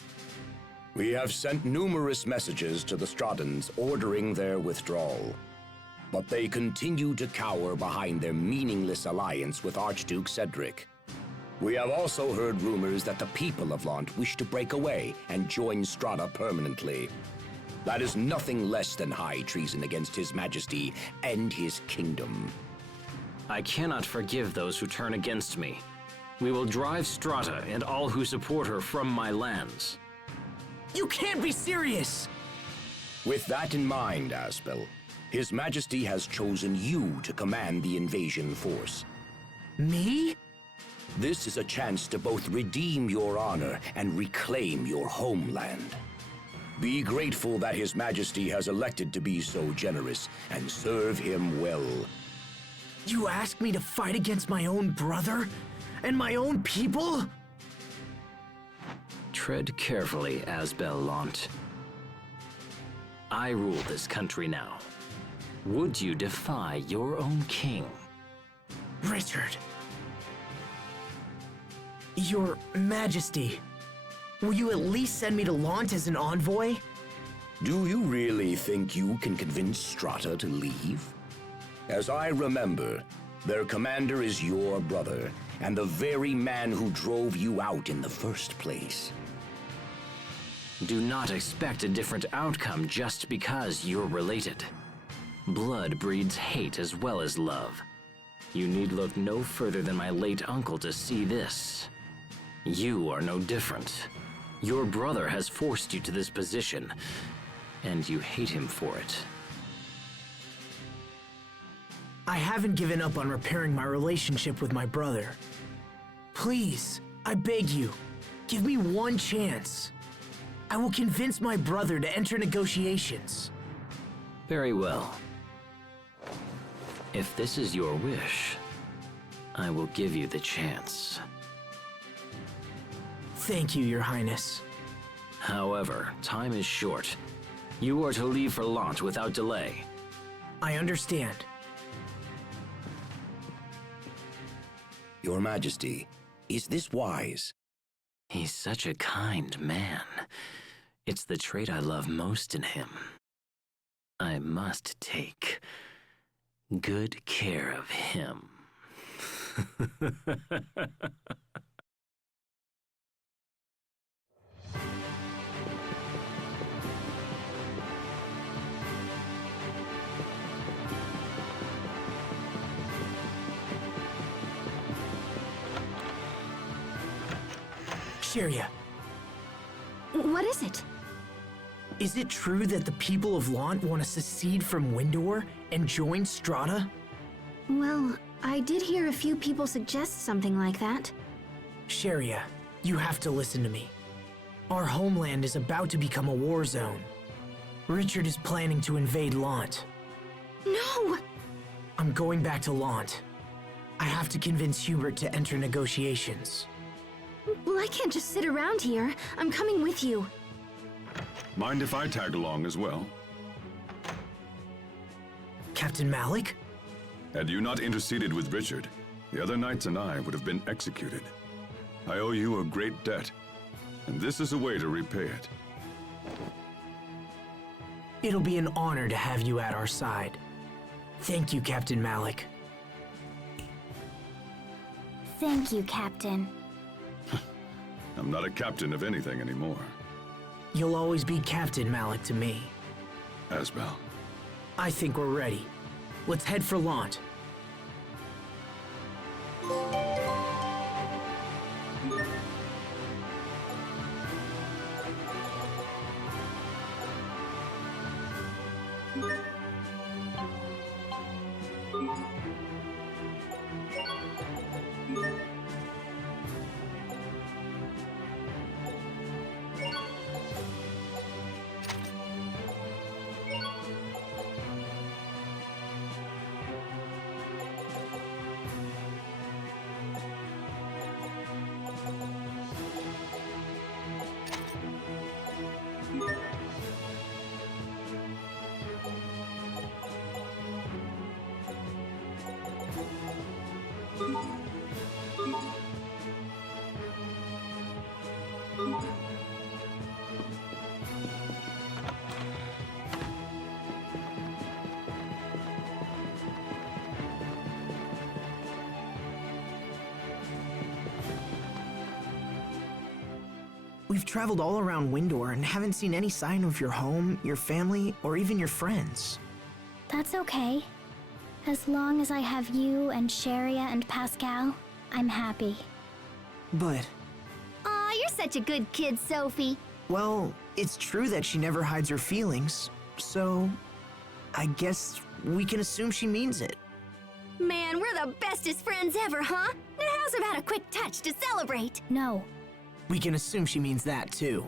We have sent numerous messages to the Stratons ordering their withdrawal. But they continue to cower behind their meaningless alliance with Archduke Cedric. We have also heard rumors that the people of Lant wish to break away and join Strata permanently. That is nothing less than high treason against His Majesty and his kingdom. I cannot forgive those who turn against me. We will drive Strata and all who support her from my lands. You can't be serious! With that in mind, Asbel, His Majesty has chosen you to command the invasion force. Me? This is a chance to both redeem your honor and reclaim your homeland. Be grateful that His Majesty has elected to be so generous, and serve him well. You ask me to fight against my own brother? And my own people? Tread carefully, Asbel Lant. I rule this country now. Would you defy your own king? Richard. Your Majesty. Will you at least send me to Lant as an envoy? Do you really think you can convince Strata to leave? As I remember, their commander is your brother, and the very man who drove you out in the first place. Do not expect a different outcome just because you're related. Blood breeds hate as well as love. You need look no further than my late uncle to see this. You are no different. Your brother has forced you to this position, and you hate him for it. I haven't given up on repairing my relationship with my brother. Please, I beg you, give me one chance. I will convince my brother to enter negotiations. Very well. If this is your wish, I will give you the chance. Thank you, Your Highness. However, time is short. You are to leave for Lant without delay. I understand. Your Majesty, is this wise? He's such a kind man. It's the trait I love most in him. I must take good care of him. Sheria, What is it? is it true that the people of Lant want to secede from Windor and join Strata? Well, I did hear a few people suggest something like that. Sheria, you have to listen to me. Our homeland is about to become a war zone. Richard is planning to invade Lant. No! I'm going back to Lant. I have to convince Hubert to enter negotiations. Well, I can't just sit around here. I'm coming with you. Mind if I tag along as well? Captain Malik? Had you not interceded with Richard, the other knights and I would have been executed. I owe you a great debt, and this is a way to repay it. It'll be an honor to have you at our side. Thank you, Captain Malik. Thank you, Captain. I'm not a captain of anything anymore. You'll always be Captain Malik to me. Asbel. I think we're ready. Let's head for Lant. We've traveled all around Windor and haven't seen any sign of your home, your family, or even your friends. That's okay. As long as I have you and Sharia and Pascal, I'm happy. But, Aw, you're such a good kid, Sophie. well, it's true that she never hides her feelings, so I guess we can assume she means it. Man, we're the bestest friends ever, huh? Now how's about a quick touch to celebrate? No. We can assume she means that too.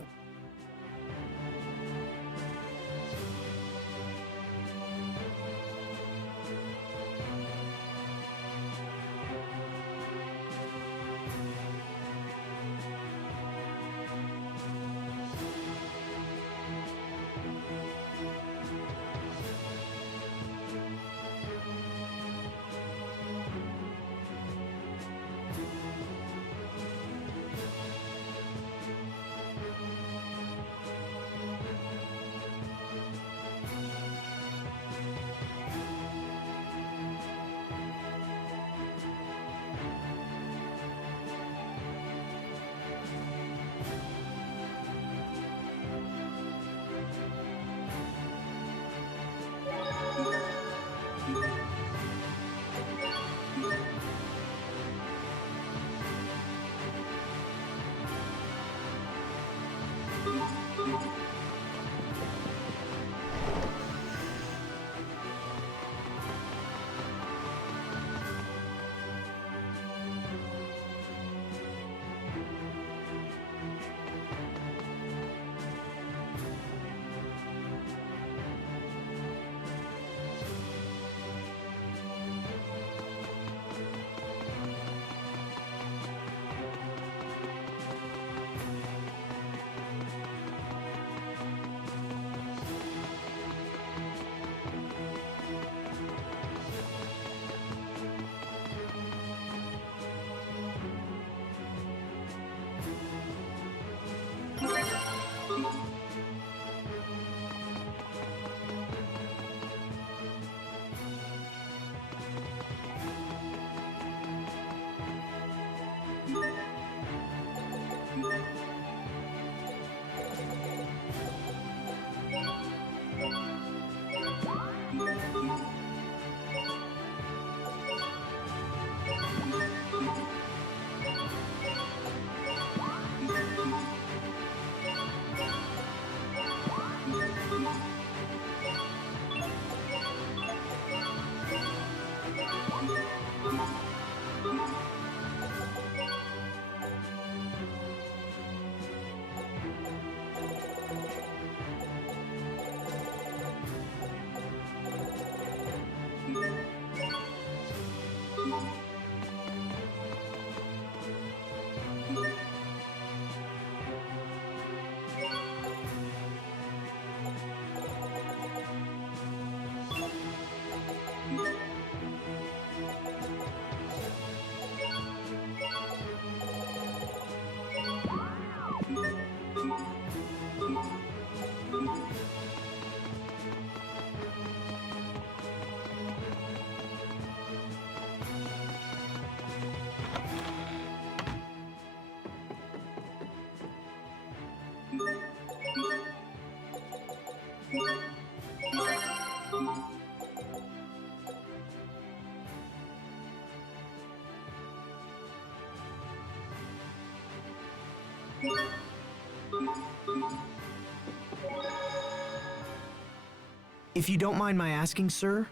If you don't mind my asking, sir,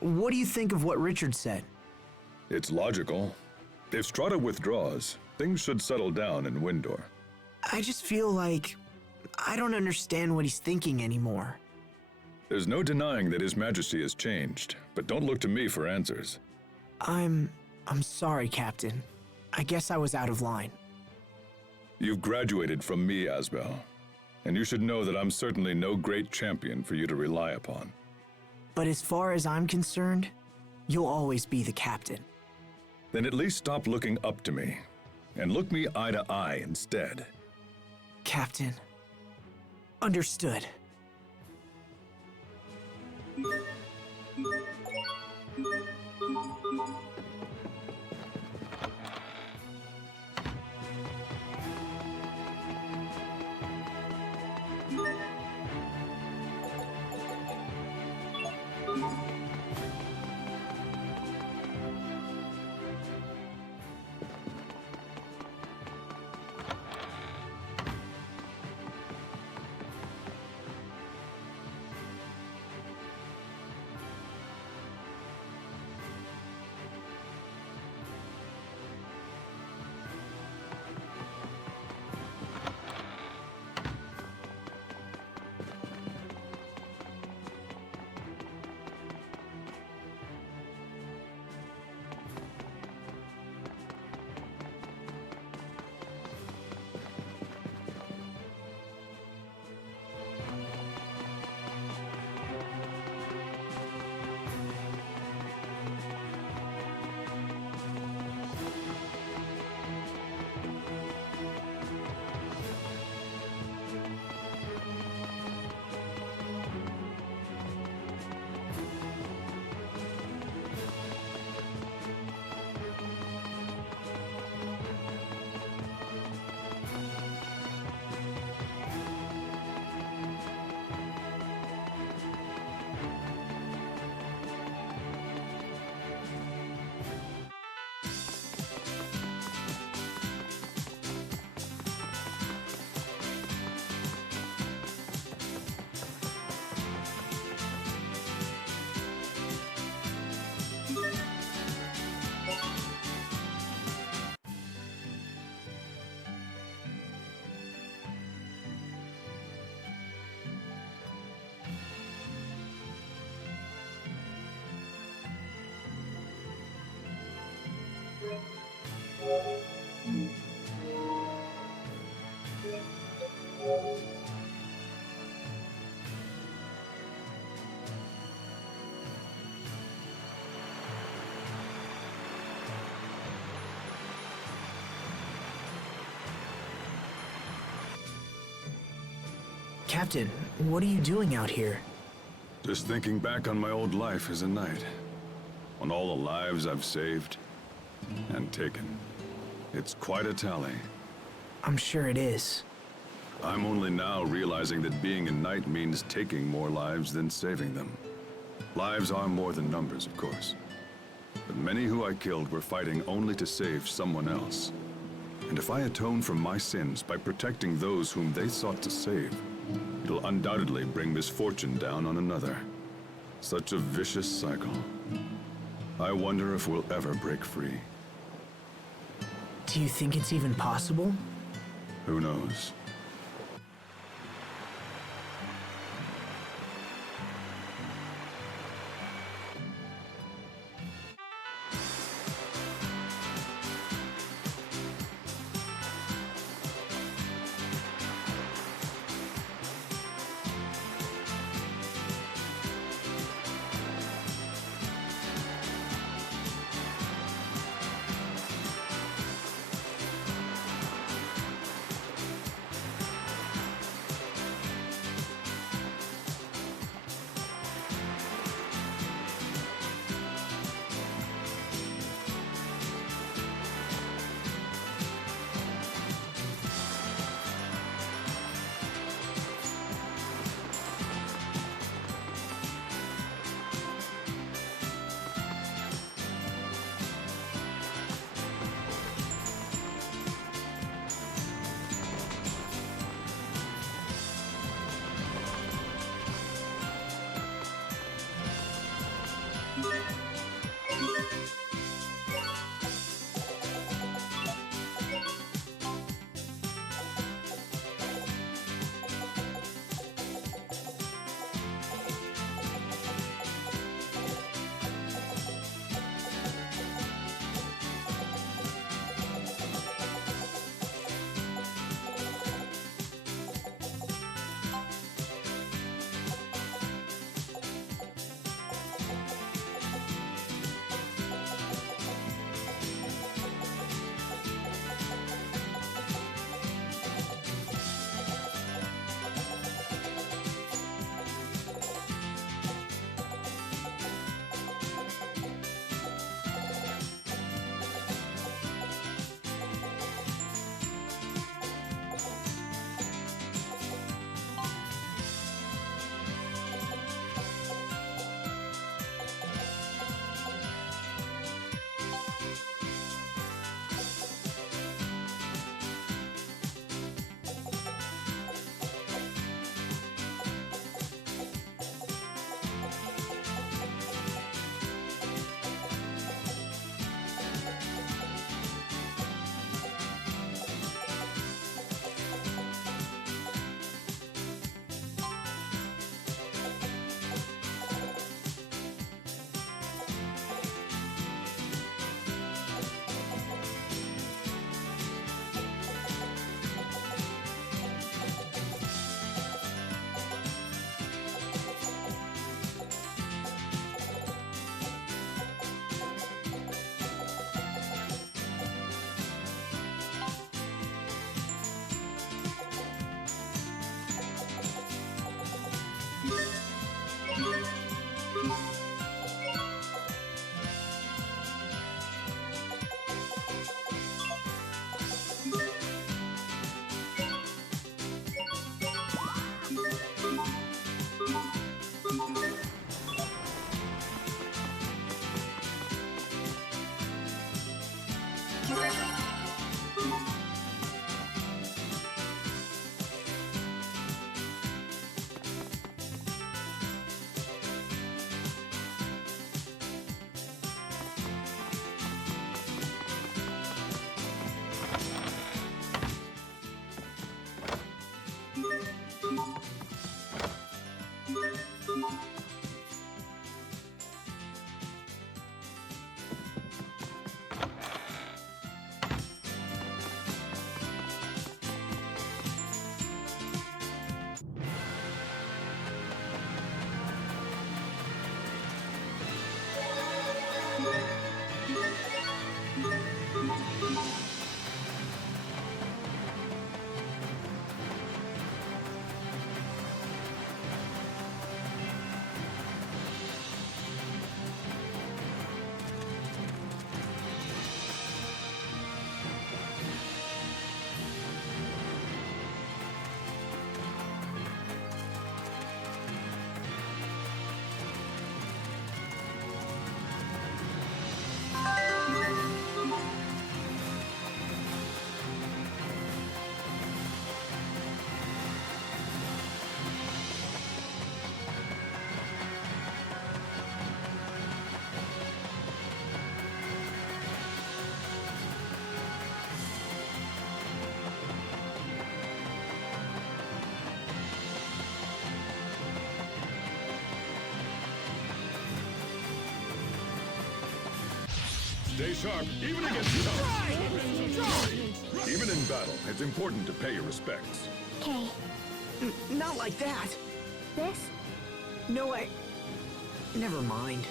what do you think of what Richard said? It's logical. If Strata withdraws, things should settle down in Windor. I just feel like I don't understand what he's thinking anymore. There's no denying that His Majesty has changed, but don't look to me for answers. I'm sorry, Captain. I guess I was out of line. You've graduated from me, Asbel, and you should know that I'm certainly no great champion for you to rely upon. But as far as I'm concerned, you'll always be the captain. Then at least stop looking up to me, and look me eye to eye instead. Captain. Understood. Captain, what are you doing out here? Just thinking back on my old life as a knight. On all the lives I've saved and taken. It's quite a tally. I'm sure it is. I'm only now realizing that being a knight means taking more lives than saving them. Lives are more than numbers, of course. But many who I killed were fighting only to save someone else. And if I atone for my sins by protecting those whom they sought to save, it'll undoubtedly bring misfortune down on another. Such a vicious cycle. I wonder if we'll ever break free. Do you think it's even possible? Who knows? Stay sharp, even against tough. Even in battle, it's important to pay your respects. Okay, Not like that. this? No, Never mind.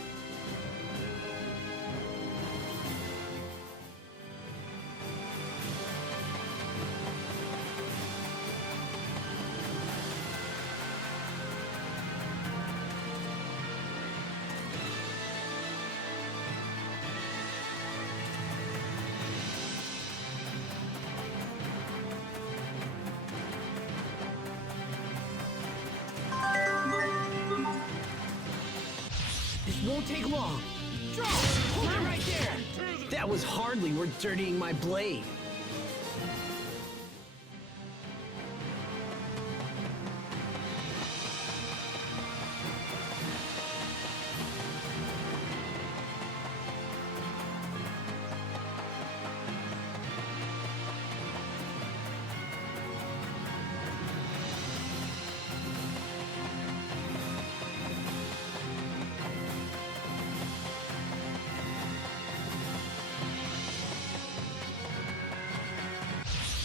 This won't take long. Draw! Hold it right there! That was hardly worth dirtying my blade.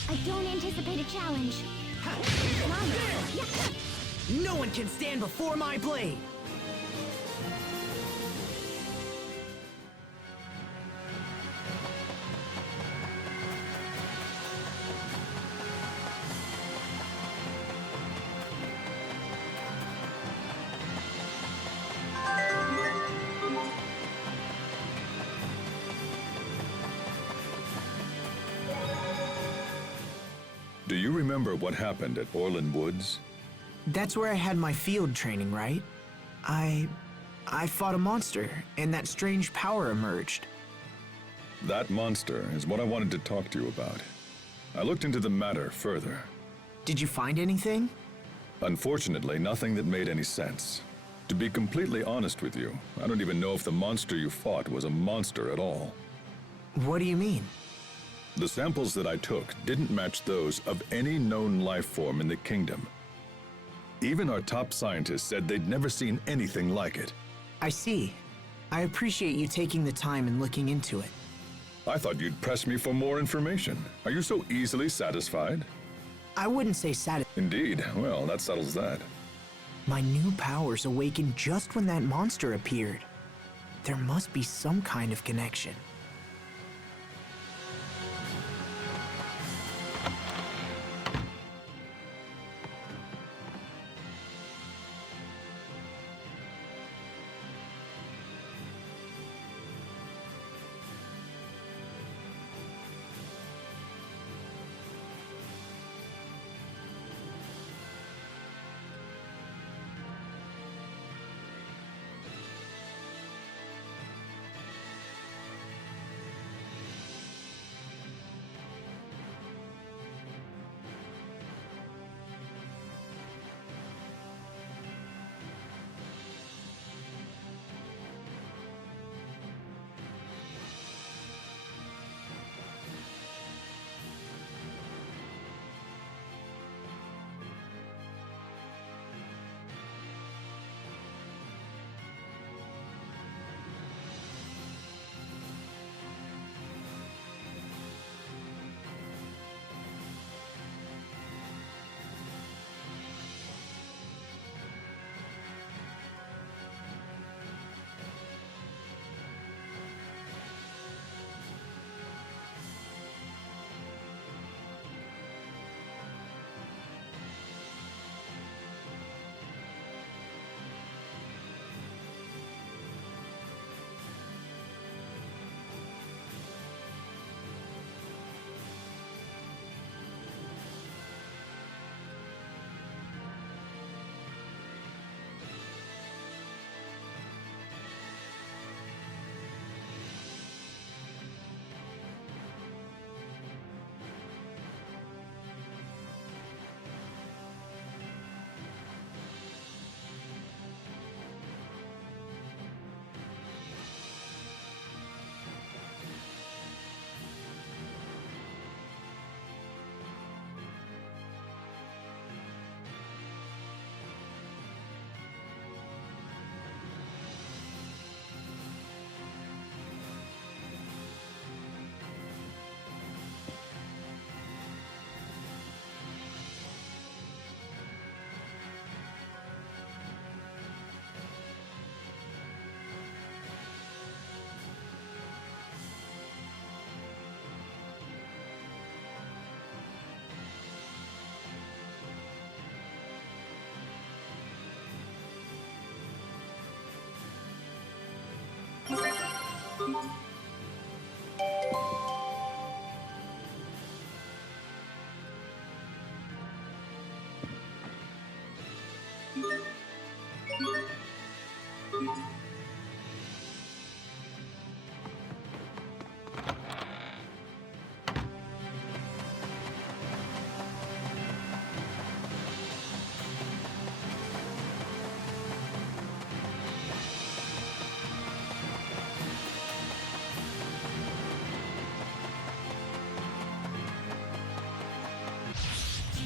I don't anticipate a challenge. No one can stand before my blade! Do you remember what happened at Orland Woods? That's where I had my field training, right? I fought a monster, and that strange power emerged. That monster is what I wanted to talk to you about. I looked into the matter further. Did you find anything? Unfortunately, nothing that made any sense. To be completely honest with you, I don't even know if the monster you fought was a monster at all. What do you mean? The samples that I took didn't match those of any known life form in the kingdom. Even our top scientists said they'd never seen anything like it. I see. I appreciate you taking the time and looking into it. I thought you'd press me for more information. Are you so easily satisfied? I wouldn't say Indeed. Well, that settles that. My new powers awakened just when that monster appeared. There must be some kind of connection.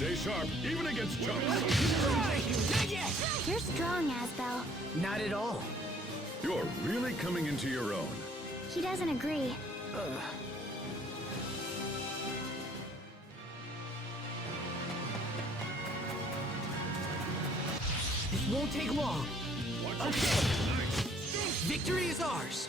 Stay sharp, even against chumps. You're strong, Asbel. Not at all. You're really coming into your own. He doesn't agree. This won't take long. Okay. Victory is ours.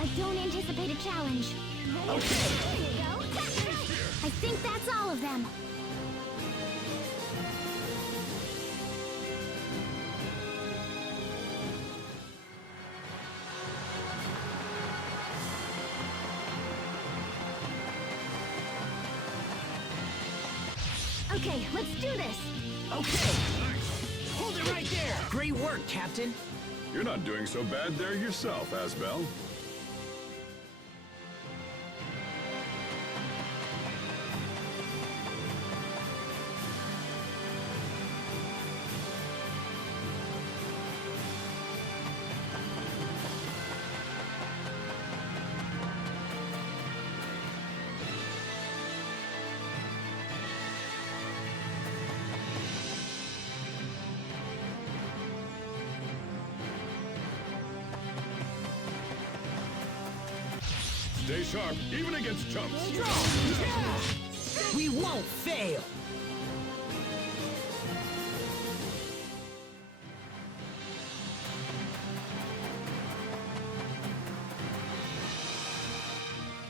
I don't anticipate a challenge. Okay. There you go. I think that's all of them. Okay, let's do this. Okay. Hold it right there. Great work, Captain. You're not doing so bad there yourself, Asbel. Stay sharp, even against chumps. We won't fail.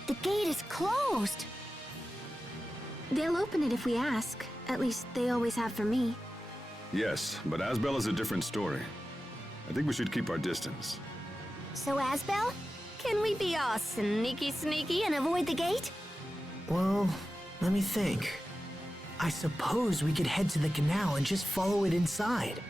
The gate is closed. They'll open it if we ask. At least they always have for me. Yes, but Asbel is a different story. I think we should keep our distance. So, Asbel, can we be all sneaky and avoid the gate? Well, let me think. I suppose we could head to the canal and just follow it inside.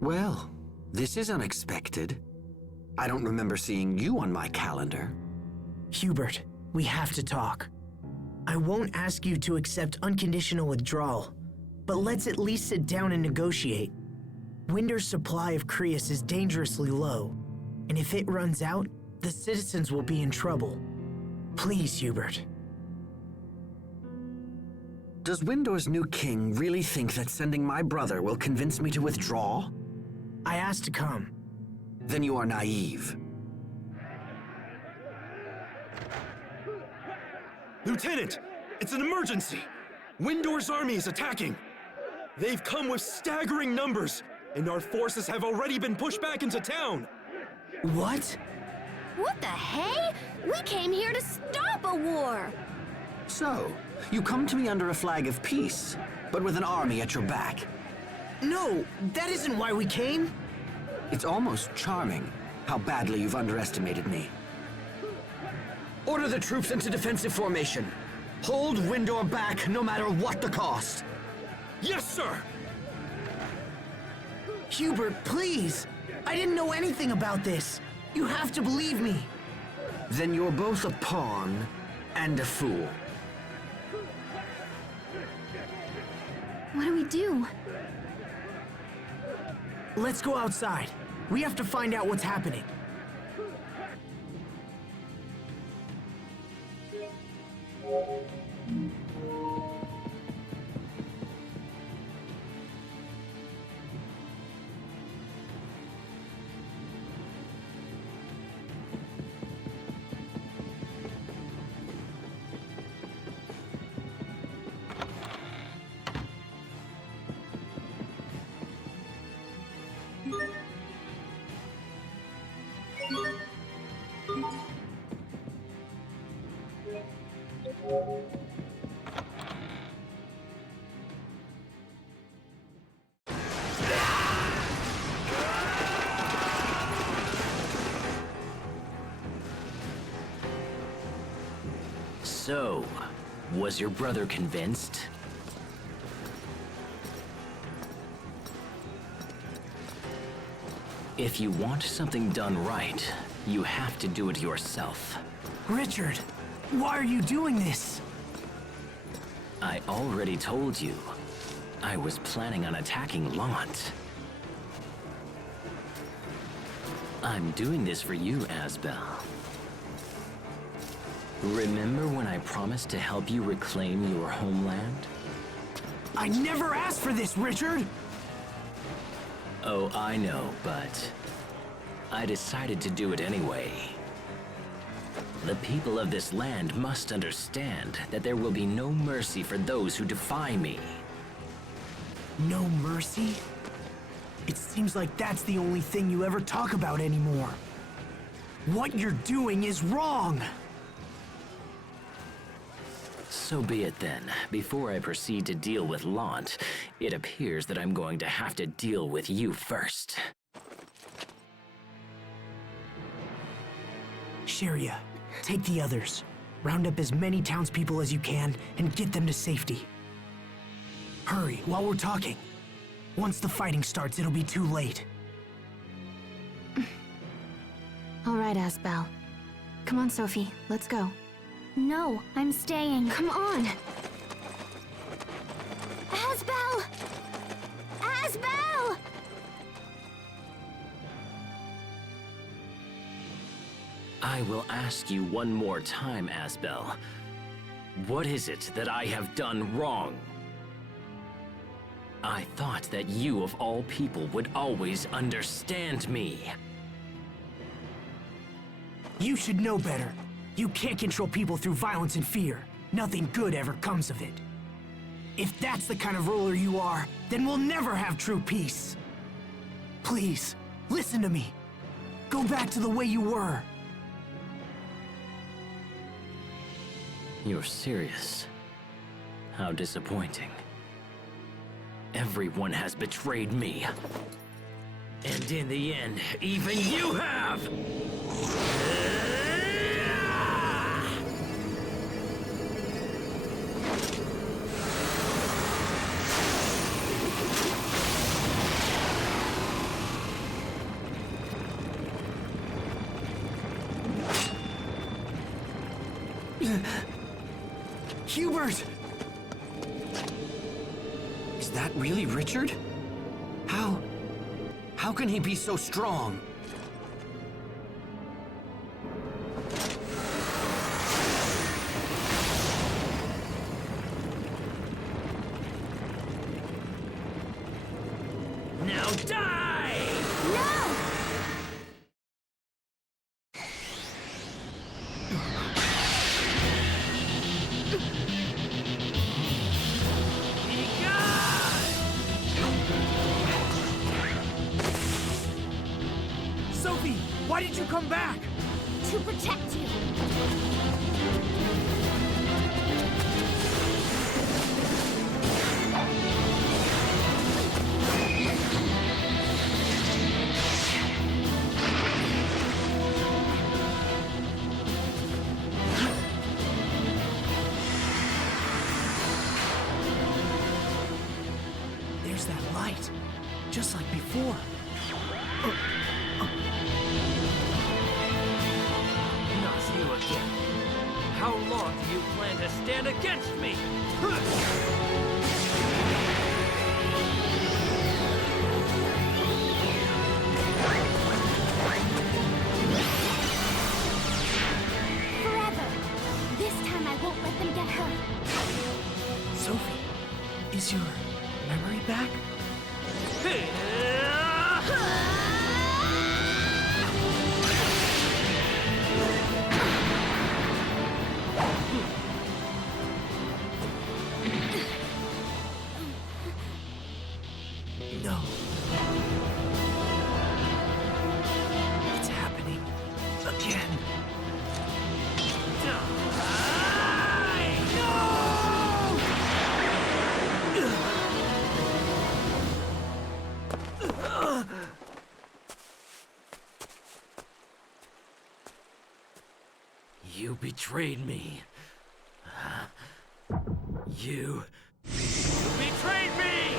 Well, this is unexpected. I don't remember seeing you on my calendar. Hubert, we have to talk. I won't ask you to accept unconditional withdrawal, but let's at least sit down and negotiate. Winder's supply of Creus is dangerously low, and if it runs out, the citizens will be in trouble. Please, Hubert. Does Windor's new king really think that sending my brother will convince me to withdraw? I asked to come. Then you are naive. Lieutenant, it's an emergency! Windor's army is attacking! They've come with staggering numbers, and our forces have already been pushed back into town! What? What the hey? We came here to stop a war! So, you come to me under a flag of peace, but with an army at your back. No, that isn't why we came. It's almost charming how badly you've underestimated me. Order the troops into defensive formation. Hold Windor back no matter what the cost. Yes, sir! Hubert, please! I didn't know anything about this. You have to believe me. Then you're both a pawn and a fool. What do we do? Let's go outside. We have to find out what's happening. So, was your brother convinced? If you want something done right, you have to do it yourself. Richard, why are you doing this? I already told you. I was planning on attacking Lant. I'm doing this for you, Asbel. Remember when I promised to help you reclaim your homeland? I never asked for this, Richard! Oh, I know, but I decided to do it anyway. The people of this land must understand that there will be no mercy for those who defy me. No mercy? It seems like that's the only thing you ever talk about anymore. What you're doing is wrong! So be it then. Before I proceed to deal with Lant, it appears that I'm going to have to deal with you first. Sharia, take the others. Round up as many townspeople as you can and get them to safety. Hurry, while we're talking. Once the fighting starts, it'll be too late. All right, Asbel. Come on, Sophie, let's go. No, I'm staying. Come on! Asbel! Asbel! I will ask you one more time, Asbel. What is it that I have done wrong? I thought that you, of all people, would always understand me. You should know better. You can't control people through violence and fear. Nothing good ever comes of it. If that's the kind of ruler you are, then we'll never have true peace. Please, listen to me. Go back to the way you were. You're serious. How disappointing. Everyone has betrayed me. And in the end, even you have! Hubert! Is that really Richard? How can he be so strong? Now die! No! Sophie, why did you come back? To protect you. There's that light, just like before. Not you again. How long do you plan to stand against me? Forever. This time I won't let them get hurt. Sophie, is your memory back? No. It's happening again. You betrayed me. You betrayed me!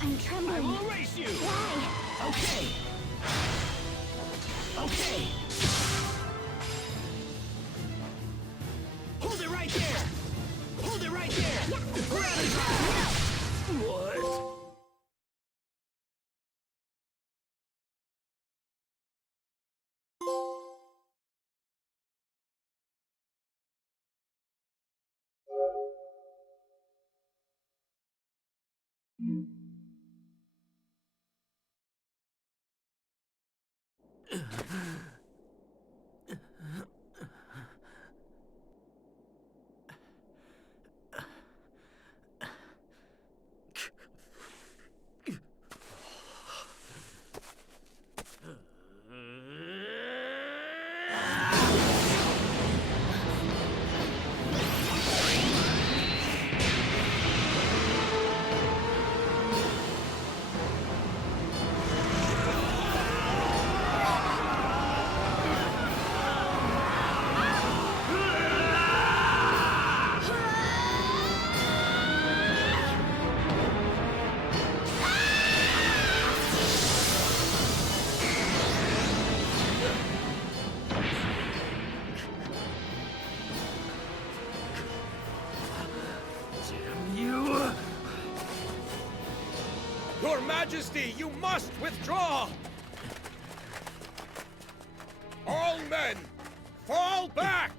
I'm trembling. I will erase you! Why? Okay. Okay. Hold it right there! Hold it right there! What? Your Majesty, you must withdraw! All men, fall back!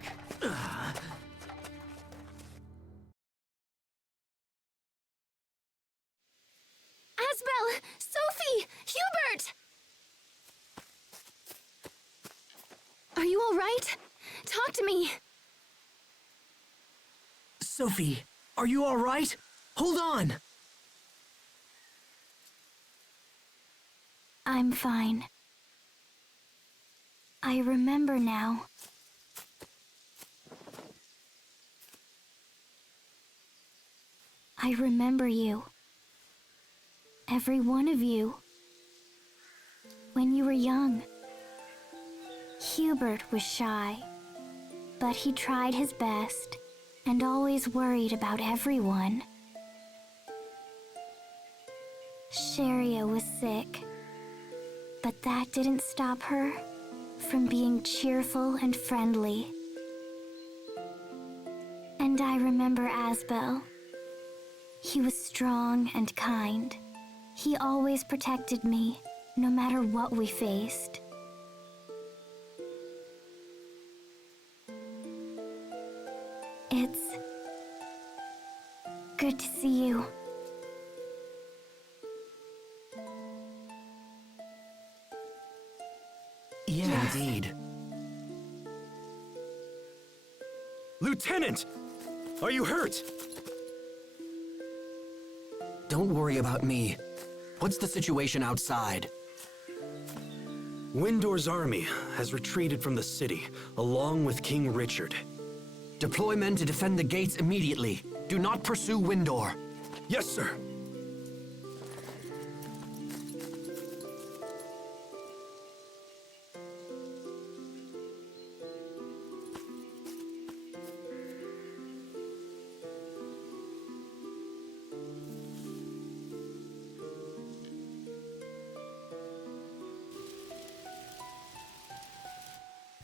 Asbel! Sophie! Hubert! Are you all right? Talk to me. Sophie, are you all right? Hold on! I'm fine. I remember now. I remember you. Every one of you. When you were young. Hubert was shy, but he tried his best and always worried about everyone. Sharia was sick, but that didn't stop her from being cheerful and friendly. And I remember Asbel. He was strong and kind. He always protected me, no matter what we faced. It's good to see you. Yeah, indeed. Lieutenant! Are you hurt? Don't worry about me. What's the situation outside? Windor's army has retreated from the city, along with King Richard. Deploy men to defend the gates immediately. Do not pursue Windor. Yes, sir.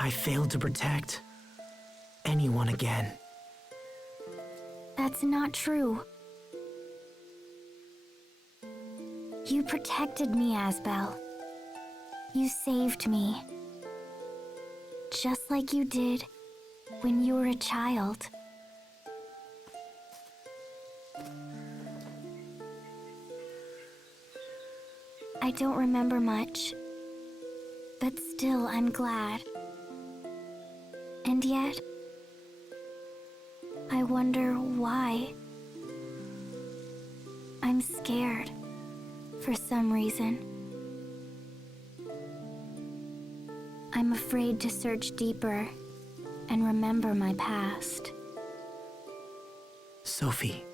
I failed to protect anyone again. That's not true. You protected me, Asbel. You saved me. Just like you did when you were a child. I don't remember much, but still I'm glad. And yet, I wonder why. I'm scared, for some reason. I'm afraid to search deeper and remember my past. Sophie.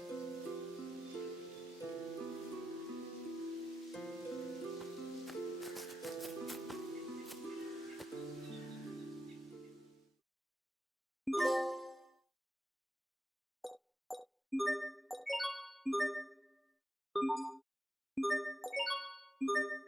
Thank you.